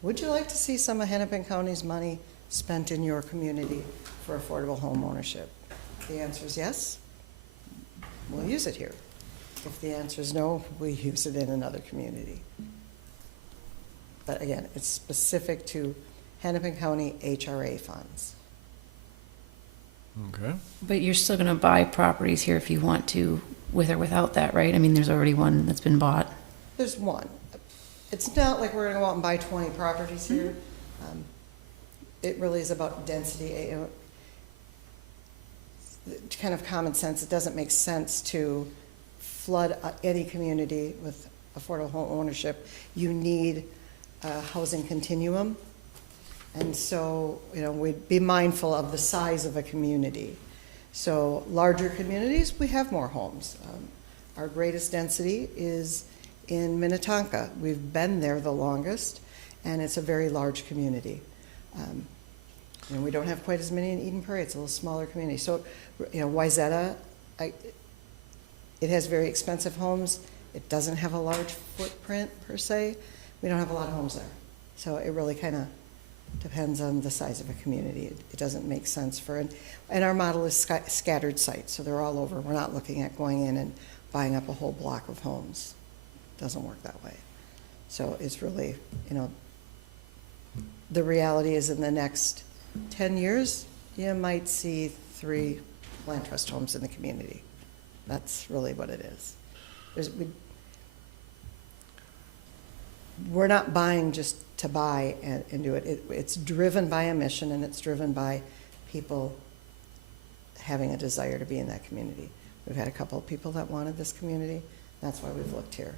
would you like to see some of Hennepin County's money spent in your community for affordable home ownership? If the answer is yes, we'll use it here. If the answer is no, we use it in another community. But again, it's specific to Hennepin County HRA funds. Okay. But you're still gonna buy properties here if you want to, with or without that, right? I mean, there's already one that's been bought. There's one. It's not like we're gonna go out and buy 20 properties here. It really is about density. Kind of common sense, it doesn't make sense to flood any community with affordable home ownership. You need a housing continuum. And so, we'd be mindful of the size of a community. So larger communities, we have more homes. Our greatest density is in Minnetonka. We've been there the longest, and it's a very large community. We don't have quite as many in Eden Prairie. It's a little smaller community. So, Wayzata, it has very expensive homes. It doesn't have a large footprint per se. We don't have a lot of homes there. So it really kind of depends on the size of a community. It doesn't make sense and our model is scattered sites, so they're all over. We're not looking at going in and buying up a whole block of homes. It doesn't work that way. So it's really, the reality is in the next 10 years, you might see 3 land trust homes in the community. That's really what it is. we're not buying just to buy and do it. It's driven by a mission, and it's driven by people having a desire to be in that community. We've had a couple of people that wanted this community. That's why we've looked here.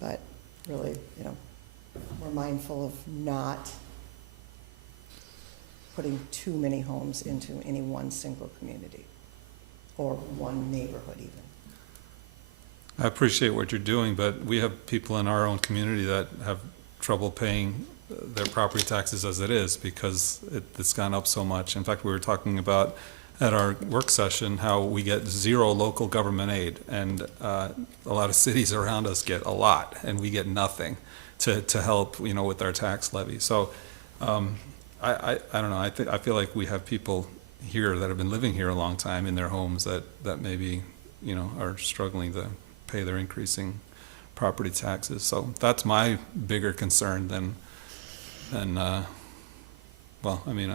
But really, you know, we're mindful of not putting too many homes into any one single community or one neighborhood even. I appreciate what you're doing, but we have people in our own community that have trouble paying their property taxes as it is because it's gone up so much. In fact, we were talking about at our work session how we get zero local government aid, and a lot of cities around us get a lot, and we get nothing to help, you know, with our tax levy. So I don't know. I feel like we have people here that have been living here a long time in their homes that maybe, you know, are struggling to pay their increasing property taxes. So that's my bigger concern than well, I mean,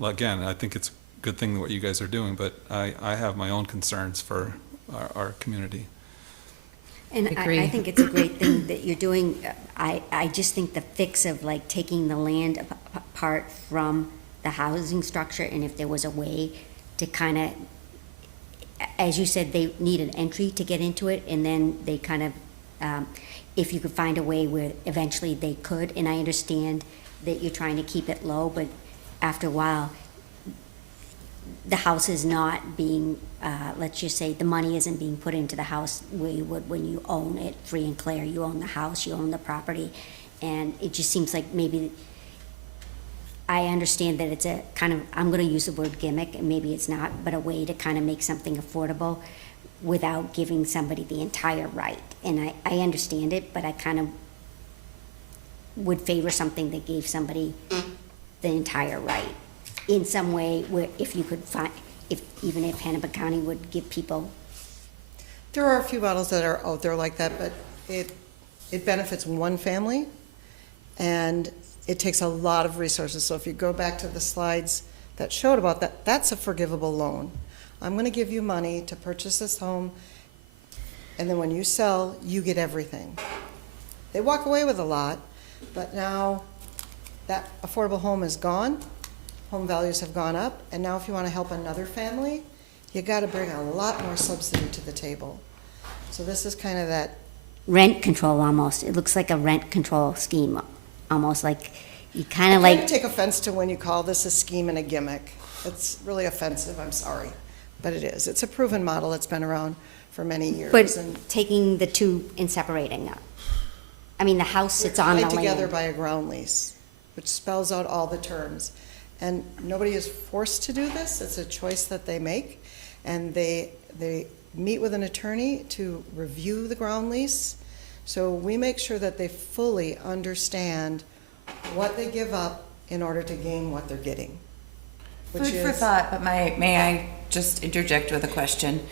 again, I think it's a good thing what you guys are doing, but I have my own concerns for our community. And I think it's a great thing that you're doing. I just think the fix of like taking the land apart from the housing structure, and if there was a way to kind of, as you said, they need an entry to get into it, and then they kind of, if you could find a way where eventually they could, and I understand that you're trying to keep it low, but after a while, the house is not being, let's just say, the money isn't being put into the house where you would when you own it free and clear. You own the house, you own the property, and it just seems like maybe, I understand that it's a kind of, I'm gonna use the word gimmick, and maybe it's not, but a way to kind of make something affordable without giving somebody the entire right. And I understand it, but I kind of would favor something that gave somebody the entire right in some way, where if you could find, even if Hennepin County would give people. There are a few models that are out there like that, but it benefits one family, and it takes a lot of resources. So if you go back to the slides that showed about that, that's a forgivable loan. I'm going to give you money to purchase this home, and then when you sell, you get everything. They walk away with a lot, but now that affordable home is gone, home values have gone up, and now if you want to help another family, you got to bring a lot more subsidy to the table. So this is kind of that Rent control almost. It looks like a rent control scheme, almost like you kind of I like. take offense to when you call this a scheme and a gimmick. It's really offensive, I'm sorry, but it is. It's a proven model. It's been around for many years. But and taking the two and separating them. I mean, the house sits on the tied together land. by a ground lease, which spells out all the terms. And nobody is forced to do this. It's a choice that they make. And they meet with an attorney to review the ground lease. So we make sure that they fully understand what they give up in order to gain what they're getting. Which Food for is, thought, but may I just interject with a question?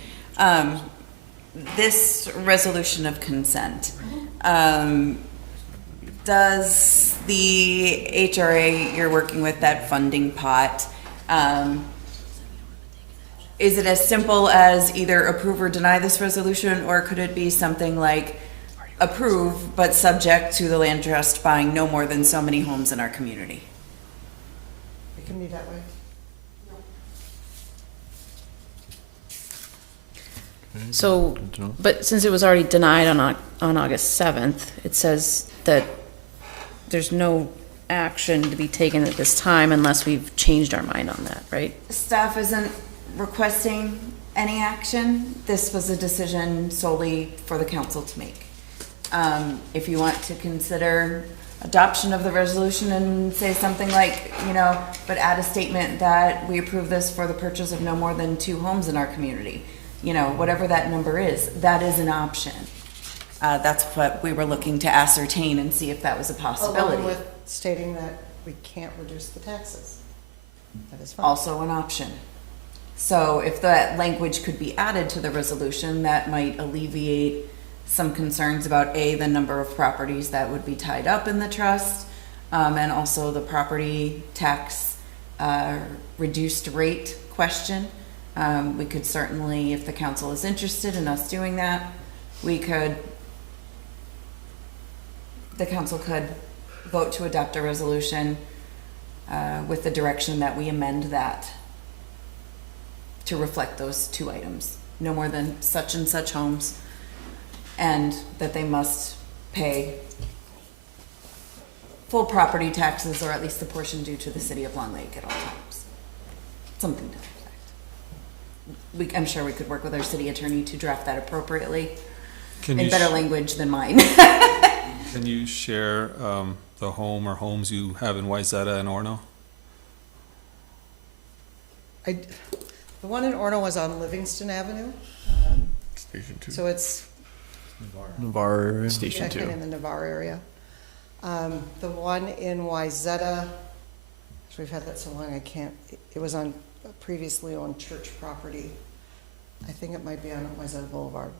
This resolution of consent, does the HRA you're working with, that funding pot, is it as simple as either approve or deny this resolution, or could it be something like approve but subject to the land trust buying no more than so many homes in our community? it can be that way. So, but since it was already denied on August 7th, it says that there's no action to be taken at this time unless we've changed our mind on that, right? Staff isn't requesting any action. This was a decision solely for the council to make. If you want to consider adoption of the resolution and say something like, but add a statement that we approve this for the purchase of no more than 2 homes in our community, whatever that number is, that is an option. That's what we were looking to ascertain and see if that was a possibility. Along with stating that we can't reduce the taxes. That is fine. Also an option. So if that language could be added to the resolution, that might alleviate some concerns about the number of properties that would be tied up in the trust, and also the property tax reduced rate question. We could certainly, if the council is interested in us doing that, we could the council could vote to adopt a resolution with the direction that we amend that to reflect those two items. No more than such and such homes, and that they must pay full property taxes, or at least the portion due to the city of Long Lake at all times. Something to that effect. I'm sure we could work with our city attorney to draft that appropriately Can in you better sh- language than mine. Can you share the home or homes you have in Wayzata and Orno? The one in Orno was on Livingston Avenue, Station 2. so it's Navarre area. Station yeah, 2. kind of in the Navarre area. The one in Wayzata, we've had that so long I can't, it was on previously on church property. I think it might be on Wayzata Boulevard.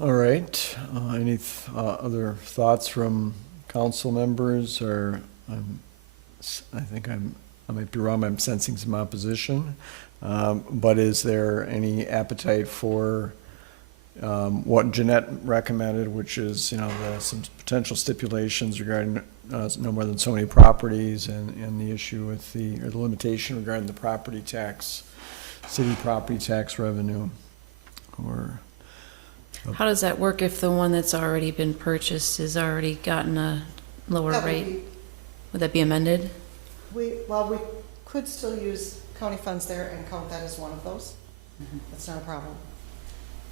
All right, any other thoughts from council members, or I think I might be wrong, I'm sensing some opposition. But is there any appetite for what Jeanette recommended, which is, some potential stipulations regarding no more than so many properties, and the issue with the limitation regarding the property tax, city property tax revenue, or? How does that work if the one that's already been purchased has already gotten a lower That would rate? be- Would that be amended? We could still use county funds there and count that as one of those. That's not a problem,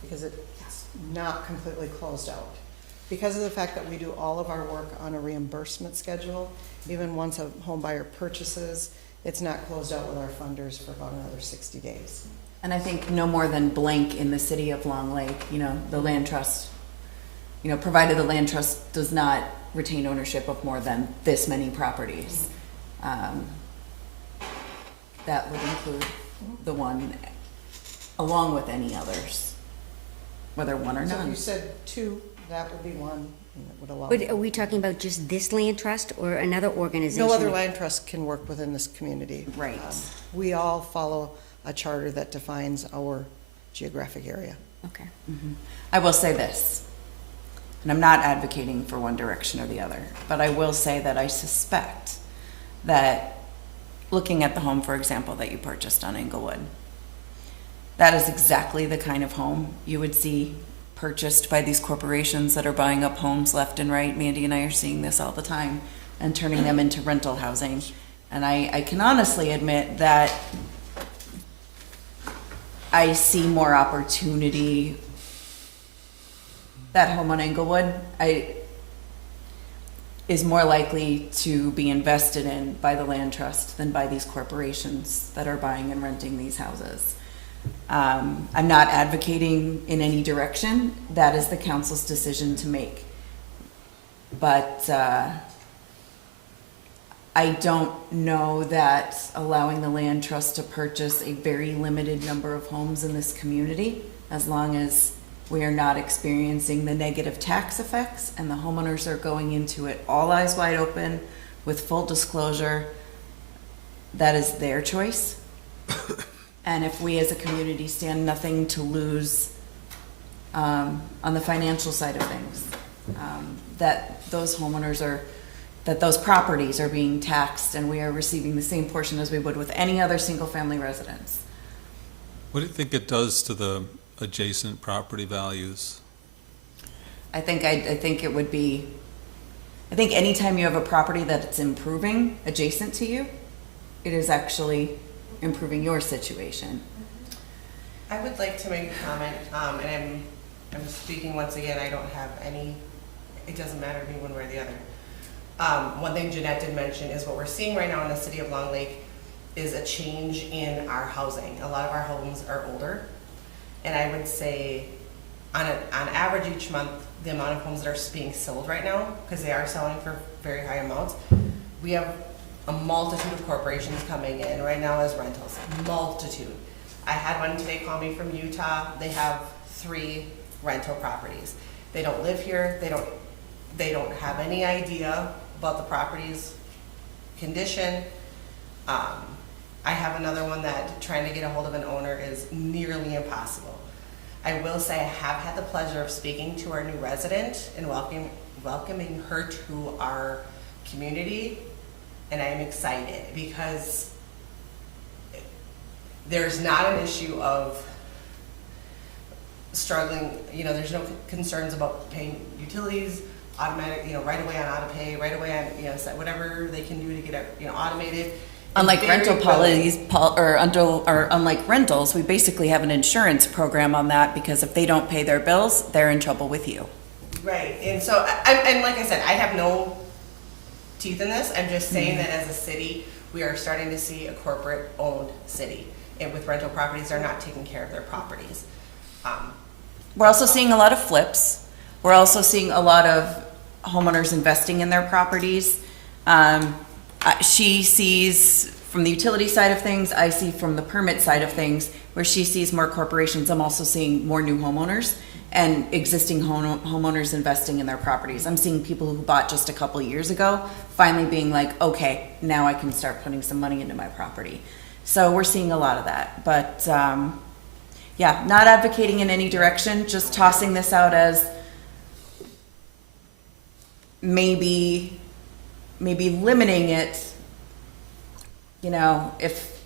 because it's not completely closed out. Because of the fact that we do all of our work on a reimbursement schedule, even once a home buyer purchases, it's not closed out with our funders for about another 60 days. And I think no more than blank in the city of Long Lake, the land trust, provided the land trust does not retain ownership of more than this many properties. That would include the one along with any others, whether one or So if none. you said two, that would be one, and it would allow. But are we talking about just this land trust or another organization? No other land trust can work within this community. Right. We all follow a charter that defines our geographic area. Okay. I will say this, and I'm not advocating for one direction or the other, but I will say that I suspect that looking at the home, for example, that you purchased on Englewood, that is exactly the kind of home you would see purchased by these corporations that are buying up homes left and right. Mandy and I are seeing this all the time and turning them into rental housing. And I can honestly admit that I see more opportunity. That home on Englewood is more likely to be invested in by the land trust than by these corporations that are buying and renting these houses. I'm not advocating in any direction. That is the council's decision to make. But I don't know that allowing the land trust to purchase a very limited number of homes in this community, as long as we are not experiencing the negative tax effects and the homeowners are going into it all eyes wide open with full disclosure, that is their choice. And if we as a community stand nothing to lose on the financial side of things, that those homeowners that those properties are being taxed and we are receiving the same portion as we would with any other single-family residence. What do you think it does to the adjacent property values? I think it would be, I think anytime you have a property that's improving adjacent to you, it is actually improving your situation. I would like to make a comment, and I'm speaking once again, I don't have any, it doesn't matter to me one way or the other. One thing Jeanette did mention is what we're seeing right now in the city of Long Lake is a change in our housing. A lot of our homes are older, and I would say on average each month, the amount of homes that are being sold right now, because they are selling for very high amounts, we have a multitude of corporations coming in right now as rentals, multitude. I had one today call me from Utah. They have 3 rental properties. They don't live here. They don't have any idea about the property's condition. I have another one that trying to get a hold of an owner is nearly impossible. I will say I have had the pleasure of speaking to our new resident and welcoming her to our community, and I am excited because there's not an issue of struggling, there's no concerns about paying utilities, automatic, right away on auto pay, right away on, whatever they can do to get it, automated. Unlike Very rental willing. policies, or unlike rentals, we basically have an insurance program on that, because if they don't pay their bills, they're in trouble with you. Right, and so, and like I said, I have no teeth in this, I'm just saying that as a city, we are starting to see a corporate-owned city, and with rental properties, they're not taking care of their properties. We're also seeing a lot of flips. We're also seeing a lot of homeowners investing in their properties. She sees from the utility side of things, I see from the permit side of things, where she sees more corporations. I'm also seeing more new homeowners and existing homeowners investing in their properties. I'm seeing people who bought just a couple years ago finally being like, okay, now I can start putting some money into my property. So we're seeing a lot of that. But yeah, not advocating in any direction, just tossing this out as maybe limiting it, if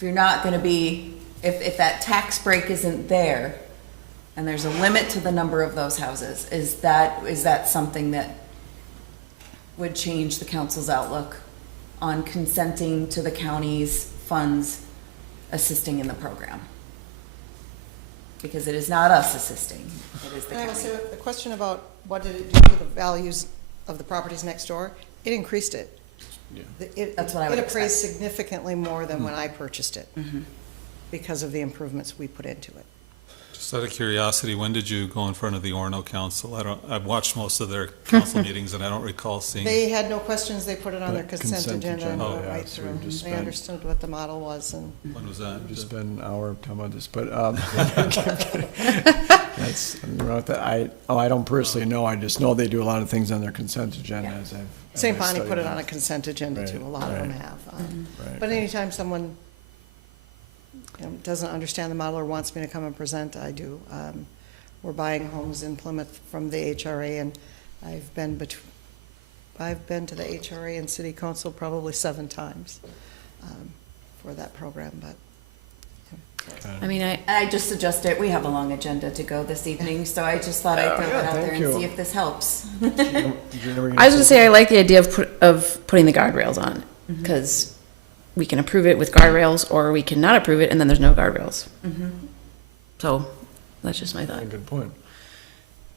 you're not going to be, if that tax break isn't there and there's a limit to the number of those houses, is that something that would change the council's outlook on consenting to the county's funds assisting in the program? Because it is not us assisting, it is the And I would county. say the question about what did it do to the values of the properties next door, it increased it. That's what I would It appraised expect. significantly more than when I purchased it, because of the improvements we put into it. Just out of curiosity, when did you go in front of the Orono Council? I've watched most of their council meetings, and I don't recall seeing. They had no questions, they put it on The their consent consent agenda and agenda, went yeah, right so through. we've just They been- understood what the model was, and When was that? Just been an hour talking about this, but that's, I don't personally know, I just know they do a lot of things on their consent agenda as I've. St. as I've Bonnie studied put it them. on a consent agenda Right, too, a lot of them right. have. Right. But anytime someone, doesn't understand the model or wants me to come and present, I do. We're buying homes in Plymouth from the HRA, and I've been to the HRA and City Council probably 7 times for that program, but. I mean, I just suggested, we have a long agenda to go this evening, so I just thought I'd throw Yeah, that out there thank and you. see if this helps. I was gonna say, I like the idea of putting the guardrails on, because we can approve it with guardrails, or we cannot approve it, and then there's no guardrails. So, that's just my thought. Good point.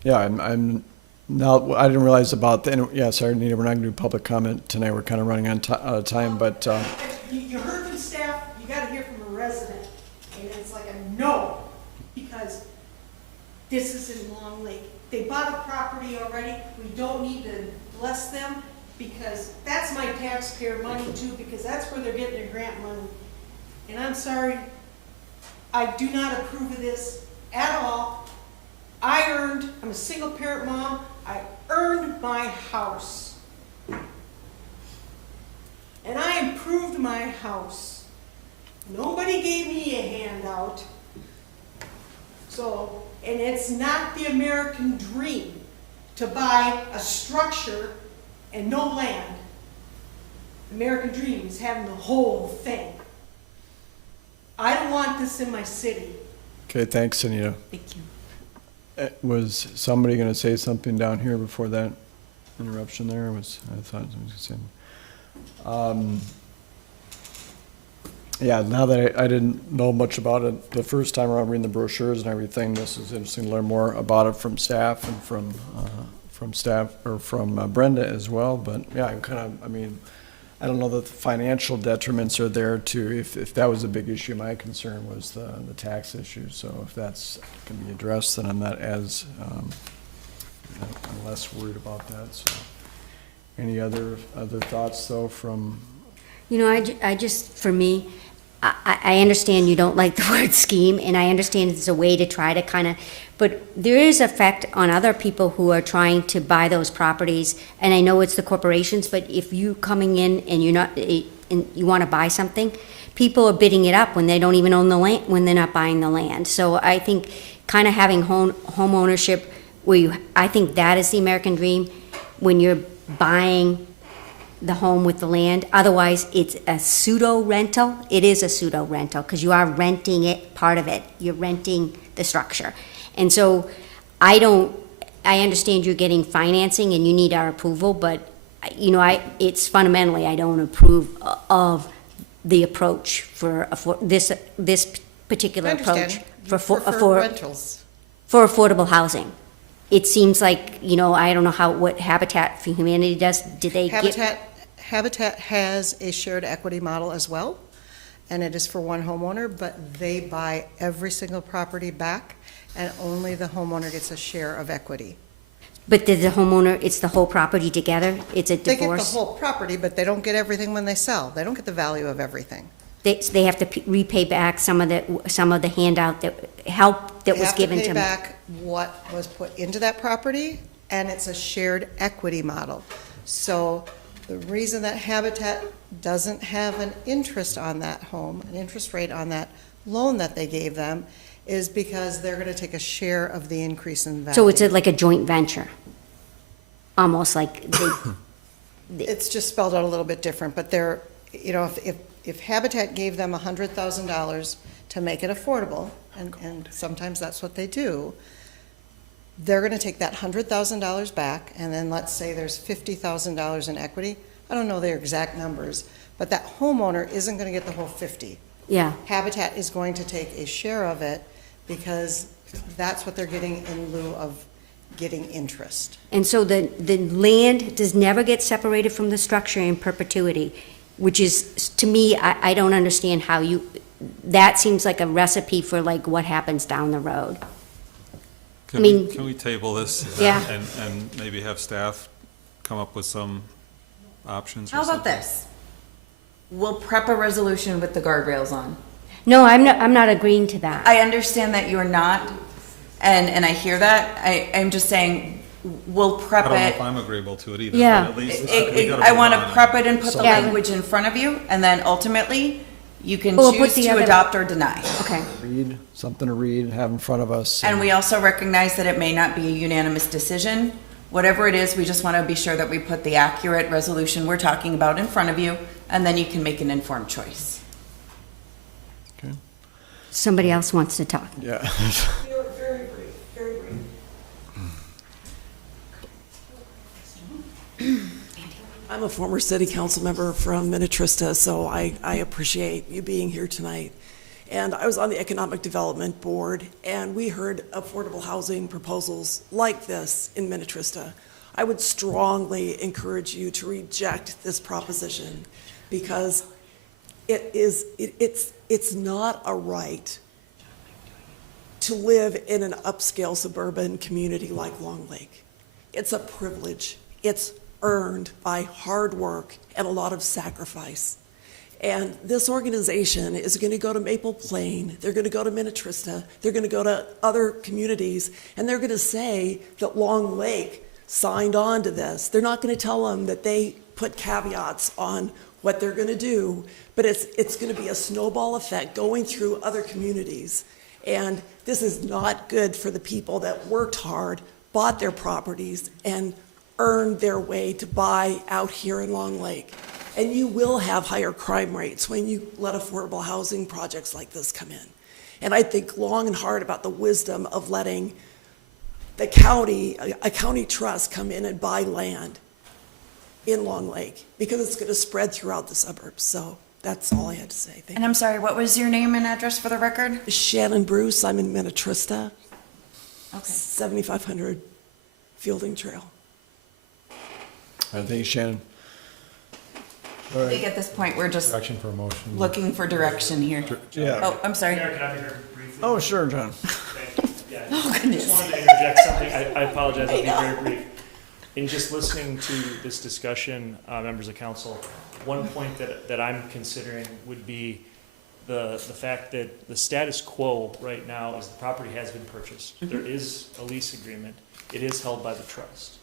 Yeah, I'm now, I didn't realize about the, sorry, Nita, we're not gonna do public comment tonight, we're kind of running on time, but, You heard from staff, you gotta hear from a resident, and it's like a no, because this is in Long Lake. They bought a property already, we don't need to bless them, because that's my taxpayer money too, because that's where they're getting their grant money. And I'm sorry, I do not approve of this at all. I'm a single parent mom, I earned my house. And I improved my house. Nobody gave me a handout. So, and it's not the American dream to buy a structure and no land. American dream is having the whole thing. I don't want this in my city. okay, thanks, Anita. Thank you. Was somebody gonna say something down here before that interruption there? I thought somebody was gonna say. Yeah, now that I didn't know much about it the first time around reading the brochures and everything, this is interesting to learn more about it from staff and from staff, or from Brenda as well, but yeah, I'm kind of, I don't know that the financial detriments are there to, if that was a big issue, my concern was the tax issue, so if that's, can be addressed, then I'm not as, I'm less worried about that, so. Any other thoughts, though, from, I just, for me, I understand you don't like the word scheme, and I understand it's a way to try to kind of, but there is effect on other people who are trying to buy those properties, and I know it's the corporations, but if you coming in and you're not, and you want to buy something, people are bidding it up when they don't even own the land, when they're not buying the land. So I think kind of having home ownership where you, I think that is the American dream, when you're buying the home with the land. Otherwise, it's a pseudo rental. It is a pseudo rental because you are renting it, part of it. You're renting the structure. And so I understand you're getting financing and you need our approval, but it's fundamentally, I don't approve of the approach for this particular I approach understand. for You prefer rentals. for affordable housing. It seems like, I don't know what Habitat for Humanity does. Did they get? Habitat has a shared equity model as well, and it is for one homeowner, but they buy every single property back, and only the homeowner gets a share of equity. But did the homeowner, it's the whole property together? It's a They get the divorce? whole property, but they don't get everything when they sell. They don't get the value of everything. They have to repay back some of the handout that was given to They them. have to pay back what was put into that property, and it's a shared equity model. So the reason that Habitat doesn't have an interest on that home, an interest rate on that loan that they gave them, is because they're gonna take a share of the increase in value. So it's like a joint venture? Almost like It's just spelled out a little bit different, but they're, if Habitat gave them $100,000 to make it affordable, and sometimes that's what they do, they're gonna take that $100,000 back, and then let's say there's $50,000 in equity. I don't know their exact numbers, but that homeowner isn't gonna get the whole 50. Yeah. Habitat is going to take a share of it because that's what they're getting in lieu of getting interest. And so the land does never get separated from the structure in perpetuity, which is, to me, I don't understand how that seems like a recipe for like what happens down the road. Can we table this? Yeah. And maybe have staff come up with some options or How about something? this? We'll prep a resolution with the guardrails on. No, I'm not agreeing to that. I understand that you're not, and I hear that. I'm just saying, we'll prep I don't know it. if I'm agreeable to it either. Yeah. But at least I want to prep it and put the Yeah. language in front of you, and then ultimately, you can We'll put choose the to other- adopt or deny. Okay. Read, something to read, have in front of us. And we also recognize that it may not be a unanimous decision. Whatever it is, we just want to be sure that we put the accurate resolution we're talking about in front of you, and then you can make an informed choice. Somebody else wants to talk. Yeah. Very brief, very brief. I'm a former city council member from Minnetrista, so I appreciate you being here tonight. And I was on the Economic Development Board, and we heard affordable housing proposals like this in Minnetrista. I would strongly encourage you to reject this proposition because it's not a right to live in an upscale suburban community like Long Lake. It's a privilege. It's earned by hard work and a lot of sacrifice. And this organization is going to go to Maple Plain, they're going to go to Minnetrista, they're going to go to other communities, and they're going to say that Long Lake signed on to this. They're not going to tell them that they put caveats on what they're going to do, but it's going to be a snowball effect going through other communities. And this is not good for the people that worked hard, bought their properties, and earned their way to buy out here in Long Lake. And you will have higher crime rates when you let affordable housing projects like this come in. And I think long and hard about the wisdom of letting the county, a county trust come in and buy land in Long Lake, because it's going to spread throughout the suburbs. So that's all I had to say. Thank And I'm sorry, what was your name and address for the record? you. Shannon Bruce, I'm in Minnetrista, Okay. 7500 Fielding Trail. I think Shannon. All I right. think at this point, we're just Action for a motion. looking for direction here. Yeah. Oh, I'm sorry. Mayor, can I be heard briefly? Oh, sure, John. Thank you. Yeah, Oh, I goodness. just wanted to interject something. I apologize, I'll be very brief. In just listening to this discussion, members of council, one point that I'm considering would be the fact that the status quo right now is the property has been purchased. There is a lease agreement. It is held by the trust.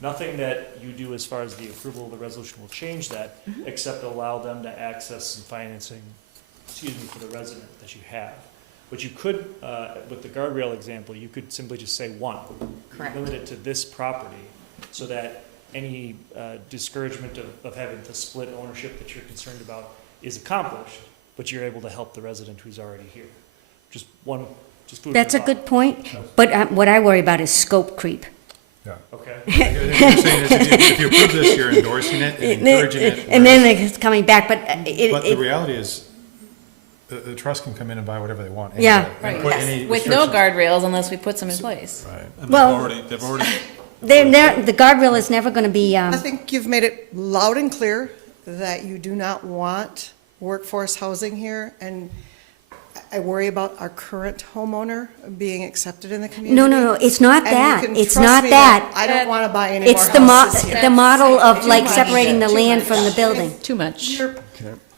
Nothing that you do as far as the approval of the resolution will change that, except allow them to access some financing, for the resident that you have. But you could, with the guardrail example, you could simply just say one. Correct. Limit it to this property, so that any discouragement of having to split ownership that you're concerned about is accomplished, but you're able to help the resident who's already here. Just one, just food for That's a thought. good point, but what I worry about is scope creep. Yeah. Okay. What I'm saying is if you approve this, you're endorsing it and encouraging it. And then it's coming back, but But the reality is, the trust can come in and buy whatever they want. anyway, Yeah. and Right, put yes. any With no restrictions. guardrails unless we put some in place. Right. And Well- they've already, the guardrail is never gonna be, I think you've made it loud and clear that you do not want workforce housing here, and I worry about our current homeowner being accepted in the community. no, it's not And you that. can It's trust not me that. I don't want to buy any more It's the houses here. the model of like much. separating the Too land much. from the building. Too much.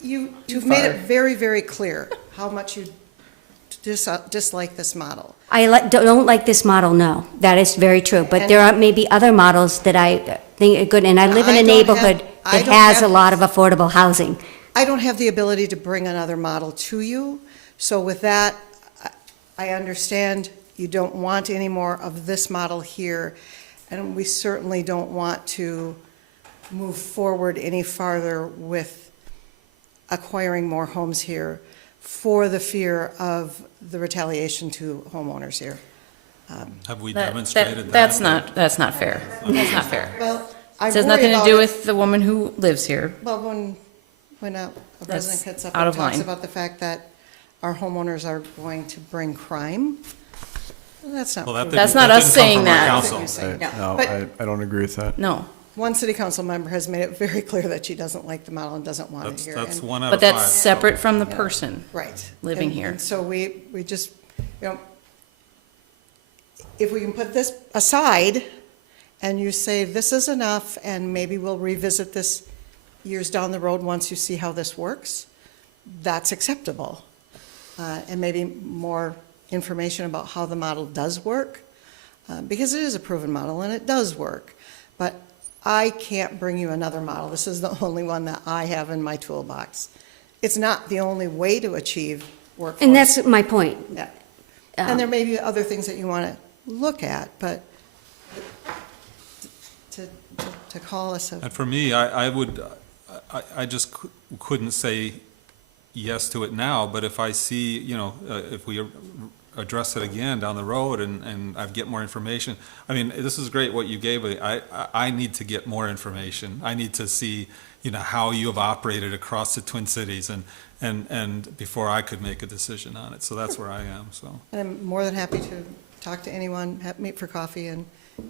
You've made it very, very clear how much you dislike this model. Don't like this model, no. That is very true, but there are maybe other models that I think are good, and I live in I a don't have- neighborhood I that don't has a have- lot of affordable housing. I don't have the ability to bring another model to you, so with that, I understand you don't want any more of this model here, and we certainly don't want to move forward any farther with acquiring more homes here for the fear of the retaliation to homeowners here. have we That- demonstrated that? That's not fair. That's not fair. Well, I It has worry nothing to about do it- with the woman who lives here. Well, when a That's resident gets up out and of talks line. about the fact that our homeowners are going to bring crime, that's not Well, that true. didn't- That's not that us didn't come saying from our that. council. You say. No, But- I don't agree with that. No. One city council member has made it very clear that she doesn't like the model and doesn't want it That's, here. that's and- one out But of that's five. separate from the person. Right. living And- here. And so we just, if we can put this aside and you say, this is enough, and maybe we'll revisit this years down the road once you see how this works, that's acceptable. And maybe more information about how the model does work, because it is a proven model and it does work. But I can't bring you another model. This is the only one that I have in my toolbox. It's not the only way to achieve workforce. And that's my point. Yeah. And there may be other things that you want to look at, but to call us a, And for me, I just couldn't say yes to it now, but if I see, if we address it again down the road and I get more information, I mean, this is great what you gave me. I need to get more information. I need to see, how you have operated across the Twin Cities and before I could make a decision on it. So that's where I am, so. and I'm more than happy to talk to anyone, meet for coffee and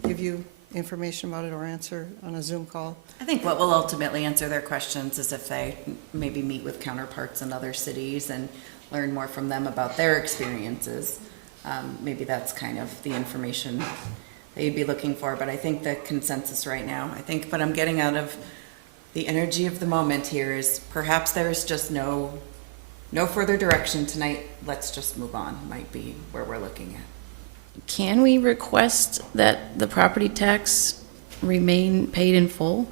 give you information about it or answer on a Zoom call. I think what will ultimately answer their questions is if they maybe meet with counterparts in other cities and learn more from them about their experiences. Maybe that's kind of the information that you'd be looking for, but I think the consensus right now, what I'm getting out of the energy of the moment here is perhaps there's just no further direction tonight. Let's just move on, might be where we're looking at. Can we request that the property tax remain paid in full?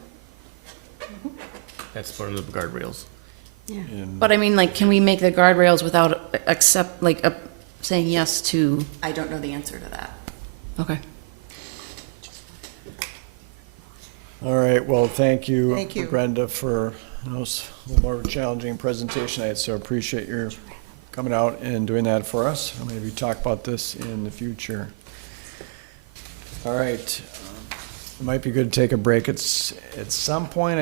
That's part of the guardrails. But I mean, like, can we make the guardrails without saying yes to? I don't know the answer to that. Okay. All right, well, thank you. Thank you. Brenda, for a little more challenging presentation. I so appreciate your coming out and doing that for us. I'll maybe talk about this in the future. All right, it might be good to take a break. At some point,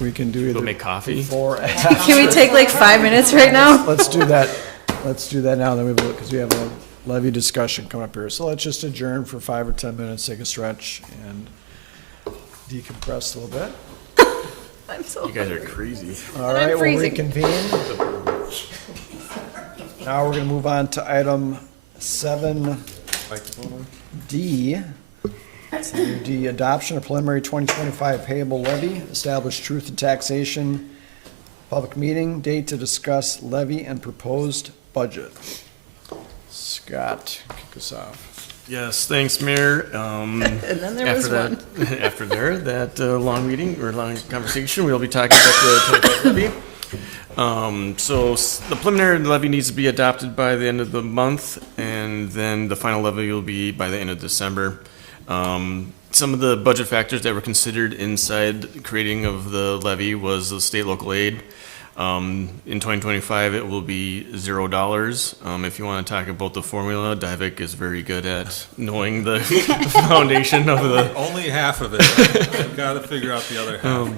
we can do either. Go make coffee? Before, Can we take like 5 minutes right now? let's do that. Let's do that now, then because we have a levy discussion coming up here. So let's just adjourn for 5 or 10 minutes, take a stretch, and decompress a little bit. I'm so You guys are crazy. All right, we'll freezing. reconvene. Now we're gonna move on to item 7D. 7D, adoption of preliminary 2025 payable levy, establish truth in taxation, public meeting, date to discuss levy and proposed budget. Scott, kick us off. Yes, thanks, Mayor. And then there was one. After that long meeting or long conversation, we'll be talking about the 25 levy. The preliminary levy needs to be adopted by the end of the month, and then the final levy will be by the end of December. Some of the budget factors that were considered inside creating of the levy was the state local aid. In 2025, it will be $0. If you want to talk about the formula, Divik is very good at knowing the foundation of the. Only half of it. I've got to figure out the other half.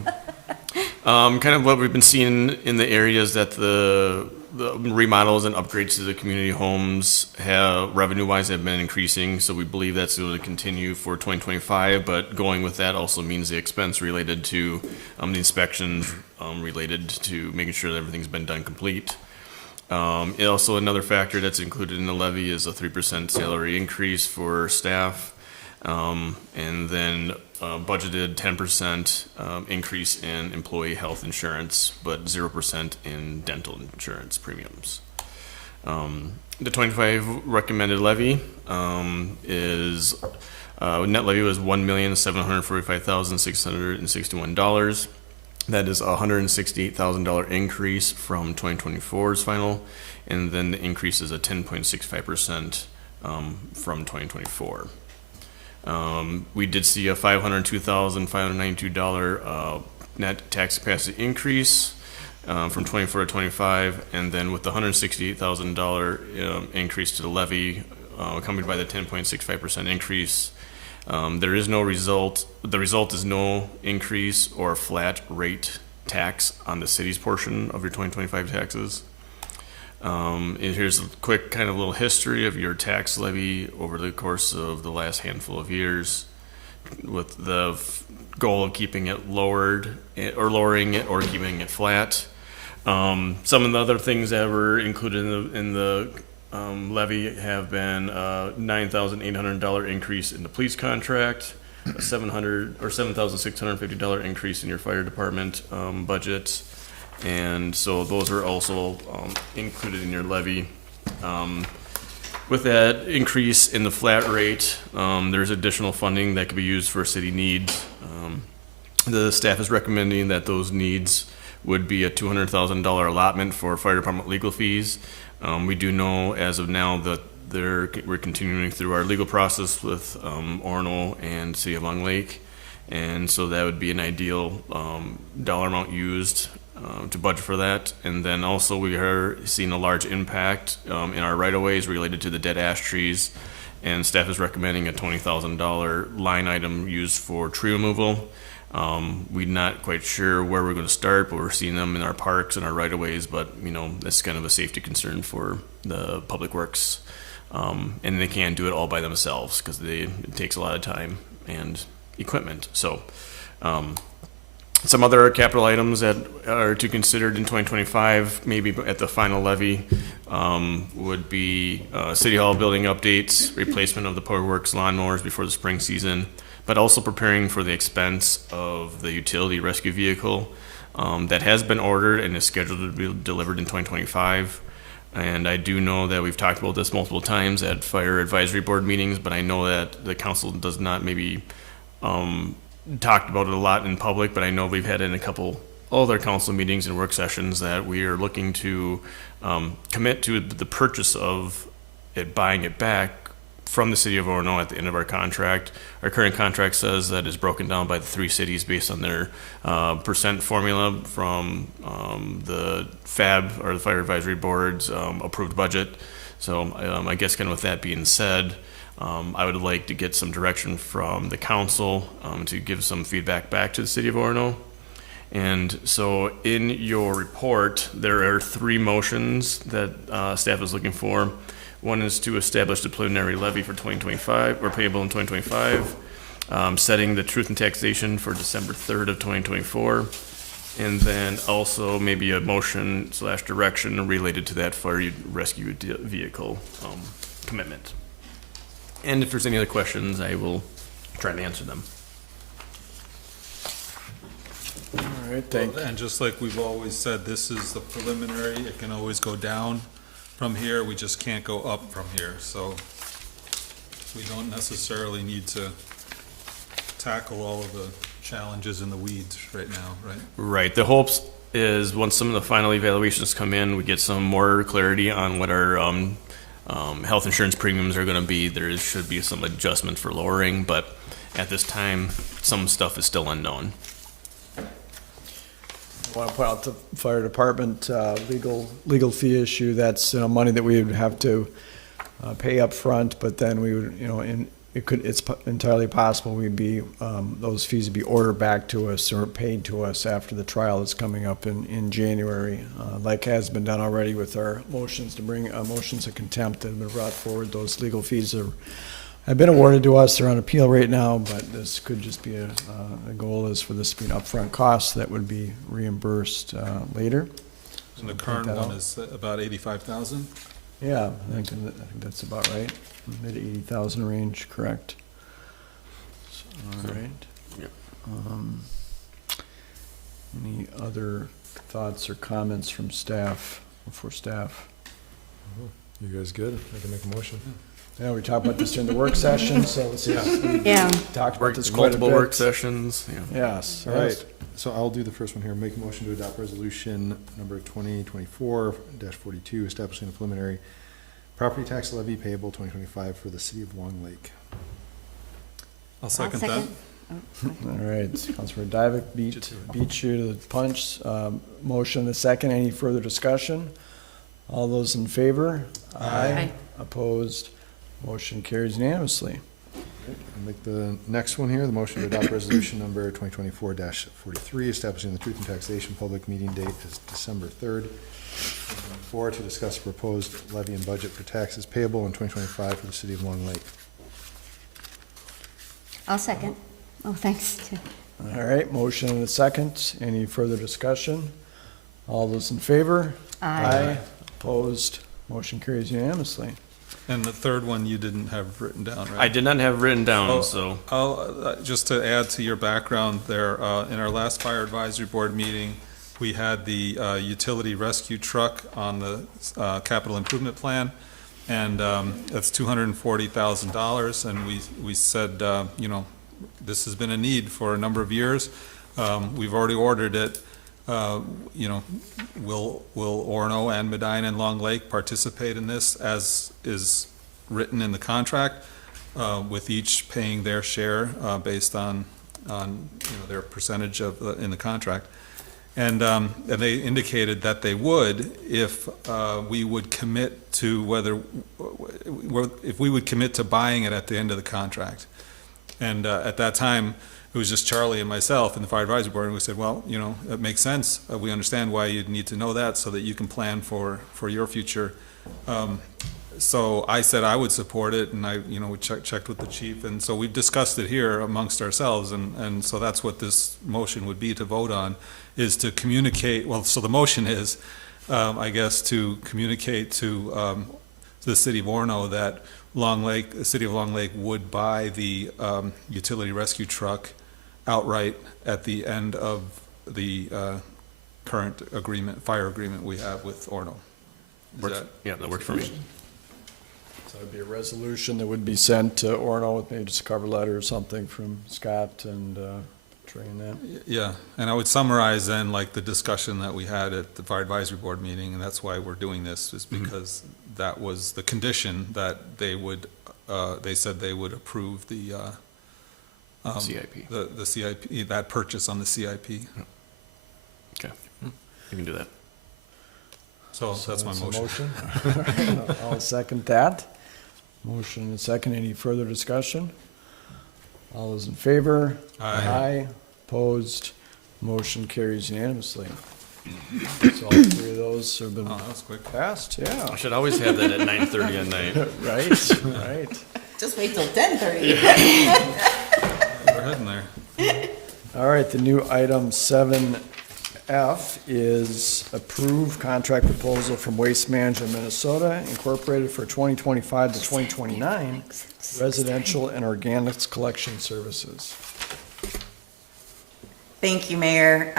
Kind of what we've been seeing in the areas that the remodels and upgrades to the community homes have revenue-wise have been increasing, so we believe that's going to continue for 2025. But going with that also means the expense related to the inspections related to making sure that everything's been done complete. Also, another factor that's included in the levy is a 3% salary increase for staff, and then budgeted 10% increase in employee health insurance, but 0% in dental insurance premiums. The 25 recommended levy is net levy was $1,745,661. That is a $168,000 increase from 2024's final, and then the increase is a 10.65% from 2024. We did see a $502,592 net tax capacity increase from 24 to 25, and then with the $168,000 increase to the levy, accompanied by the 10.65% increase, there is no result. The result is no increase or flat rate tax on the city's portion of your 2025 taxes. And here's a quick kind of little history of your tax levy over the course of the last handful of years, with the goal of keeping it lowered or lowering it or keeping it flat. Some of the other things that were included in the levy have been a $9,800 increase in the police contract, a $700 or $7,650 increase in your fire department budget. And so those are also included in your levy. With that increase in the flat rate, there's additional funding that could be used for city needs. The staff is recommending that those needs would be a $200,000 allotment for fire department legal fees. We do know as of now that we're continuing through our legal process with Orono and City of Long Lake. And so that would be an ideal dollar amount used to budget for that. And then also we are seeing a large impact in our right-of-ways related to the dead ash trees, and staff is recommending a $20,000 line item used for tree removal. We're not quite sure where we're going to start, but we're seeing them in our parks and our right-of-ways, but you know, that's kind of a safety concern for the public works. And they can't do it all by themselves because it takes a lot of time and equipment. So some other capital items that are to consider in 2025, maybe at the final levy, would be City Hall building updates, replacement of the Public Works lawnmowers before the spring season, but also preparing for the expense of the utility rescue vehicle that has been ordered and is scheduled to be delivered in 2025. And I do know that we've talked about this multiple times at fire advisory board meetings, but I know that the council does not maybe talked about it a lot in public, but I know we've had in a couple other council meetings and work sessions that we are looking to commit to the purchase of it, buying it back from the city of Orono at the end of our contract. Our current contract says that it's broken down by the three cities based on their percent formula from the FAB, or the Fire Advisory Board's approved budget. So I guess kind of with that being said, I would like to get some direction from the council to give some feedback back to the city of Orono. And so in your report, there are three motions that staff is looking for. One is to establish the preliminary levy for 2025, or payable in 2025, setting the truth in taxation for December 3rd of 2024, and then also maybe a motion / direction related to that fire rescue vehicle commitment. And if there's any other questions, I will try to answer them. All right, thank you. And just like we've always said, this is the preliminary. It can always go down from here. We just can't go up from here. So we don't necessarily need to tackle all of the challenges in the weeds right now, right? Right. The hopes is once some of the final evaluations come in, we get some more clarity on what our health insurance premiums are going to be. There should be some adjustment for lowering, but at this time, some stuff is still unknown. I want to point out the fire department legal fee issue. That's money that we would have to pay up front, but then we would, it's entirely possible we'd be, those fees would be ordered back to us or paid to us after the trial is coming up in January, like has been done already with our motions to bring, motions of contempt that have been brought forward. Those legal fees have been awarded to us. They're on appeal right now, but this could just be a goal is for this to be an upfront cost that would be reimbursed later. And the current one is about 85,000? Yeah, I think that's about right. Mid 80,000 range, correct. All right. Yep. Any other thoughts or comments from staff, for staff? You guys good? I can make a motion. Yeah, we talked about this during the work session, so let's Yeah. talked about this quite a bit. Multiple work sessions. Yeah. Yes. All right, so I'll do the first one here. Make a motion to adopt resolution number 2024-42, establishing a preliminary property tax levy payable 2025 for the city of Long Lake. I'll second that. All right, Councilor Divick beat you to the punch. Motion the second. Any further discussion? All those in favor? Aye. Opposed? Motion carries unanimously. I'll make the next one here, the motion to adopt resolution number 2024-43, establishing the Truth and Taxation public meeting date as December 3rd, 2024, to discuss proposed levy and budget for taxes payable in 2025 for the city of Long Lake. I'll second. Oh, thanks. All right, motion and a second. Any further discussion? All those in favor? Aye. Opposed? Motion carries unanimously. And the third one you didn't have written down, right? I did not have written down, Oh, so. I'll, just to add to your background there, in our last fire advisory board meeting, we had the utility rescue truck on the capital improvement plan, and that's $240,000, and we said, this has been a need for a number of years. We've already ordered it. Will Orono and Medina and Long Lake participate in this as is written in the contract, with each paying their share based on their percentage in the contract? And they indicated that they would if we would commit to if we would commit to buying it at the end of the contract. And at that time, it was just Charlie and myself and the fire advisory board, and we said, well, it makes sense. We understand why you'd need to know that so that you can plan for your future. So I said I would support it, and we checked with the chief, and so we've discussed it here amongst ourselves, and so that's what this motion would be to vote on, is to communicate, so the motion is, I guess, to communicate to the city of Orono that the city of Long Lake would buy the utility rescue truck outright at the end of the current fire agreement we have with Orono. That works for me. So it'd be a resolution that would be sent to Orono with maybe just a cover letter or something from Scott and Trey and that. Yeah, and I would summarize then like the discussion that we had at the fire advisory board meeting, and that's why we're doing this, is because that was the condition that they said they would approve the CIP. The CIP, that purchase on the CIP. Okay, you can do that. So that's my a motion. I'll second that. Motion and second. Any further discussion? All those in favor? Aye. Opposed? Motion carries unanimously. So all three of those have been That was quick. passed, yeah. I should always have that at 9:30 at night. Right. Just wait till 10:30. We're heading there. All right, the new item 7F is approve contract proposal from Waste Management Minnesota Incorporated for 2025 to 2029 residential and organics collection services. Thank you, Mayor.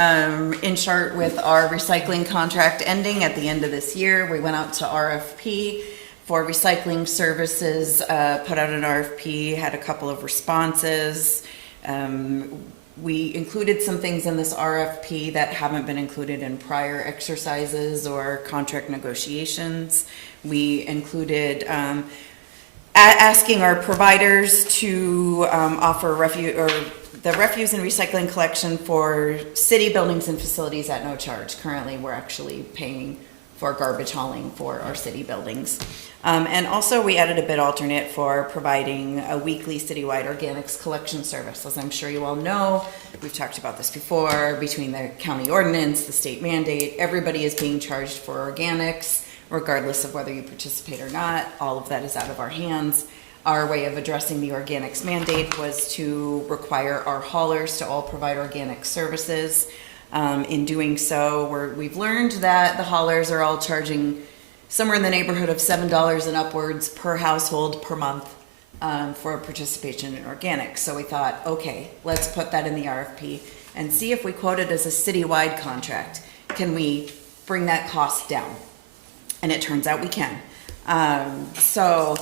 In short, with our recycling contract ending at the end of this year, we went out to RFP for recycling services, put out an RFP, had a couple of responses. We included some things in this RFP that haven't been included in prior exercises or contract negotiations. We included asking our providers to offer the refuse and recycling collection for city buildings and facilities at no charge. Currently, we're actually paying for garbage hauling for our city buildings. And also, we added a bid alternate for providing a weekly citywide organics collection service. As I'm sure you all know, we've talked about this before, between the county ordinance, the state mandate, everybody is being charged for organics, regardless of whether you participate or not. All of that is out of our hands. Our way of addressing the organics mandate was to require our haulers to all provide organic services. In doing so, we've learned that the haulers are all charging somewhere in the neighborhood of $7 and upwards per household per month for participation in organics. So we thought, okay, let's put that in the RFP and see if we quote it as a citywide contract. Can we bring that cost down? And it turns out we can. So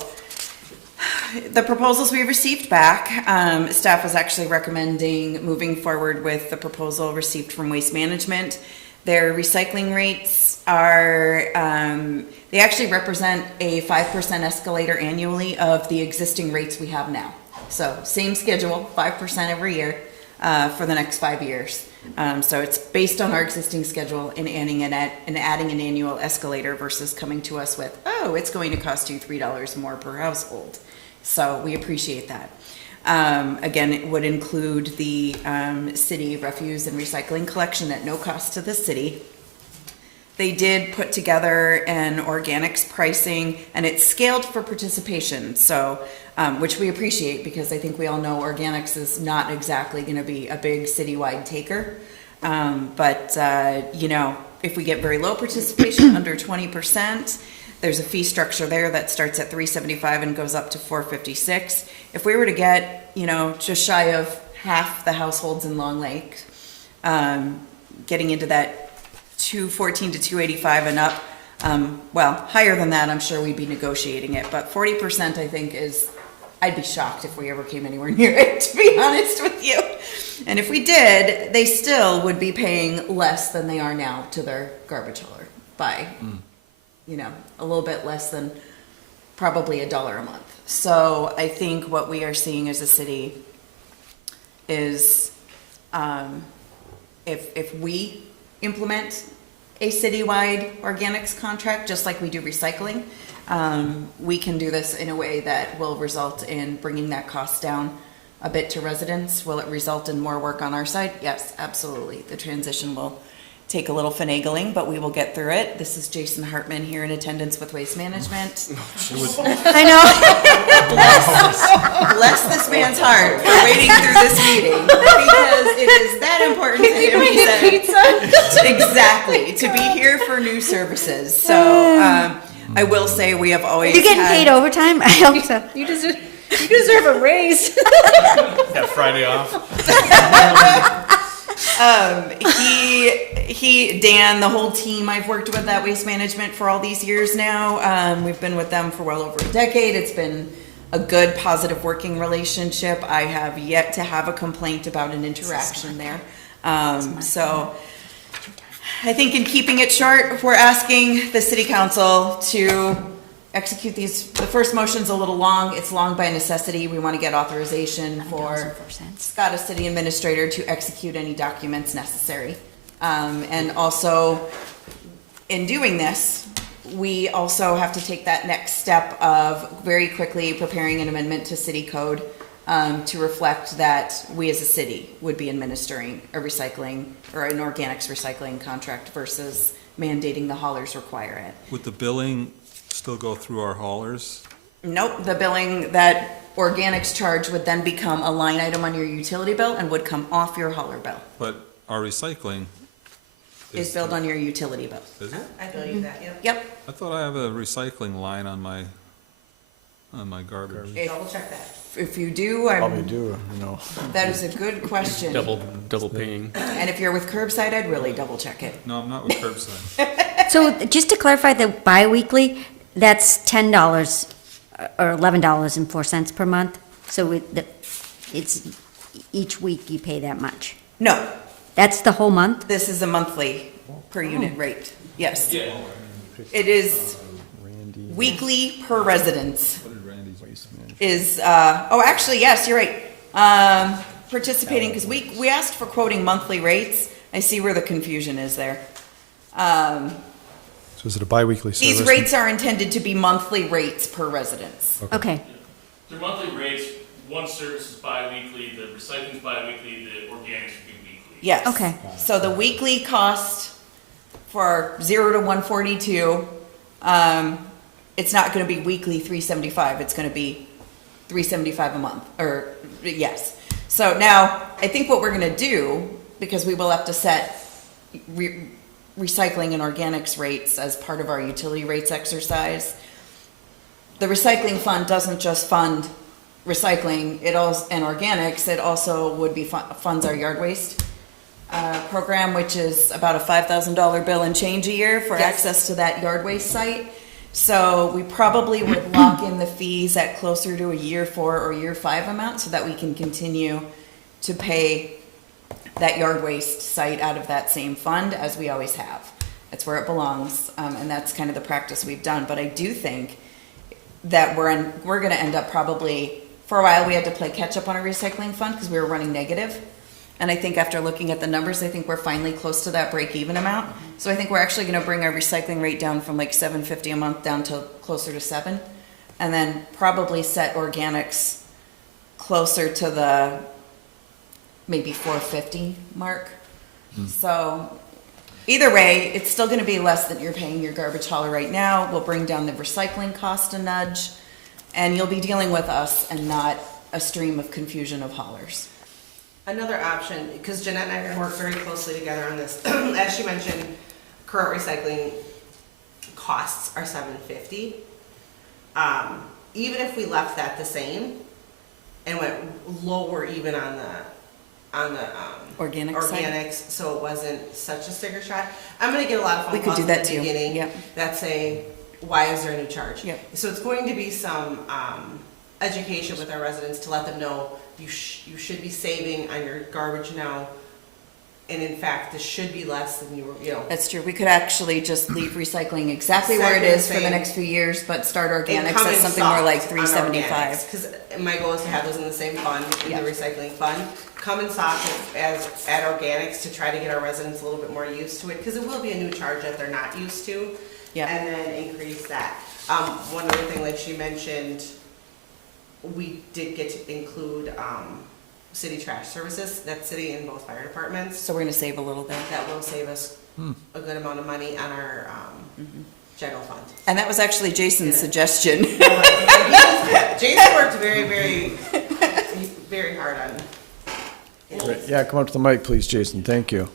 the proposals we received back, staff was actually recommending moving forward with the proposal received from Waste Management. Their recycling rates are, they actually represent a 5% escalator annually of the existing rates we have now. So same schedule, 5% every year for the next 5 years. So it's based on our existing schedule and adding an annual escalator versus coming to us with, oh, it's going to cost you $3 more per household. So we appreciate that. Again, it would include the city refuse and recycling collection at no cost to the city. They did put together an organics pricing, and it's scaled for participation, so which we appreciate because I think we all know organics is not exactly going to be a big citywide taker. But you know, if we get very low participation, under 20%, there's a fee structure there that starts at $375 and goes up to $456. If we were to get, you know, just shy of half the households in Long Lake, getting into that $214 to $285 and up, well, higher than that, I'm sure we'd be negotiating it. But 40%, I think, is, I'd be shocked if we ever came anywhere near it, to be honest with you. And if we did, they still would be paying less than they are now to their garbage hauler by, you know, a little bit less than probably $1 a month. So I think what we are seeing as a city is if we implement a citywide organics contract, just like we do recycling, we can do this in a way that will result in bringing that cost down a bit to residents. Will it result in more work on our side? Yes, absolutely. The transition will take a little finagling, but we will get through it. This is Jason Hartman here in attendance with Waste Management. I know. Bless this man's heart for waiting through this meeting because it is that important to him. He said, exactly, to be here for new services. So I will say we have always You getting paid overtime? I hope so. You deserve a raise. Have Friday off. Dan, the whole team I've worked with at Waste Management for all these years now. We've been with them for well over a decade. It's been a good, positive working relationship. I have yet to have a complaint about an interaction there. So I think in keeping it short, we're asking the city council to execute these. The first motion's a little long. It's long by necessity. We want to get authorization for Scott, as city administrator, to execute any documents necessary. And also, in doing this, we also have to take that next step of very quickly preparing an amendment to city code to reflect that we as a city would be administering a recycling or an organics recycling contract versus mandating the haulers require it. Would the billing still go through our haulers? Nope, the billing that organics charge would then become a line item on your utility bill and would come off your hauler bill. But our recycling Is billed on your utility bill. Is it? I bill you that, yep. Yep. I thought I have a recycling line on my garbage. If- Double check that. If you do, Probably do, you know. that is a good question. Double paying. And if you're with curbside, I'd really double check it. No, I'm not with curbside. So just to clarify, the bi-weekly, That's $10 or $11.04 per month. So it's, each week you pay that much. No, That's the whole month? this is a monthly per unit rate, yes. Yeah. It is weekly per residence Waste management. is, oh, actually, yes, you're right. Participating, because we asked for quoting monthly rates. I see where the confusion is there. So is it a bi-weekly service? These rates are intended to be monthly rates per residence. Okay, They're monthly rates, one service is bi-weekly, the recycling's bi-weekly, the organics would be weekly. Yes. Okay. So the weekly cost for 0 to 142, it's not gonna be weekly 375, it's gonna be 375 a month, or, yes. So now, I think what we're gonna do, because we will have to set recycling and organics rates as part of our utility rates exercise. The recycling fund doesn't just fund recycling, it also, and organics, it also would be funds our yard waste program, which is about a $5,000 bill and change a year for access to that yard waste site. So we probably would lock in the fees at closer to a year 4 or year 5 amount so that we can continue to pay that yard waste site out of that same fund as we always have. That's where it belongs, and that's kind of the practice we've done. But I do think that we're gonna end up probably, for a while, we had to play catch up on our recycling fund because we were running negative. And I think after looking at the numbers, I think we're finally close to that break-even amount. So I think we're actually gonna bring our recycling rate down from like $7.50 a month down to closer to $7. And then probably set organics closer to the maybe $4.50 mark. So either way, it's still gonna be less than you're paying your garbage hauler right now. We'll bring down the recycling cost a nudge, and you'll be dealing with us and not a stream of confusion of haulers. Another option, because Jeanette and I are gonna work very closely together on this, as she mentioned, current recycling costs are $7.50. Even if we left that the same and went lower even on the Organic side? organics, so it wasn't such a sticker shock. I'm gonna get a lot of We phone could calls do in that the too. beginning Yep. that say, why is there a new charge? Yep. So it's going to be some education with our residents to let them know you should be saving on your garbage now. And in fact, this should be less than you were, That's true. We could actually just leave recycling exactly where it is for the next few years, but start organics at something more like $3.75. Because my goal is to have those in the same fund, in Yeah. the recycling fund. Come and soft as at organics to try to get our residents a little bit more used to it, because it will be a new charge that they're not used to. Yeah. And then increase that. One other thing, like she mentioned, we did get to include, city trash services, that's sitting in both fire departments. So we're gonna save a little bit. That will save us a good amount of money on our, general fund. And that was actually Jason's suggestion. Jason worked very, very, very hard on Great. Yeah, come up to the mic, please, Jason. Thank you.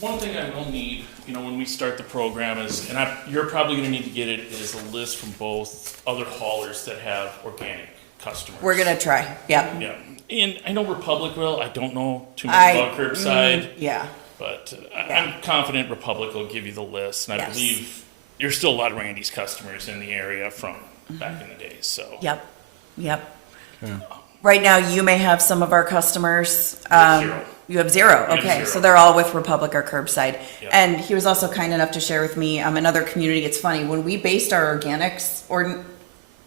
One thing I will need, when we start the program is, and you're probably gonna need to get it, is a list from both other haulers that have organic customers. We're gonna try, yeah. Yeah, and I know Republic will, I don't know too much about curbside. Yeah. But I'm confident Republic will give you the list, and I Yes. believe there's still a lot of Randy's customers in the area from back in the day, so. Yep, yep. Okay. Right now, you may have some of our customers. Zero. You have zero, We have okay, zero. so they're all with Republic or Curbside. Yeah. And he was also kind enough to share with me, another community, it's funny, when we based our organics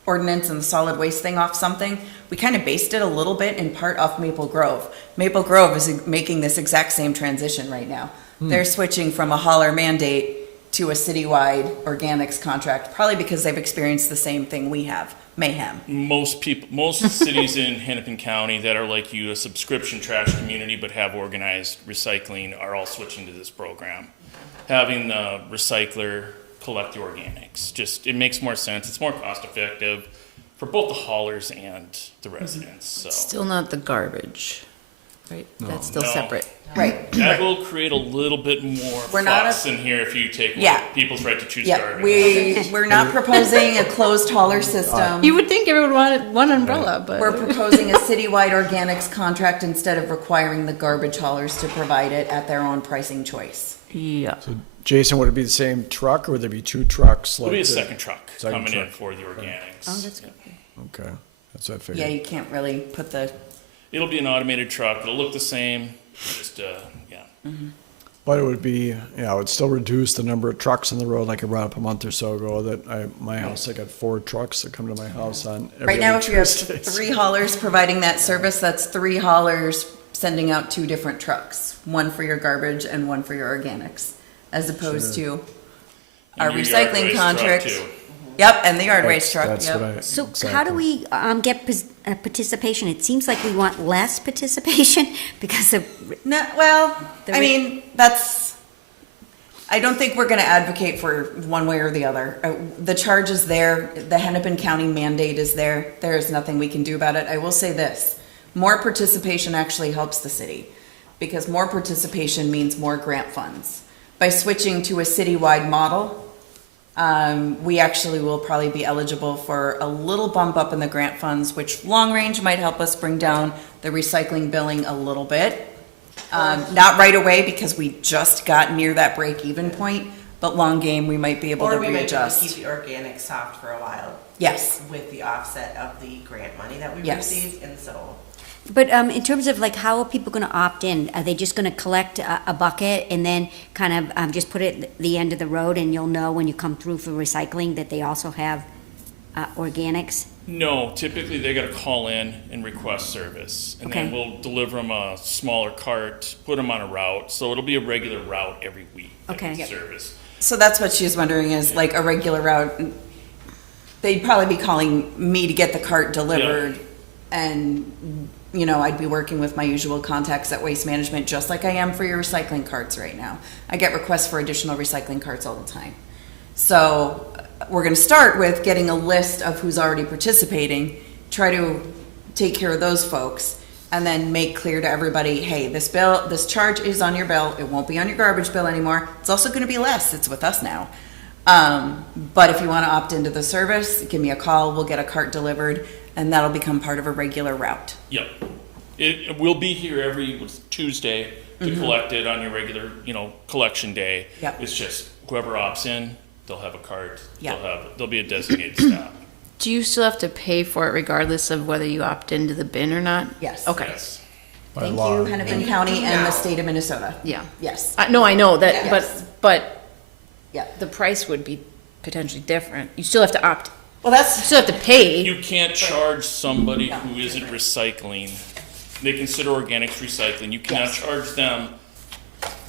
ordinance and the solid waste thing off something, we kind of based it a little bit in part off Maple Grove. Maple Grove is making this exact same transition right now. They're switching from a hauler mandate to a citywide organics contract, probably because they've experienced the same thing we have, mayhem. Most cities in Hennepin County that are like you, a subscription trash community but have organized recycling, are all switching to this program. Having the recycler collect the organics, it makes more sense, it's more cost effective for both the haulers and the residents, so. Still not the garbage, right? That's still No. separate. Right. That will create a little bit more We're not fuss in here if you take away Yeah. people's right to choose Yeah, garbage. we're not proposing a closed hauler system. You would think everyone wanted one umbrella, but. We're proposing a citywide organics contract instead of requiring the garbage haulers to provide it at their own pricing choice. Yeah. Jason, would it be the same truck or would there be two trucks? It'll be a like the- second truck second coming in truck. for the organics. Oh, that's good. Okay, that's what I Yeah, figured. you can't really put the, It'll be an automated truck. It'll look the same, just, yeah. But it would be, yeah, it would still reduce the number of trucks on the road, like I brought up a month or so ago, that my house, I got 4 trucks that come to my house on every right now, other if you have Tuesday. 3 haulers providing that service, that's 3 haulers sending out 2 different trucks. One for your garbage and one for your organics, as opposed to our And your yard recycling waste truck, contract. too. Yep, and the yard That's- waste truck, that's what yep. I- So how exactly. do we get participation? It seems like we want less participation because of, No, well, The I re- mean, I don't think we're gonna advocate for one way or the other. The charge is there, the Hennepin County mandate is there, there is nothing we can do about it. I will say this, more participation actually helps the city, because more participation means more grant funds. By switching to a citywide model, we actually will probably be eligible for a little bump up in the grant funds, which long range might help us bring down the recycling billing a little bit. Not right away, because we just got near that break-even point, but long game, we might be able to Or we might be able to readjust. keep the organic soft for a while. Yes. With the offset of the grant money that we Yes. received, and so. but in terms of like, how are people gonna opt in? Are they just gonna collect a bucket and then kind of just put it at the end of the road and you'll know when you come through for recycling that they also have organics? No, typically they gotta call in and request service. And then Okay. we'll deliver them a smaller cart, put them on a route, so it'll be a regular route every week. that Okay. we Yep. Service. So that's what she's wondering, is like a regular route. They'd probably be calling me to get the cart delivered, and, you know, I'd be working with my usual contacts at Waste Management, just like I am for your recycling carts right now. I get requests for additional recycling carts all the time. So we're gonna start with getting a list of who's already participating, try to take care of those folks, and then make clear to everybody, hey, this charge is on your bill, it won't be on your garbage bill anymore, it's also gonna be less, it's with us now. But if you wanna opt into the service, give me a call, we'll get a cart delivered, and that'll become part of a regular route. Yep. It will be here every Tuesday to collect it on your regular, collection day. Yep. It's just whoever opts in, they'll have a cart. Yep. There'll be a designated stop. Do you still have to pay for it regardless of whether you opt into the bin or not? Yes. Okay. Yes. By Thank law. you, Hennepin County and the No. state of Minnesota. Yeah. Yes. No, I know that, Yes. but Yeah. the price would be potentially different. You still have to opt, Well, you that's, still have to pay. You can't charge somebody who isn't recycling. They consider organics recycling. You cannot Yes. charge them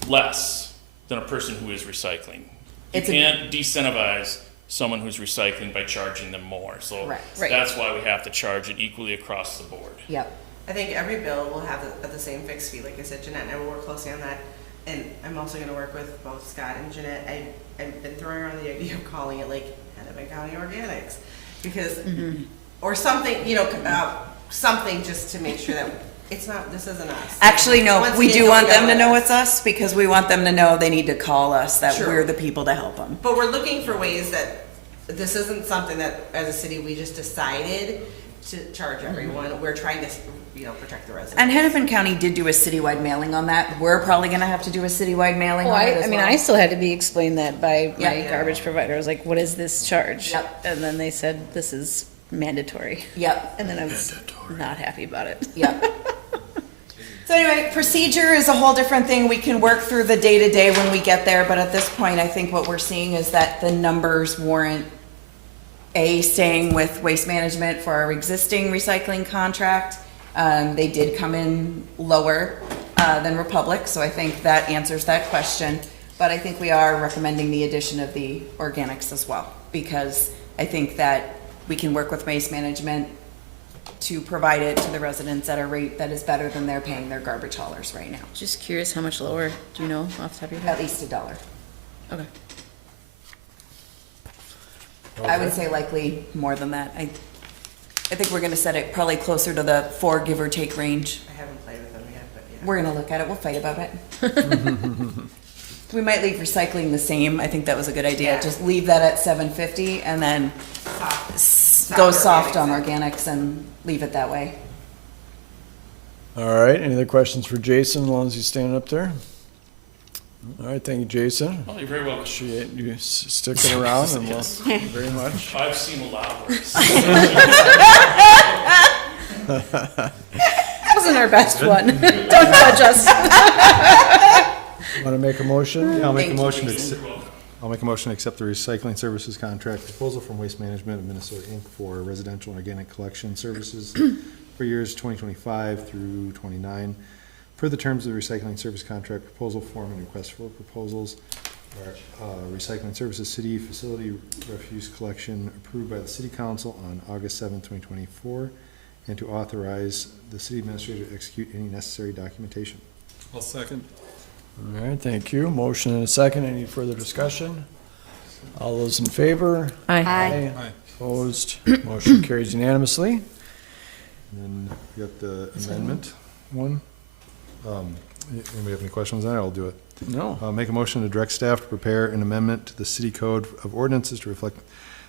less than a person who is recycling. You It's a- can't decentivize someone who's recycling by charging them more. So Correct. Right. that's why we have to charge it equally across the board. yep. I think every bill will have the same fixed fee, like I said, Jeanette and I will work closely on that. And I'm also gonna work with both Scott and Jeanette. I've been throwing around the idea of calling it like Hennepin County Organics. Because, or something, something just to make sure that this isn't us. Actually, no, Once we again, do don't want forget them to about know us. it's us, because we want them to know they need to call us, that Sure. we're the people to help them. But we're looking for ways that, this isn't something that, as a city, we just decided to charge everyone. We're trying to, protect the residents. And Hennepin County did do a citywide mailing on that. We're probably gonna have to do a citywide mailing on it as well. I still had to be explained that by my Yeah. garbage provider. I was like, what is this charge? Yep. And then they said, this is mandatory. Yep, And then I was not happy about it. yep. So anyway, procedure is a whole different thing. We can work through the day-to-day when we get there, but at this point, I think what we're seeing is that the numbers warrant staying with Waste Management for our existing recycling contract. They did come in lower than Republic, so I think that answers that question. But I think we are recommending the addition of the organics as well, because I think that we can work with Waste Management to provide it to the residents at a rate that is better than they're paying their garbage haulers right now. Just curious, how much lower, do you know off the top of your At head? least $1. Okay. I would say likely more than that. I think we're gonna set it probably closer to the 4 give or take range. I haven't played with them yet, but yeah. We're gonna look at it, we'll fight about it. We might leave recycling the same, I think that was a good idea, Yeah. just leave that at 750 and then go soft on organics and leave it that way. All right, any other questions for Jason, as long as he's standing up there? All right, thank you, Jason. Oh, you're very welcome. Appreciate you sticking around, and we'll, Yes. thank you very much. I've seen a lot worse. Wasn't our best one. Don't judge us. Want to make a motion? I'll make a Thank you, motion to Jason. accept, I'll make a motion to accept the recycling services contract proposal from Waste Management of Minnesota, Inc. for residential and organic collection services for years 2025 through 29. Per the terms of the recycling service contract, proposal form and request for proposals are recycling services city facility refuse collection approved by the city council on August 7th, 2024, and to authorize the city administrator to execute any necessary documentation. I'll second. All right, thank you. Motion and a second. Any further discussion? All those in favor? Aye. Aye. Aye. Opposed? Motion carries unanimously. And then we got the amendment one. Anybody have any questions on it? I'll do it. No. Make a motion to direct staff to prepare an amendment to the city code of ordinances to reflect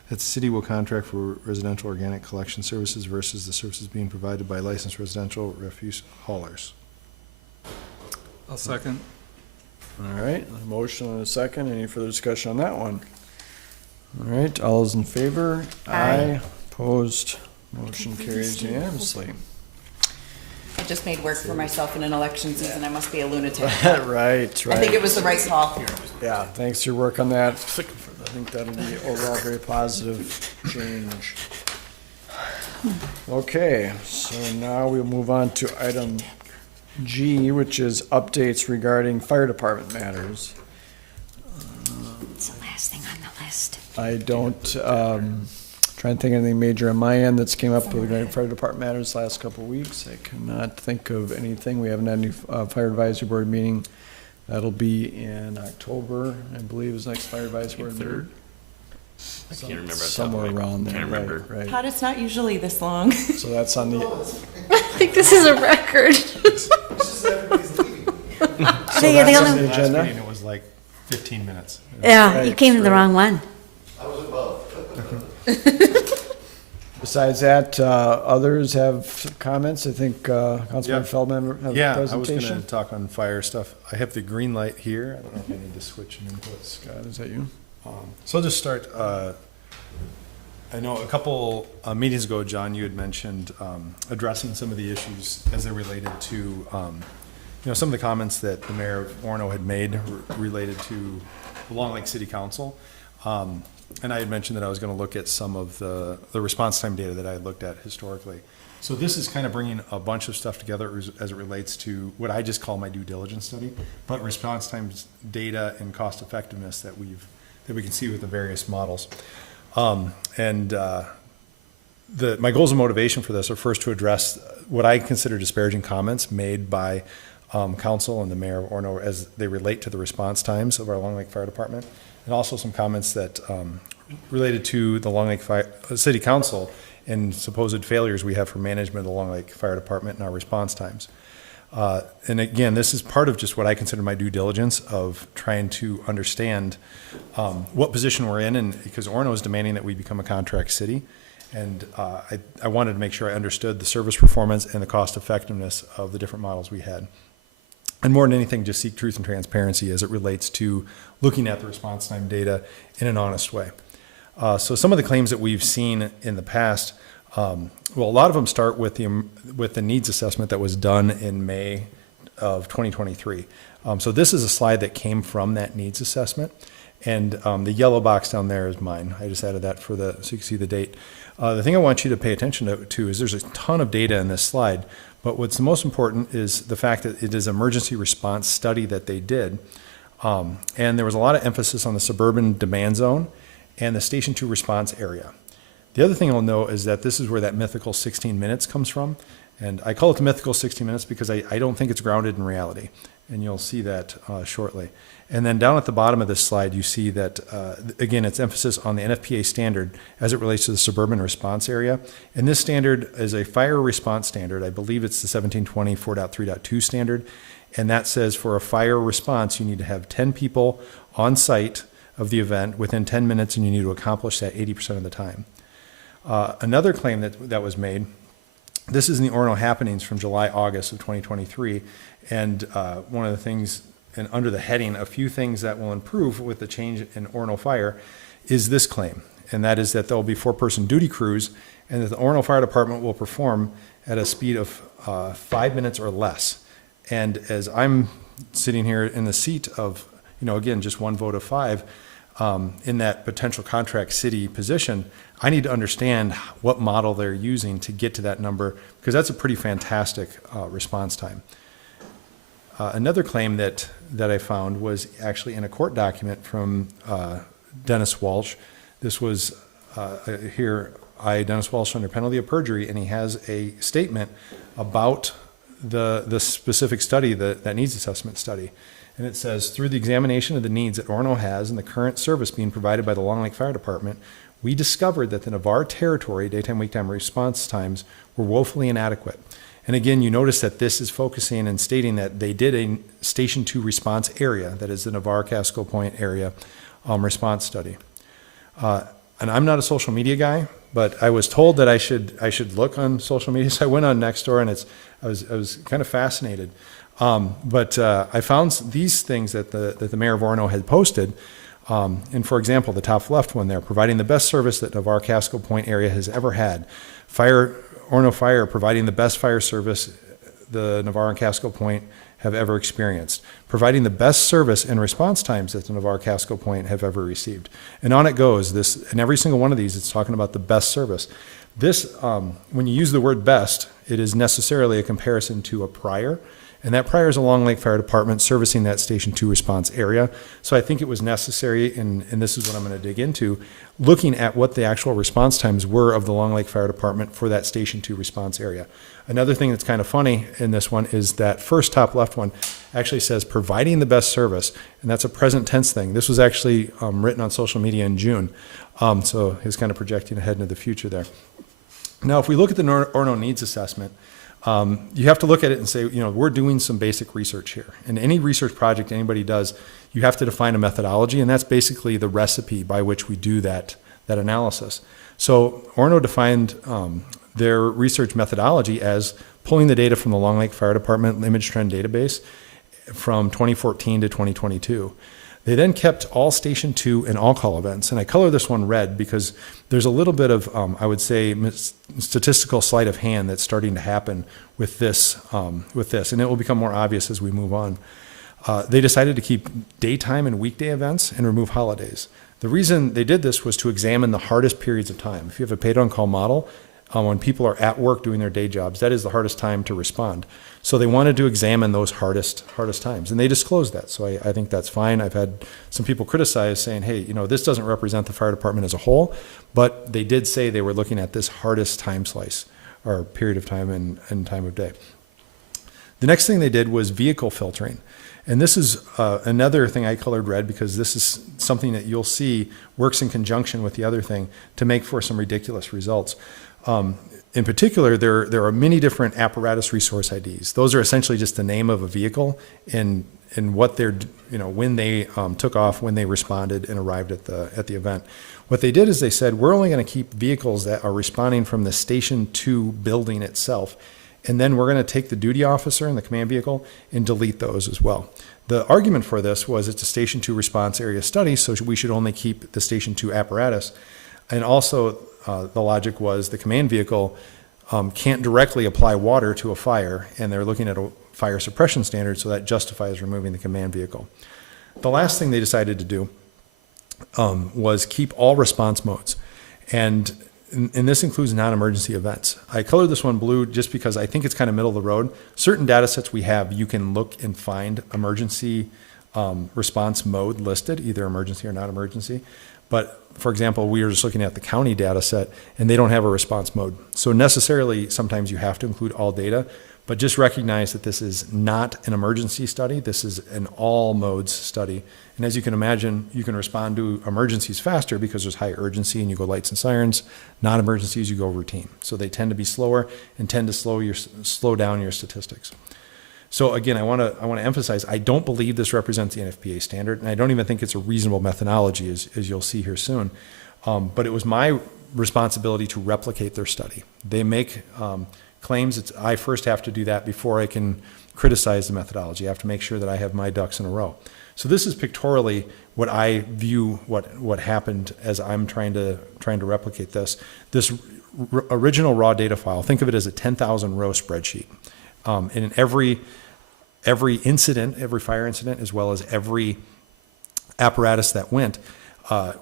that the city will contract for residential organic collection services versus the services being provided by licensed residential refuse haulers. I'll second. All right, a motion and a second. Any further discussion on that one? All right, all those in favor? Aye. Opposed? Motion carries unanimously. I just made work for myself in an election season. I must be a lunatic. Right, I think it was the right call. Yeah, thanks for your work on that. I think that'll be overall very positive change. Okay, so now we'll move on to item G, which is updates regarding fire department matters. It's the last thing on the list. I don't, trying to think of anything major on my end that's came up with the fire department matters the last couple of weeks. I cannot think of anything. We haven't had any fire advisory board meeting. That'll be in October, I believe, is next fire advisory board meeting. I can't remember. off the top of Somewhere my- around there, Can't right, remember. right. Todd, it's not usually this long. So that's on the, I think this is a record. so Hey, you're the that's on only- the agenda? It was like 15 minutes. Yeah, you Right, came to the right. wrong one. Besides that, others have comments. I think Councilman Feldman have a Yeah, I was gonna presentation. talk on fire stuff. I have the green light here. I don't know if I need to switch an input. Scott, is that you? So I'll just start, I know a couple meetings ago, John, you had mentioned addressing some of the issues as they related to, some of the comments that the mayor of Orono had made related to the Long Lake City Council. And I had mentioned that I was gonna look at some of the response time data that I had looked at historically. So this is kind of bringing a bunch of stuff together as it relates to what I just call my due diligence study, but response times data and cost effectiveness that we can see with the various models. My goals and motivation for this are first to address what I consider disparaging comments made by council and the mayor of Orono as they relate to the response times of our Long Lake Fire Department, and also some comments that related to the Long Lake City Council and supposed failures we have for management of the Long Lake Fire Department and our response times. And again, this is part of just what I consider my due diligence of trying to understand what position we're in, and because Orono is demanding that we become a contract city. And I wanted to make sure I understood the service performance and the cost effectiveness of the different models we had. And more than anything, just seek truth and transparency as it relates to looking at the response time data in an honest way. So some of the claims that we've seen in the past, well, a lot of them start with the needs assessment that was done in May of 2023. So this is a slide that came from that needs assessment, and the yellow box down there is mine. I just added that so you can see the date. The thing I want you to pay attention to is there's a ton of data in this slide, but what's the most important is the fact that it is an emergency response study that they did, and there was a lot of emphasis on the suburban demand zone and the Station 2 response area. The other thing I'll note is that this is where that mythical 16 minutes comes from. And I call it the mythical 16 minutes because I don't think it's grounded in reality. And you'll see that shortly. And then down at the bottom of this slide, you see that, again, it's emphasis on the NFPA standard as it relates to the suburban response area. And this standard is a fire response standard. I believe it's the 1720 4.3.2 standard. And that says for a fire response, you need to have 10 people on site of the event within 10 minutes, and you need to accomplish that 80% of the time. Another claim that was made, this is in the Orono happenings from July, August of 2023, and one of the things, and under the heading, a few things that will improve with the change in Orono Fire, is this claim. And that is that there will be 4-person duty crews and that the Orono Fire Department will perform at a speed of 5 minutes or less. And as I'm sitting here in the seat of, again, just one vote of 5, in that potential contract city position, I need to understand what model they're using to get to that number, because that's a pretty fantastic response time. Another claim that I found was actually in a court document from Dennis Walsh. This was Dennis Walsh, under penalty of perjury, and he has a statement about the specific study, that needs assessment study. And it says, through the examination of the needs that Orono has and the current service being provided by the Long Lake Fire Department, we discovered that the Navarre territory daytime, weektime response times were woefully inadequate. And again, you notice that this is focusing and stating that they did a Station 2 response area, that is the Navarre Casco Point area response study. And I'm not a social media guy, but I was told that I should look on social media, so I went on Nextdoor, and I was kind of fascinated. But I found these things that the mayor of Orono had posted. And for example, the top left one there, providing the best service that Navarre Casco Point area has ever had. Orono Fire providing the best fire service the Navarre and Casco Point have ever experienced. Providing the best service and response times that the Navarre Casco Point have ever received. And on it goes. In every single one of these, it's talking about the best service. This, when you use the word best, it is necessarily a comparison to a prior. And that prior is a Long Lake Fire Department servicing that Station 2 response area. So I think it was necessary, and this is what I'm going to dig into, looking at what the actual response times were of the Long Lake Fire Department for that Station 2 response area. Another thing that's kind of funny in this one is that first top left one actually says providing the best service, and that's a present tense thing. This was actually written on social media in June, so he's kind of projecting ahead into the future there. Now, if we look at the Orono needs assessment, you have to look at it and say, we're doing some basic research here. And any research project anybody does, you have to define a methodology, and that's basically the recipe by which we do that analysis. So Orono defined their research methodology as pulling the data from the Long Lake Fire Department image trend database from 2014 to 2022. They then kept all Station 2 and all call events. And I color this one red because there's a little bit of, I would say, statistical sleight of hand that's starting to happen with this. And it will become more obvious as we move on. They decided to keep daytime and weekday events and remove holidays. The reason they did this was to examine the hardest periods of time. If you have a paid-on-call model, when people are at work doing their day jobs, that is the hardest time to respond. So they wanted to examine those hardest times, and they disclosed that. So I think that's fine. I've had some people criticize saying, hey, this doesn't represent the fire department as a whole, but they did say they were looking at this hardest time slice or period of time and time of day. The next thing they did was vehicle filtering. And this is another thing I colored red because this is something that you'll see works in conjunction with the other thing to make for some ridiculous results. In particular, there are many different apparatus resource IDs. Those are essentially just the name of a vehicle and what they're, when they took off, when they responded and arrived at the event. What they did is they said, we're only going to keep vehicles that are responding from the Station 2 building itself. And then we're going to take the duty officer and the command vehicle and delete those as well. The argument for this was it's a Station 2 response area study, so we should only keep the Station 2 apparatus. And also, the logic was the command vehicle can't directly apply water to a fire, and they're looking at a fire suppression standard, so that justifies removing the command vehicle. The last thing they decided to do was keep all response modes. And this includes non-emergency events. I colored this one blue just because I think it's kind of middle of the road. Certain data sets we have, you can look and find emergency response mode listed, either emergency or not emergency. But for example, we were just looking at the county data set and they don't have a response mode. So necessarily, sometimes you have to include all data, but just recognize that this is not an emergency study. This is an all modes study. And as you can imagine, you can respond to emergencies faster because there's high urgency and you go lights and sirens. Non-emergencies, you go routine. So they tend to be slower and tend to slow down your statistics. So again, I want to emphasize, I don't believe this represents the NFPA standard, and I don't even think it's a reasonable methodology, as you'll see here soon. But it was my responsibility to replicate their study. They make claims, I first have to do that before I can criticize the methodology. I have to make sure that I have my ducks in a row. So this is pictorially what I view what happened as I'm trying to replicate this. This original raw data file, think of it as a 10,000 row spreadsheet. And in every incident, every fire incident, as well as every apparatus that went,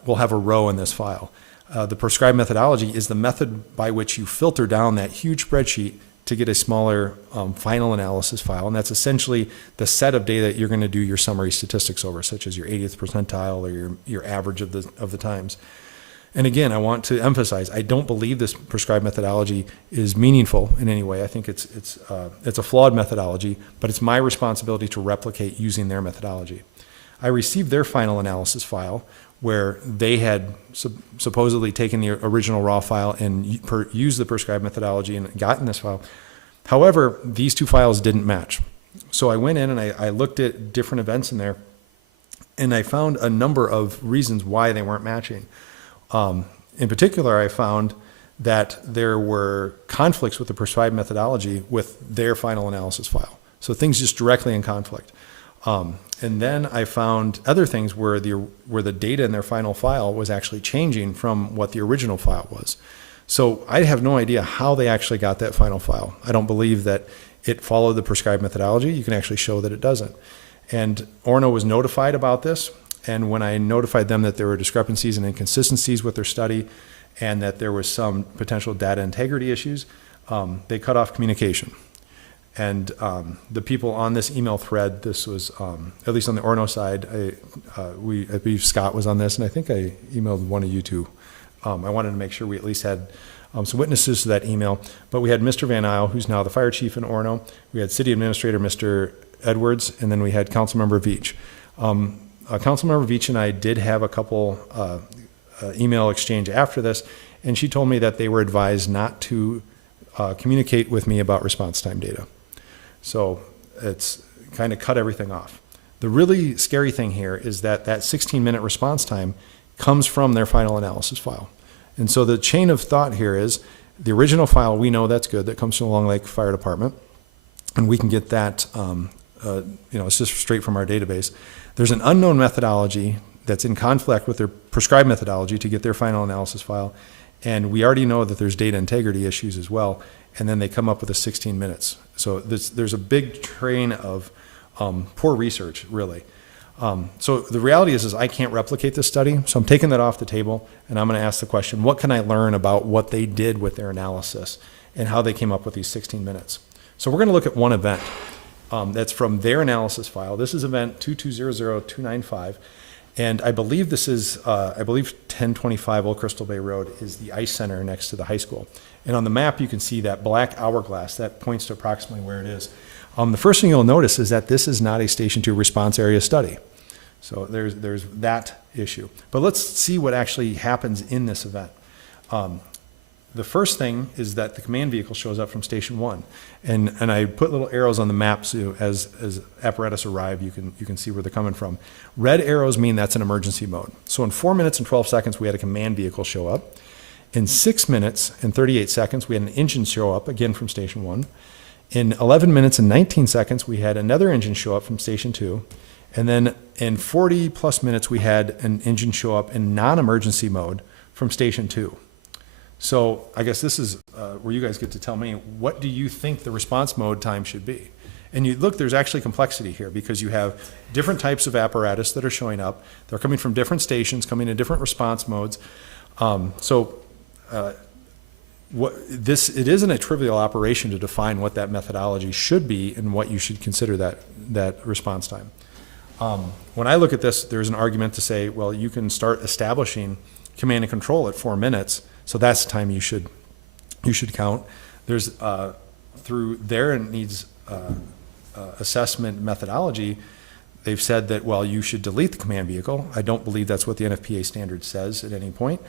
will have a row in this file. The prescribed methodology is the method by which you filter down that huge spreadsheet to get a smaller final analysis file. And that's essentially the set of data that you're going to do your summary statistics over, such as your 80th percentile or your average of the times. And again, I want to emphasize, I don't believe this prescribed methodology is meaningful in any way. I think it's a flawed methodology, but it's my responsibility to replicate using their methodology. I received their final analysis file where they had supposedly taken the original raw file and used the prescribed methodology and gotten this file. However, these two files didn't match. So I went in and I looked at different events in there, and I found a number of reasons why they weren't matching. In particular, I found that there were conflicts with the prescribed methodology with their final analysis file. So things just directly in conflict. And then I found other things where the data in their final file was actually changing from what the original file was. So I have no idea how they actually got that final file. I don't believe that it followed the prescribed methodology. You can actually show that it doesn't. And Orono was notified about this. And when I notified them that there were discrepancies and inconsistencies with their study and that there was some potential data integrity issues, they cut off communication. And the people on this email thread, this was, at least on the Orono side, I believe Scott was on this, and I think I emailed one of you two. I wanted to make sure we at least had some witnesses to that email. But we had Mr. Van Isle, who's now the fire chief in Orono. We had city administrator, Mr. Edwards, and then we had Councilmember Veach. Councilmember Veach and I did have a couple email exchange after this, and she told me that they were advised not to communicate with me about response time data. So it's kind of cut everything off. The really scary thing here is that 16-minute response time comes from their final analysis file. And so the chain of thought here is the original file, we know that's good, that comes from the Long Lake Fire Department, and we can get that, it's just straight from our database. There's an unknown methodology that's in conflict with their prescribed methodology to get their final analysis file, and we already know that there's data integrity issues as well, and then they come up with a 16 minutes. So there's a big train of poor research, really. So the reality is I can't replicate this study, so I'm taking that off the table, and I'm going to ask the question, what can I learn about what they did with their analysis and how they came up with these 16 minutes? So we're going to look at one event that's from their analysis file. This is event 2200295, and I believe this is, 1025 Old Crystal Bay Road is the ice center next to the high school. And on the map, you can see that black hourglass that points to approximately where it is. The first thing you'll notice is that this is not a Station 2 response area study. So there's that issue. But let's see what actually happens in this event. The first thing is that the command vehicle shows up from Station 1. And I put little arrows on the map so as apparatus arrive, you can see where they're coming from. Red arrows mean that's an emergency mode. So in 4 minutes and 12 seconds, we had a command vehicle show up. In 6 minutes and 38 seconds, we had an engine show up, again from Station 1. In 11 minutes and 19 seconds, we had another engine show up from Station 2. And then in 40 plus minutes, we had an engine show up in non-emergency mode from Station 2. So I guess this is where you guys get to tell me, what do you think the response mode time should be? And you look, there's actually complexity here because you have different types of apparatus that are showing up. They're coming from different stations, coming in different response modes. It isn't a trivial operation to define what that methodology should be and what you should consider that response time. When I look at this, there's an argument to say, well, you can start establishing command and control at 4 minutes, so that's the time you should count. There's through their needs assessment methodology, they've said that, well, you should delete the command vehicle. I don't believe that's what the NFPA standard says at any point.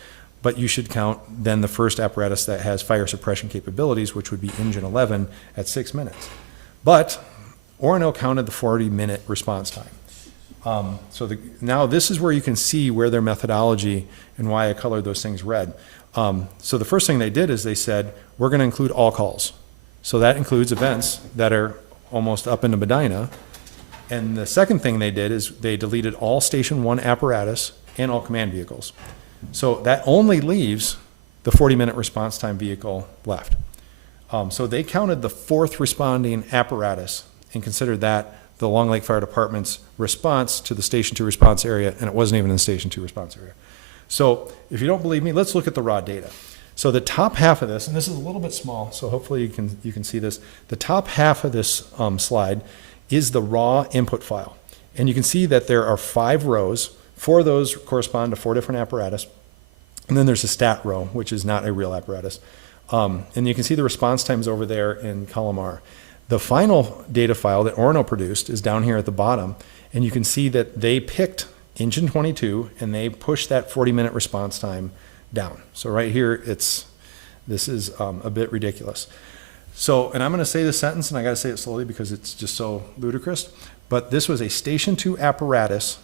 But you should count then the first apparatus that has fire suppression capabilities, which would be engine 11 at 6 minutes. But Orono counted the 40-minute response time. Now this is where you can see where their methodology and why I colored those things red. So the first thing they did is they said, we're going to include all calls. So that includes events that are almost up into Medina. And the second thing they did is they deleted all Station 1 apparatus and all command vehicles. So that only leaves the 40-minute response time vehicle left. So they counted the fourth responding apparatus and considered that the Long Lake Fire Department's response to the Station 2 response area, and it wasn't even in the Station 2 response area. So if you don't believe me, let's look at the raw data. So the top half of this, and this is a little bit small, so hopefully you can see this. The top half of this slide is the raw input file. And you can see that there are 5 rows. 4 of those correspond to 4 different apparatus. And then there's a stat row, which is not a real apparatus. And you can see the response times over there in column R. The final data file that Orono produced is down here at the bottom. And you can see that they picked engine 22 and they pushed that 40-minute response time down. So right here, this is a bit ridiculous. So, and I'm going to say this sentence, and I got to say it slowly because it's just so ludicrous, but this was a Station 2 apparatus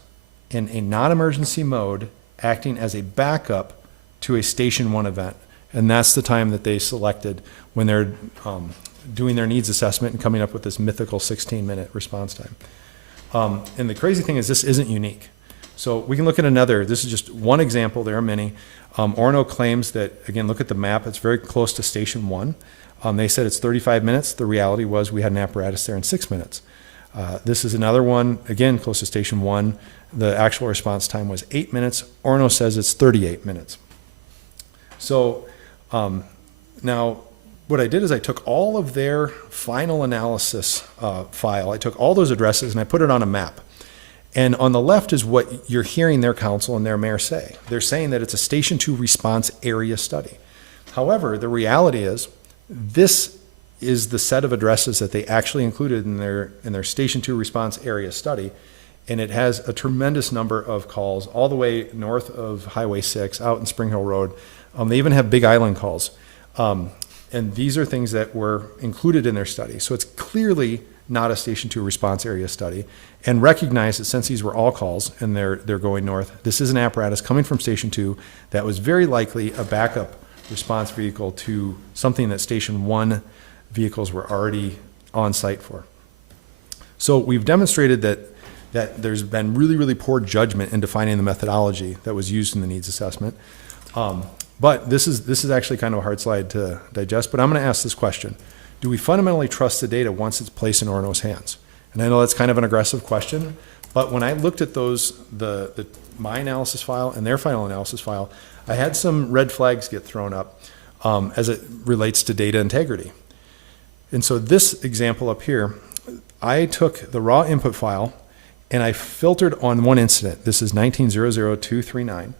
in a non-emergency mode acting as a backup to a Station 1 event. And that's the time that they selected when they're doing their needs assessment and coming up with this mythical 16-minute response time. And the crazy thing is this isn't unique. So we can look at another. This is just one example. There are many. Orono claims that, again, look at the map. It's very close to Station 1. They said it's 35 minutes. The reality was we had an apparatus there in 6 minutes. This is another one, again, close to Station 1. The actual response time was 8 minutes. Orono says it's 38 minutes. So now what I did is I took all of their final analysis file. I took all those addresses and I put it on a map. And on the left is what you're hearing their council and their mayor say. They're saying that it's a Station 2 response area study. However, the reality is this is the set of addresses that they actually included in their Station 2 response area study. And it has a tremendous number of calls all the way north of Highway 6 out in Spring Hill Road. They even have Big Island calls. And these are things that were included in their study. So it's clearly not a Station 2 response area study. And recognize that since these were all calls and they're going north, this is an apparatus coming from Station 2 that was very likely a backup response vehicle to something that Station 1 vehicles were already on site for. So we've demonstrated that there's been really, really poor judgment in defining the methodology that was used in the needs assessment. But this is actually kind of a hard slide to digest, but I'm going to ask this question. Do we fundamentally trust the data once it's placed in Orono's hands? And I know that's kind of an aggressive question, but when I looked at those, my analysis file and their final analysis file, I had some red flags get thrown up as it relates to data integrity. And so this example up here, I took the raw input file and I filtered on one incident. This is 19-00239.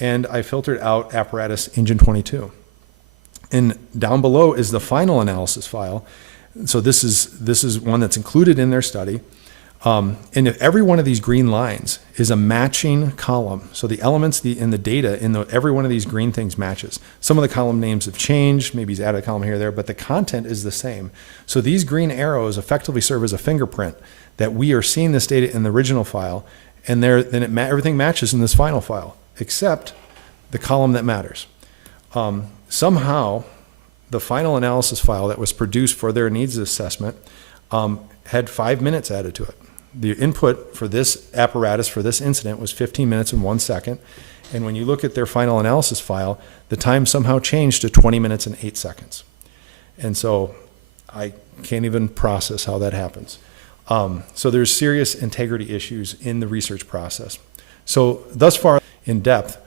And I filtered out apparatus engine 22. And down below is the final analysis file. So this is one that's included in their study. And if every one of these green lines is a matching column, so the elements in the data in every one of these green things matches. Some of the column names have changed, maybe he's added a column here or there, but the content is the same. So these green arrows effectively serve as a fingerprint that we are seeing this data in the original file, and everything matches in this final file, except the column that matters. Somehow, the final analysis file that was produced for their needs assessment had 5 minutes added to it. The input for this apparatus for this incident was 15 minutes and 1 second. And when you look at their final analysis file, the time somehow changed to 20 minutes and 8 seconds. And so I can't even process how that happens. So there's serious integrity issues in the research process. So thus far in depth,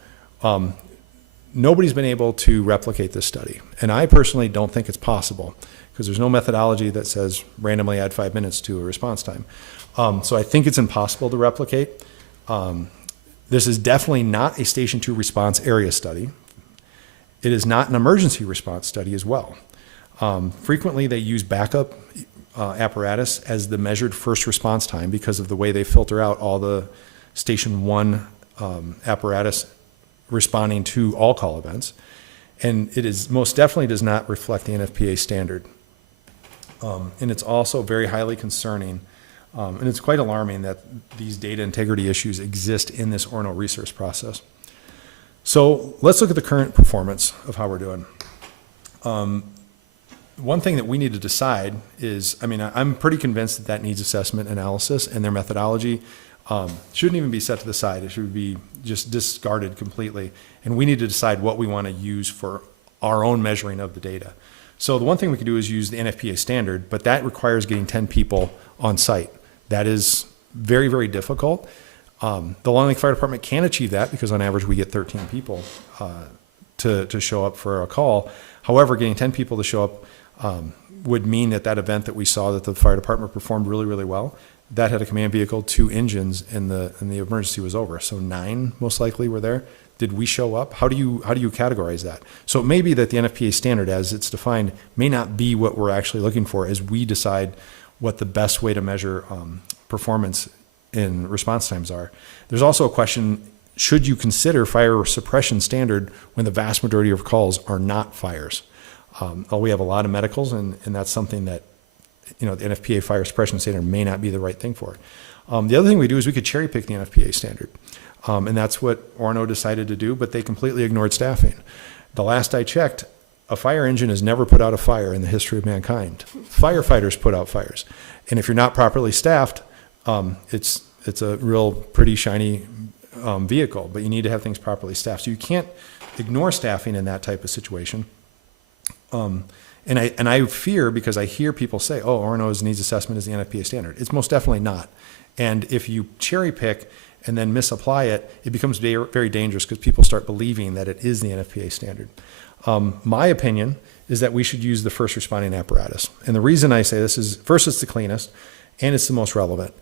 nobody's been able to replicate this study. And I personally don't think it's possible because there's no methodology that says randomly add 5 minutes to a response time. So I think it's impossible to replicate. This is definitely not a Station 2 response area study. It is not an emergency response study as well. Frequently they use backup apparatus as the measured first response time because of the way they filter out all the Station 1 apparatus responding to all call events. And it is most definitely does not reflect the NFPA standard. And it's also very highly concerning. And it's quite alarming that these data integrity issues exist in this Orono research process. So let's look at the current performance of how we're doing. one thing that we need to decide is, I mean, I'm pretty convinced that that needs assessment analysis, and their methodology shouldn't even be set to the side. It should be just discarded completely. And we need to decide what we want to use for our own measuring of the data. So the one thing we could do is use the NFPA standard, but that requires getting 10 people on site. That is very, very difficult. The Long Lake Fire Department can achieve that because on average we get 13 people to show up for a call. However, getting 10 people to show up would mean that that event that we saw that the fire department performed really, really well, that had a command vehicle, 2 engines, and the emergency was over. So 9 most likely were there. Did we show up? How do you categorize that? So it may be that the NFPA standard as it's defined may not be what we're actually looking for as we decide what the best way to measure performance in response times are. There's also a question, should you consider fire suppression standard when the vast majority of calls are not fires? We have a lot of medicals, and that's something that, the NFPA fire suppression standard may not be the right thing for. The other thing we do is we could cherry pick the NFPA standard. And that's what Orono decided to do, but they completely ignored staffing. The last I checked, a fire engine has never put out a fire in the history of mankind. Firefighters put out fires. And if you're not properly staffed, it's a real pretty shiny vehicle, but you need to have things properly staffed. So you can't ignore staffing in that type of situation. And I fear, because I hear people say, oh, Orono's needs assessment is the NFPA standard. It's most definitely not. And if you cherry pick and then misapply it, it becomes very, very dangerous because people start believing that it is the NFPA standard. My opinion is that we should use the first responding apparatus. And the reason I say this is, first, it's the cleanest, and it's the most relevant.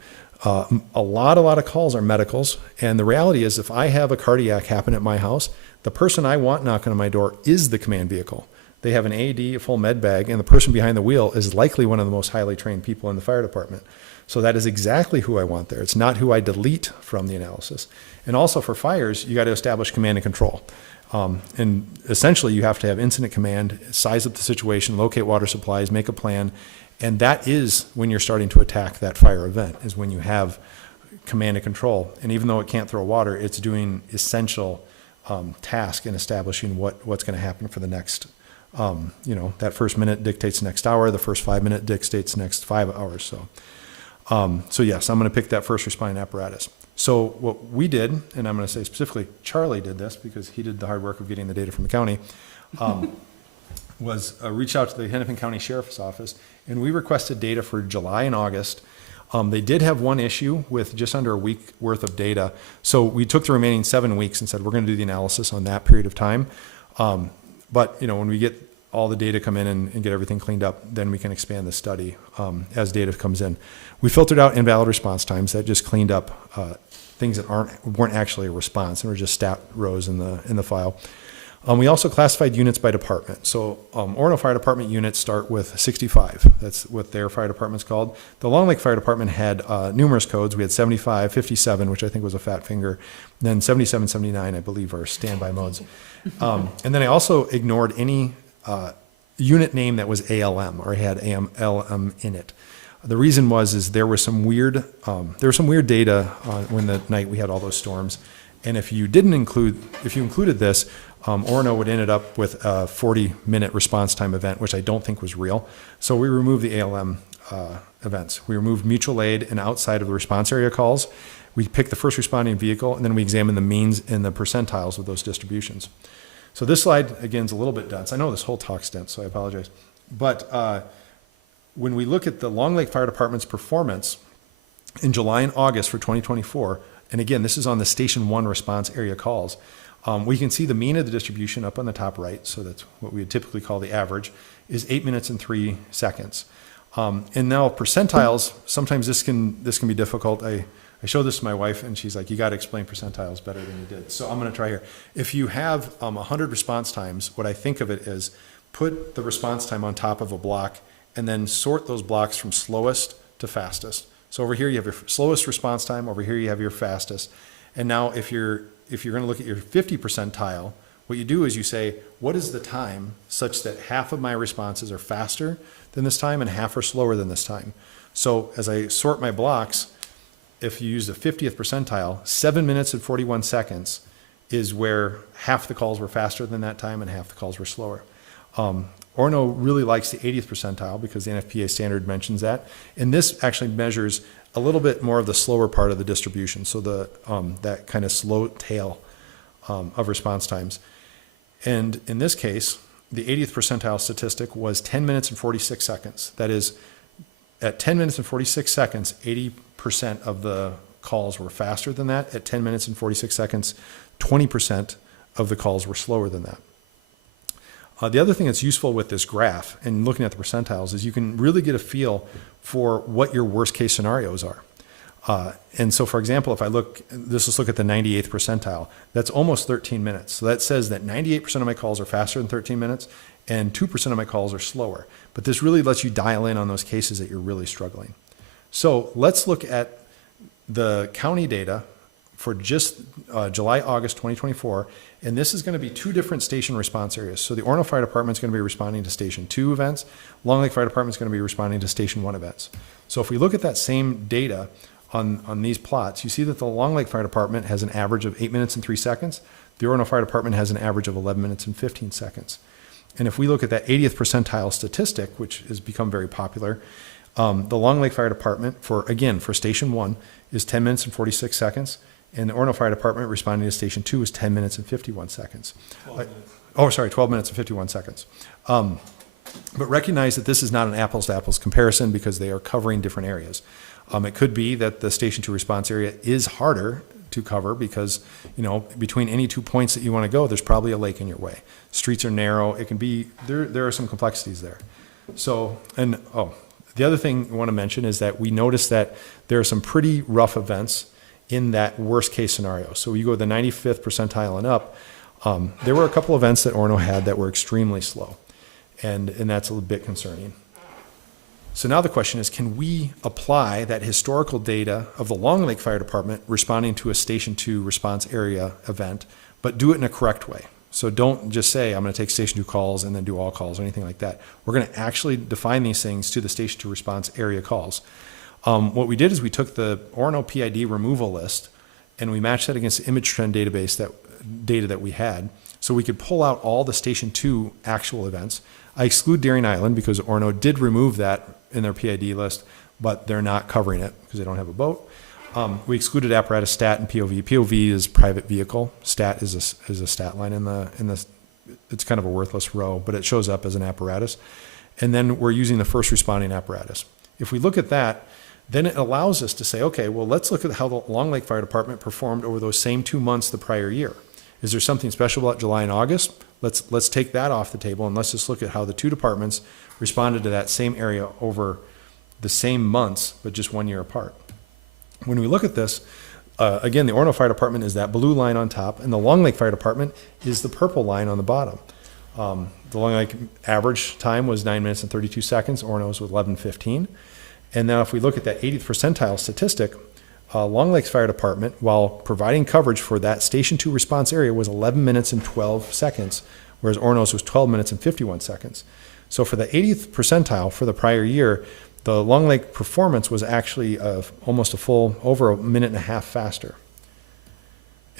A lot of calls are medicals, and the reality is if I have a cardiac happen at my house, the person I want knocking on my door is the command vehicle. They have an AED, a full med bag, and the person behind the wheel is likely one of the most highly trained people in the fire department. So that is exactly who I want there. It's not who I delete from the analysis. And also for fires, you got to establish command and control. And essentially you have to have incident command, size up the situation, locate water supplies, make a plan. And that is when you're starting to attack that fire event, is when you have command and control. And even though it can't throw water, it's doing essential task in establishing what's going to happen for the next, that first minute dictates the next hour, the first 5 minute dictates the next 5 hours. So yes, I'm going to pick that first responding apparatus. So what we did, and I'm going to say specifically Charlie did this because he did the hard work of getting the data from the county, was reach out to the Hennepin County Sheriff's Office, and we requested data for July and August. They did have one issue with just under a week worth of data. So we took the remaining 7 weeks and said, we're going to do the analysis on that period of time. But when we get all the data come in and get everything cleaned up, then we can expand the study as data comes in. We filtered out invalid response times. That just cleaned up things that weren't actually a response and were just stat rows in the file. We also classified units by department. So Orono Fire Department units start with 65. That's what their fire department's called. The Long Lake Fire Department had numerous codes. We had 75, 57, which I think was a fat finger. Then 77, 79, I believe, are standby modes. And then I also ignored any unit name that was ALM or had ALM in it. The reason is there was some weird data when the night we had all those storms, and if you included this, Orono would ended up with a 40-minute response time event, which I don't think was real. So we removed the ALM events. We removed mutual aid and outside of the response area calls. We picked the first responding vehicle, and then we examined the means and the percentiles of those distributions. So this slide, again, is a little bit dense. I know this whole talk's dense, so I apologize. But when we look at the Long Lake Fire Department's performance in July and August for 2024, and again, this is on the Station 1 response area calls, we can see the mean of the distribution up on the top right, so that's what we would typically call the average, is 8 minutes and 3 seconds. And now percentiles, sometimes this can be difficult. I showed this to my wife, and she's like, you got to explain percentiles better than you did. So I'm going to try here. If you have 100 response times, what I think of it is put the response time on top of a block and then sort those blocks from slowest to fastest. So over here you have your slowest response time, over here you have your fastest. And now if you're going to look at your 50 percentile, what you do is you say, what is the time such that half of my responses are faster than this time and half are slower than this time? So as I sort my blocks, if you use the 50th percentile, 7 minutes and 41 seconds is where half the calls were faster than that time and half the calls were slower. Orono really likes the 80th percentile because the NFPA standard mentions that. And this actually measures a little bit more of the slower part of the distribution, so the that kind of slow tail of response times. And in this case, the 80th percentile statistic was 10 minutes and 46 seconds. That is, at 10 minutes and 46 seconds, 80% of the calls were faster than that. At 10 minutes and 46 seconds, 20% of the calls were slower than that. The other thing that's useful with this graph and looking at the percentiles is you can really get a feel for what your worst case scenarios are. And so, for example, if I look, let's look at the 98th percentile. That's almost 13 minutes. So that says that 98% of my calls are faster than 13 minutes and 2% of my calls are slower. But this really lets you dial in on those cases that you're really struggling. So let's look at the county data for just July, August 2024. And this is going to be two different station response areas. So the Orono Fire Department is going to be responding to Station 2 events. Long Lake Fire Department is going to be responding to Station 1 events. So if we look at that same data on these plots, you see that the Long Lake Fire Department has an average of 8 minutes and 3 seconds. The Orono Fire Department has an average of 11 minutes and 15 seconds. And if we look at that 80th percentile statistic, which has become very popular, the Long Lake Fire Department, for Station 1, is 10 minutes and 46 seconds. And the Orono Fire Department responding to Station 2 is 10 minutes and 51 seconds. 12 minutes and 51 seconds. But recognize that this is not an apples-to-apples comparison because they are covering different areas. It could be that the Station 2 response area is harder to cover because, between any 2 points that you want to go, there's probably a lake in your way. Streets are narrow. It can be, there are some complexities there. So, the other thing I want to mention is that we noticed that there are some pretty rough events in that worst case scenario. So you go to the 95th percentile and up, there were a couple events that Orono had that were extremely slow. And that's a bit concerning. So now the question is, can we apply that historical data of the Long Lake Fire Department responding to a Station 2 response area event, but do it in a correct way? So don't just say, I'm going to take Station 2 calls and then do all calls or anything like that. We're going to actually define these things to the Station 2 response area calls. What we did is we took the Orono PID removal list and we matched that against the image trend database data that we had. So we could pull out all the Station 2 actual events. I exclude Darien Island because Orono did remove that in their PID list, but they're not covering it because they don't have a boat. We excluded apparatus, stat, and POV. POV is private vehicle. Stat is a stat line in the, it's kind of a worthless row, but it shows up as an apparatus. And then we're using the first responding apparatus. If we look at that, then it allows us to say, okay, well, let's look at how the Long Lake Fire Department performed over those same 2 months the prior year. Is there something special about July and August? Let's take that off the table and let's just look at how the two departments responded to that same area over the same months, but just 1 year apart. When we look at this, again, the Orono Fire Department is that blue line on top, and the Long Lake Fire Department is the purple line on the bottom. The Long Lake average time was 9 minutes and 32 seconds. Orono's was 11:15. And now if we look at that 80th percentile statistic, Long Lake's Fire Department, while providing coverage for that Station 2 response area, was 11 minutes and 12 seconds, whereas Orono's was 12 minutes and 51 seconds. So for the 80th percentile for the prior year, the Long Lake performance was actually almost over a minute and a half faster.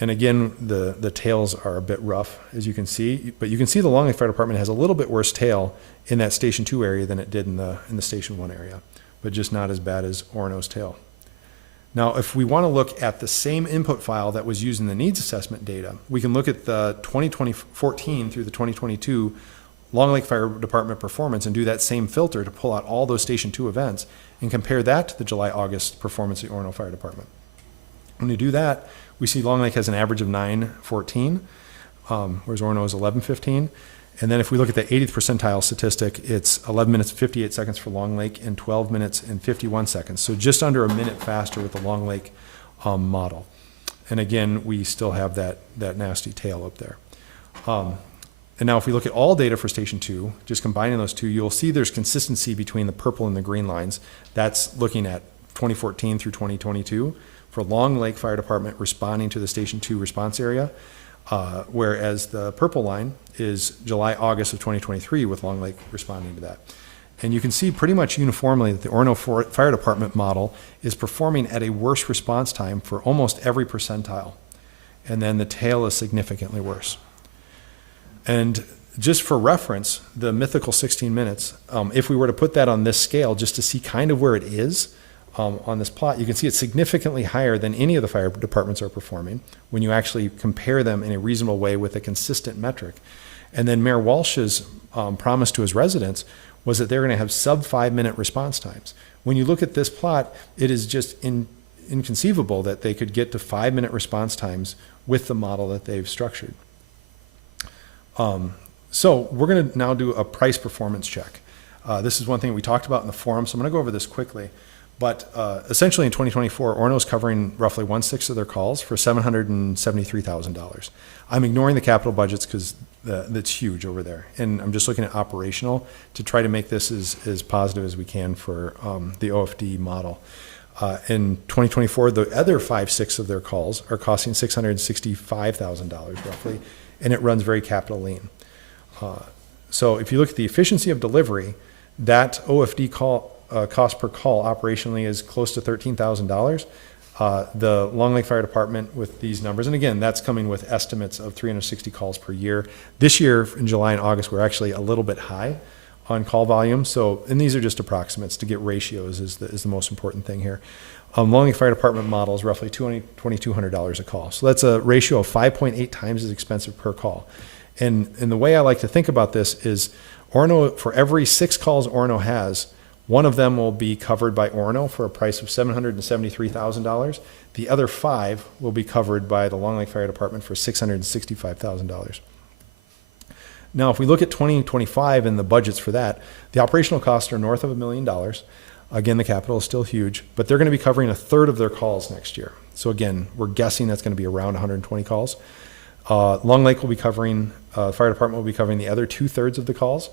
And again, the tails are a bit rough, as you can see, but you can see the Long Lake Fire Department has a little bit worse tail in that Station 2 area than it did in the Station 1 area, but just not as bad as Orono's tail. Now, if we want to look at the same input file that was used in the needs assessment data, we can look at the 2014 through the 2022 Long Lake Fire Department performance and do that same filter to pull out all those Station 2 events and compare that to the July-August performance of the Orono Fire Department. When you do that, we see Long Lake has an average of 9:14, whereas Orono is 11:15. And then if we look at the 80th percentile statistic, it's 11 minutes and 58 seconds for Long Lake and 12 minutes and 51 seconds. So just under a minute faster with the Long Lake model. And again, we still have that nasty tail up there. And now if we look at all data for Station 2, just combining those two, you'll see there's consistency between the purple and the green lines. That's looking at 2014 through 2022 for Long Lake Fire Department responding to the Station 2 response area. Whereas the purple line is July, August of 2023 with Long Lake responding to that. And you can see pretty much uniformly that the Orono Fire Department model is performing at a worse response time for almost every percentile. And then the tail is significantly worse. And just for reference, the mythical 16 minutes, if we were to put that on this scale just to see kind of where it is on this plot, you can see it's significantly higher than any of the fire departments are performing when you actually compare them in a reasonable way with a consistent metric. And then Mayor Walsh's promise to his residents was that they're going to have sub 5-minute response times. When you look at this plot, it is just inconceivable that they could get to 5-minute response times with the model that they've structured. So we're going to now do a price performance check. This is one thing we talked about in the forum, so I'm going to go over this quickly. But essentially in 2024, Orono is covering roughly 1/6 of their calls for $773,000. I'm ignoring the capital budgets because that's huge over there. And I'm just looking at operational to try to make this as positive as we can for the OFD model. In 2024, the other 5/6 of their calls are costing $665,000 roughly, and it runs very capital lean. So if you look at the efficiency of delivery, that OFD call cost per call operationally is close to $13,000. The Long Lake Fire Department with these numbers, and again, that's coming with estimates of 360 calls per year. This year, in July and August, we're actually a little bit high on call volume. So, and these are just approximates. To get ratios is the most important thing here. Long Lake Fire Department model is roughly $2,200 a call. So that's a ratio of 5.8 times as expensive per call. And the way I like to think about this is Orono, for every 6 calls Orono has, one of them will be covered by Orono for a price of $773,000. The other 5 will be covered by the Long Lake Fire Department for $665,000. Now, if we look at 2025 and the budgets for that, the operational costs are north of $1 million. Again, the capital is still huge, but they're going to be covering 1/3 of their calls next year. So again, we're guessing that's going to be around 120 calls. Long Lake will be covering, the fire department will be covering the other 2/3 of the calls,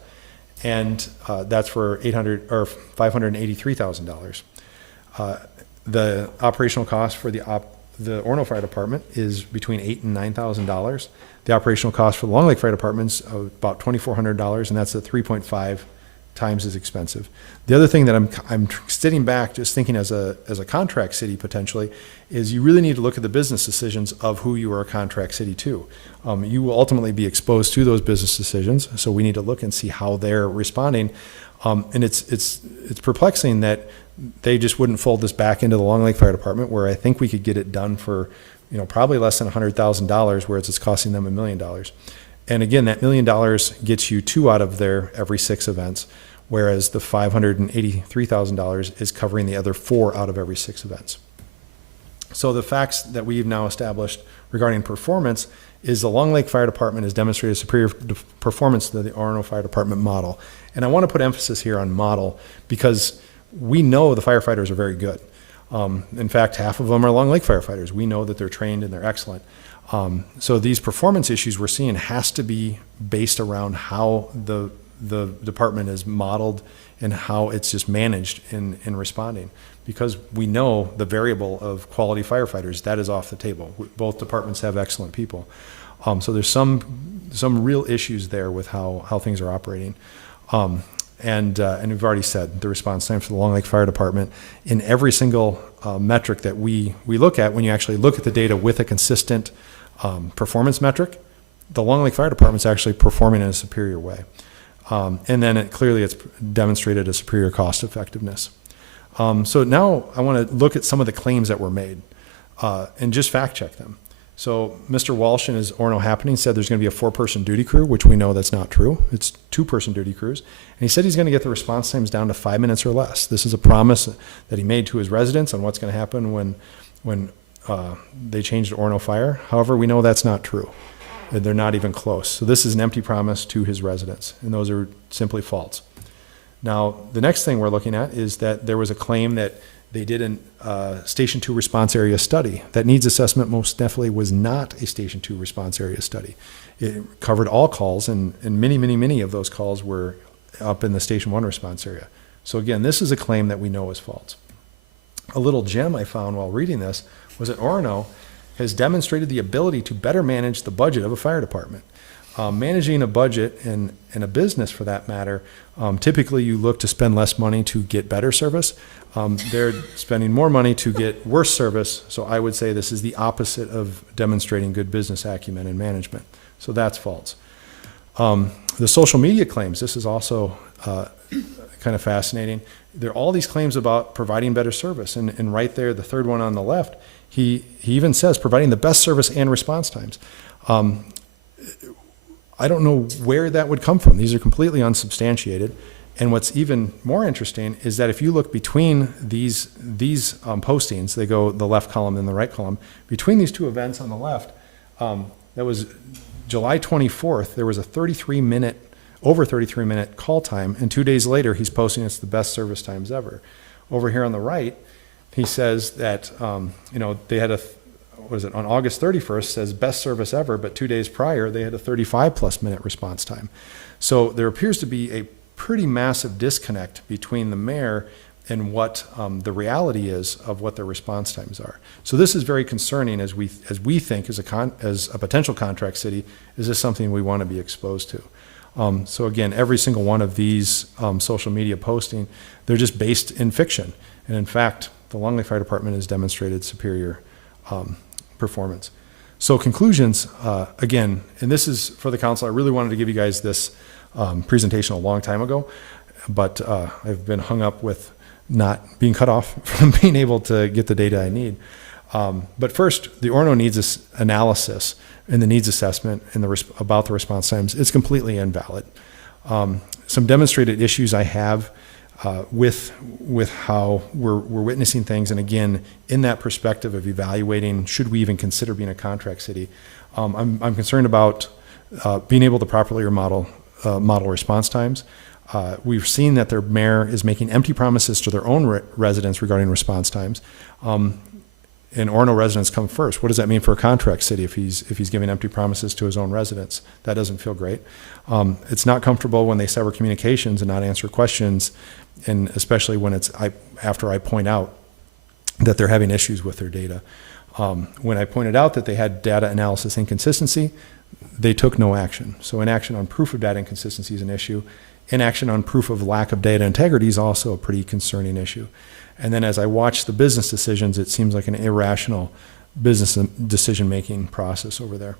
and that's for $583,000. The operational cost for the Orono Fire Department is between $8,000 and $9,000. The operational cost for the Long Lake Fire Department is about $2,400, and that's at 3.5 times as expensive. The other thing that I'm sitting back just thinking as a contract city potentially is you really need to look at the business decisions of who you are a contract city to. You will ultimately be exposed to those business decisions, so we need to look and see how they're responding. And it's perplexing that they just wouldn't fold this back into the Long Lake Fire Department, where I think we could get it done for, probably less than $100,000, whereas it's costing them $1 million. And again, that $1 million gets you 2 out of their every 6 events, whereas the $583,000 is covering the other 4 out of every 6 events. So the facts that we've now established regarding performance is the Long Lake Fire Department has demonstrated superior performance to the Orono Fire Department model. And I want to put emphasis here on model because we know the firefighters are very good. In fact, half of them are Long Lake firefighters. We know that they're trained and they're excellent. So these performance issues we're seeing has to be based around how the department is modeled and how it's just managed in responding. Because we know the variable of quality firefighters, that is off the table. Both departments have excellent people. So there's some real issues there with how things are operating. And we've already said the response time for the Long Lake Fire Department in every single metric that we look at, when you actually look at the data with a consistent performance metric, the Long Lake Fire Department is actually performing in a superior way. And then it's demonstrated a superior cost effectiveness. So now I want to look at some of the claims that were made and just fact check them. So Mr. Walsh in his Orono Happening said there's going to be a 4-person duty crew, which we know that's not true. It's 2-person duty crews. And he said he's going to get the response times down to 5 minutes or less. This is a promise that he made to his residents on what's going to happen when they changed to Orono Fire. However, we know that's not true. They're not even close. So this is an empty promise to his residents, and those are simply false. Now, the next thing we're looking at is that there was a claim that they did a Station 2 response area study. That needs assessment most definitely was not a Station 2 response area study. It covered all calls, and many of those calls were up in the Station 1 response area. So again, this is a claim that we know is false. A little gem I found while reading this was that Orono has demonstrated the ability to better manage the budget of a fire department. Managing a budget and a business for that matter, typically you look to spend less money to get better service. They're spending more money to get worse service, so I would say this is the opposite of demonstrating good business acumen and management. So that's false. The social media claims, this is also kind of fascinating. There are all these claims about providing better service, and right there, the third one on the left, he even says providing the best service and response times. I don't know where that would come from. These are completely unsubstantiated. And what's even more interesting is that if you look between these postings, they go the left column and the right column, between these two events on the left, that was July 24th, there was a over 33 minute call time, and 2 days later he's posting it's the best service times ever. Over here on the right, he says that, they had on August 31st says best service ever, but 2 days prior they had a 35+ minute response time. So there appears to be a pretty massive disconnect between the mayor and what the reality is of what their response times are. So this is very concerning as we think as a potential contract city. Is this something we want to be exposed to? So again, every single one of these social media posting, they're just based in fiction. And in fact, the Long Lake Fire Department has demonstrated superior performance. So conclusions, again, and this is for the council. I really wanted to give you guys this presentation a long time ago, but I've been hung up with not being cut off from being able to get the data I need. But first, the Orono needs analysis and the needs assessment and about the response times. It's completely invalid. Some demonstrated issues I have with how we're witnessing things, and again, in that perspective of evaluating, should we even consider being a contract city? I'm concerned about being able to properly model response times. We've seen that their mayor is making empty promises to their own residents regarding response times. And Orono residents come first. What does that mean for a contract city if he's giving empty promises to his own residents? That doesn't feel great. It's not comfortable when they sever communications and not answer questions, and especially when after I point out that they're having issues with their data. When I pointed out that they had data analysis inconsistency, they took no action. So inaction on proof of data inconsistency is an issue. Inaction on proof of lack of data integrity is also a pretty concerning issue. And then as I watch the business decisions, it seems like an irrational business decision-making process over there.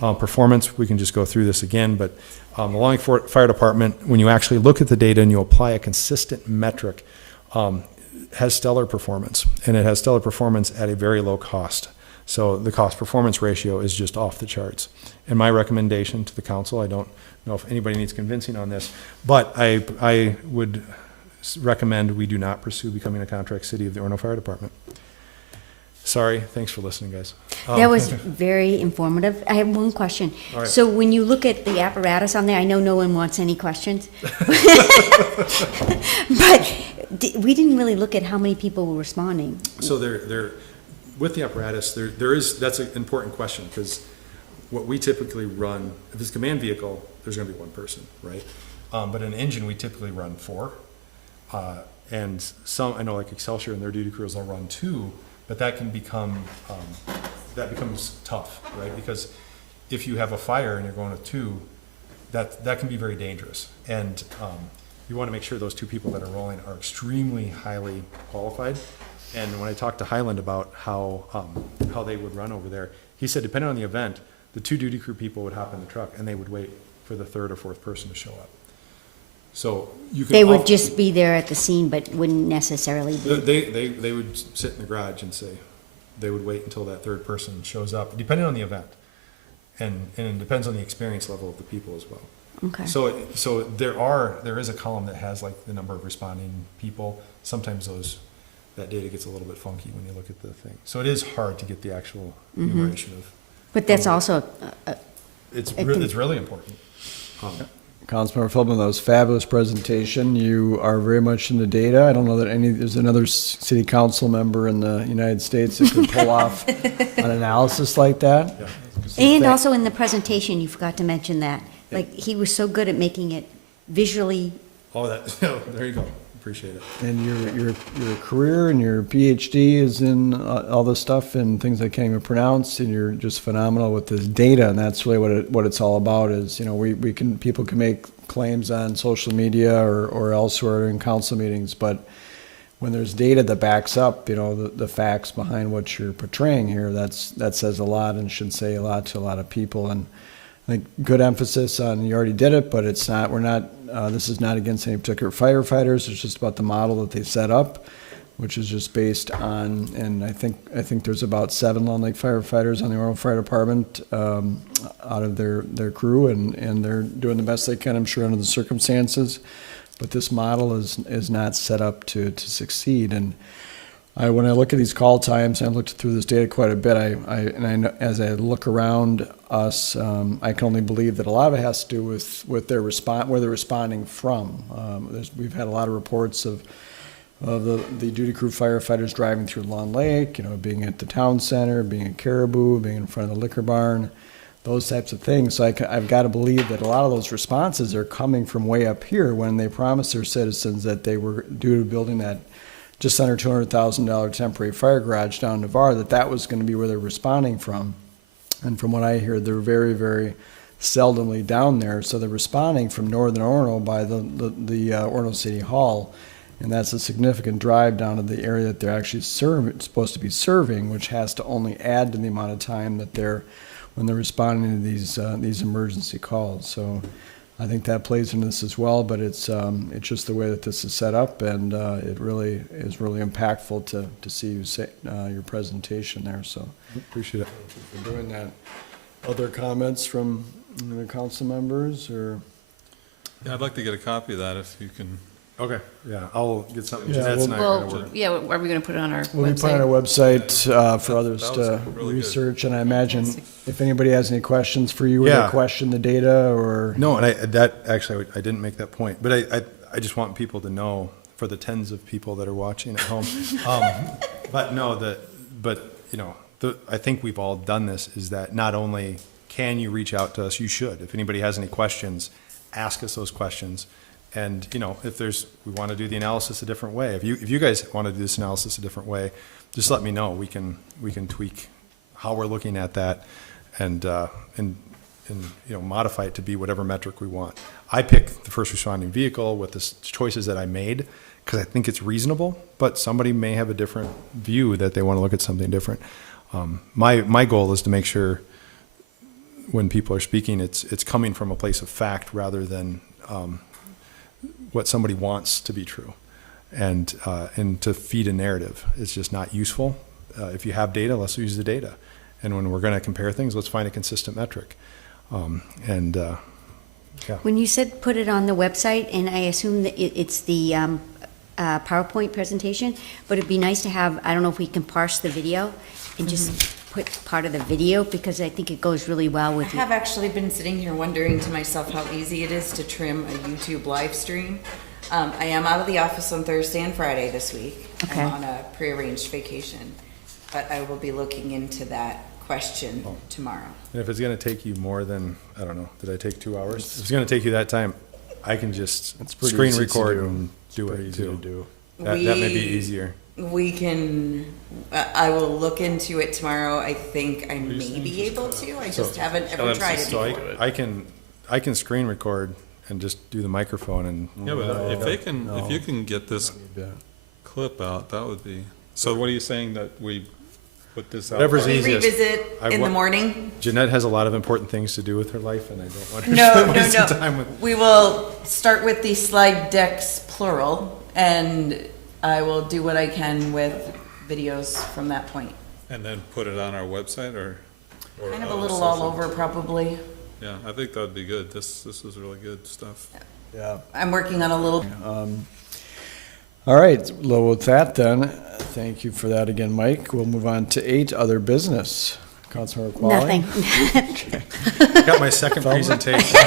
Performance, we can just go through this again, but the Long Lake Fire Department, when you actually look at the data and you apply a consistent metric, has stellar performance, and it has stellar performance at a very low cost. So the cost-performance ratio is just off the charts. And my recommendation to the council, I don't know if anybody needs convincing on this, but I would recommend we do not pursue becoming a contract city of the Orono Fire Department. Sorry, thanks for listening, guys. That was very informative. I have one question. All right. So when you look at the apparatus on there, I know no one wants any questions. But we didn't really look at how many people were responding. So they're with the apparatus, that's an important question, because what we typically run, if it's a command vehicle, there's gonna be one person, right? But an engine, we typically run 4. And some, I know like Excelsior and their duty crews will run 2, but that can become, that becomes tough, right? Because if you have a fire and you're going with 2, that can be very dangerous. And you want to make sure those 2 people that are rolling are extremely highly qualified. And when I talked to Highland about how they would run over there, he said depending on the event, the 2 duty crew people would hop in the truck and they would wait for the 3rd or 4th person to show up. So you could. They would just be there at the scene, but wouldn't necessarily be. They would sit in the garage and say, they would wait until that 3rd person shows up, depending on the event. And it depends on the experience level of the people as well. Okay. So there is a column that has like the number of responding people. Sometimes that data gets a little bit funky when you look at the thing. So it is hard to get the actual enumeration of. But that's also. It's really important. Councilmember Feldman, that was a fabulous presentation. You are very much into data. I don't know that there's another city council member in the United States that could pull off an analysis like that. Yeah. And also in the presentation, you forgot to mention that. Like, he was so good at making it visually. Oh, there you go. Appreciate it. And your career and your PhD is in all this stuff and things I can't even pronounce, and you're just phenomenal with this data, and that's really what it's all about. Is people can make claims on social media or elsewhere in council meetings, but when there's data that backs up, the facts behind what you're portraying here, that says a lot and should say a lot to a lot of people. And I think good emphasis on you already did it, but it's not, this is not against any particular firefighters. It's just about the model that they set up, which is just based on, and I think there's about 7 Lone Lake firefighters on the Orono Fire Department out of their crew, and they're doing the best they can, I'm sure, under the circumstances. But this model is not set up to succeed. And when I look at these call times, I've looked through this data quite a bit. I know, as I look around us, I can only believe that a lot of it has to do with their where they're responding from. We've had a lot of reports of the duty crew firefighters driving through Long Lake, being at the town center, being at Caribou, being in front of the liquor barn, those types of things. So I've got to believe that a lot of those responses are coming from way up here when they promised their citizens that they were due to building that just under $200,000 temporary fire garage down in Navarre, that was going to be where they're responding from. And from what I hear, they're very, very seldomly down there. So they're responding from northern Orono by the Orono City Hall. And that's a significant drive down to the area that they're actually supposed to be serving, which has to only add to the amount of time that when they're responding to these emergency calls. So I think that plays into this as well, but it's just the way that this is set up, and it really is really impactful to see you say your presentation there. So Appreciate it. thank you for doing that. Other comments from the council members, or? Yeah, I'd like to get a copy of that if you can. Okay, yeah, I'll get something. Yeah, Jeanette's not gonna Well, work. yeah, are we gonna put it on our We'll be putting on our website? website for others That to was really good. research, and I imagine if anybody has any questions for you, or Yeah. they question the data, or. No, and I didn't make that point, but I just want people to know, for the tens of people that are watching at home. I think we've all done this, is that not only can you reach out to us, you should. If anybody has any questions, ask us those questions. And, if we want to do the analysis a different way, if you guys want to do this analysis a different way, just let me know. We can tweak how we're looking at that and modify it to be whatever metric we want. I picked the first responding vehicle with the choices that I made because I think it's reasonable, but somebody may have a different view that they want to look at something different. My goal is to make sure when people are speaking, it's coming from a place of fact rather than what somebody wants to be true, and to feed a narrative is just not useful. If you have data, let's use the data, and when we're going to compare things, let's find a consistent metric. Yeah. When you said put it on the website, and I assume that it's the PowerPoint presentation, but it'd be nice to have, I don't know if we can parse the video and just put part of the video, because I think it goes really well I with have actually been sitting here wondering to myself how easy it is to trim a YouTube live stream. I am out of the office on Thursday and Friday this week. Okay. I'm on a prearranged vacation, but I will be looking into that question tomorrow. And if it's going to take you more than, I don't know, did I take 2 hours? If it's going to take you that time, I can just pretty screen easy to record do. and do Pretty it easy to too. do. That may be easier. We can, I will look into it tomorrow. I think I may be able to. I just haven't ever tried it So before. I can screen record and just do the microphone and. Yeah, but if you can get this clip out, that would be, so what are you saying, that we put this out? Whatever's We easiest. revisit in the morning. Jeanette has a lot of important things to do with her life, and I don't want her No, to waste no, time no. with. We will start with the slide decks plural, and I will do what I can with videos from that point. And then put it on our website, or? Kind of a other little all social- over, probably. Yeah, I think that'd be good. This is really good stuff. Yeah. I'm working on a little. All right, well, with that then, thank you for that again, Mike. We'll move on to 8, other business. Councilmember Qualley? Nothing. Got my second presentation.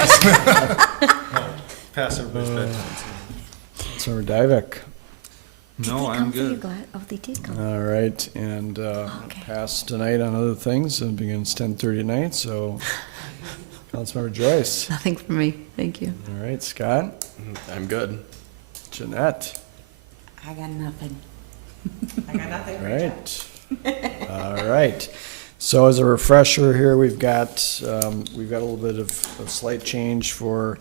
Pass everybody's bedtime. Councilmember Divek. No, I'm good. Oh, they did come. All right, and pass tonight on other things, and begins 10:30 tonight, so Councilmember Joyce. Nothing for me, thank you. All right, Scott. I'm good. Jeanette. I got nothing. I got nothing. All right. All right. So as a refresher here, we've got a little bit of a slight change for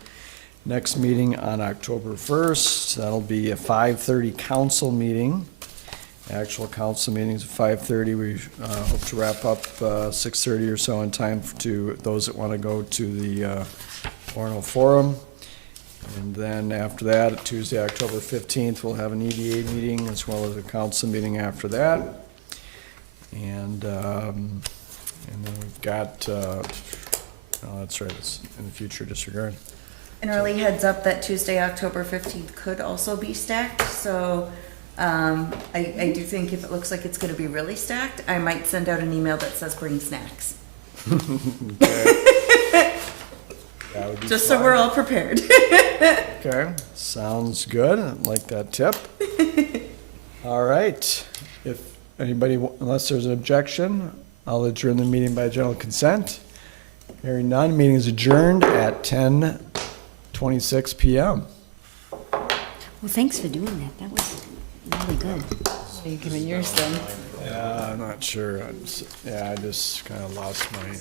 next meeting on October 1st. That'll be a 5:30 council meeting. Actual council meetings at 5:30. We hope to wrap up 6:30 or so in time to those that want to go to the Orono Forum. And then after that, Tuesday, October 15th, we'll have an EDA meeting as well as a council meeting after that. And then we've got, oh, that's right, it's in the future disregard. An early heads up that Tuesday, October 15th could also be stacked, so I do think if it looks like it's gonna be really stacked, I might send out an email that says bring snacks. That would be Just so fun. we're all prepared. Okay, sounds good. I like that tip. All right. If anybody, unless there's an objection, I'll adjourn the meeting by general consent. Hearing none, meeting is adjourned at 10:26 p.m. Well, thanks for doing that. That was really good. Are you giving yours then? Yeah, I'm not sure. I just kind of lost my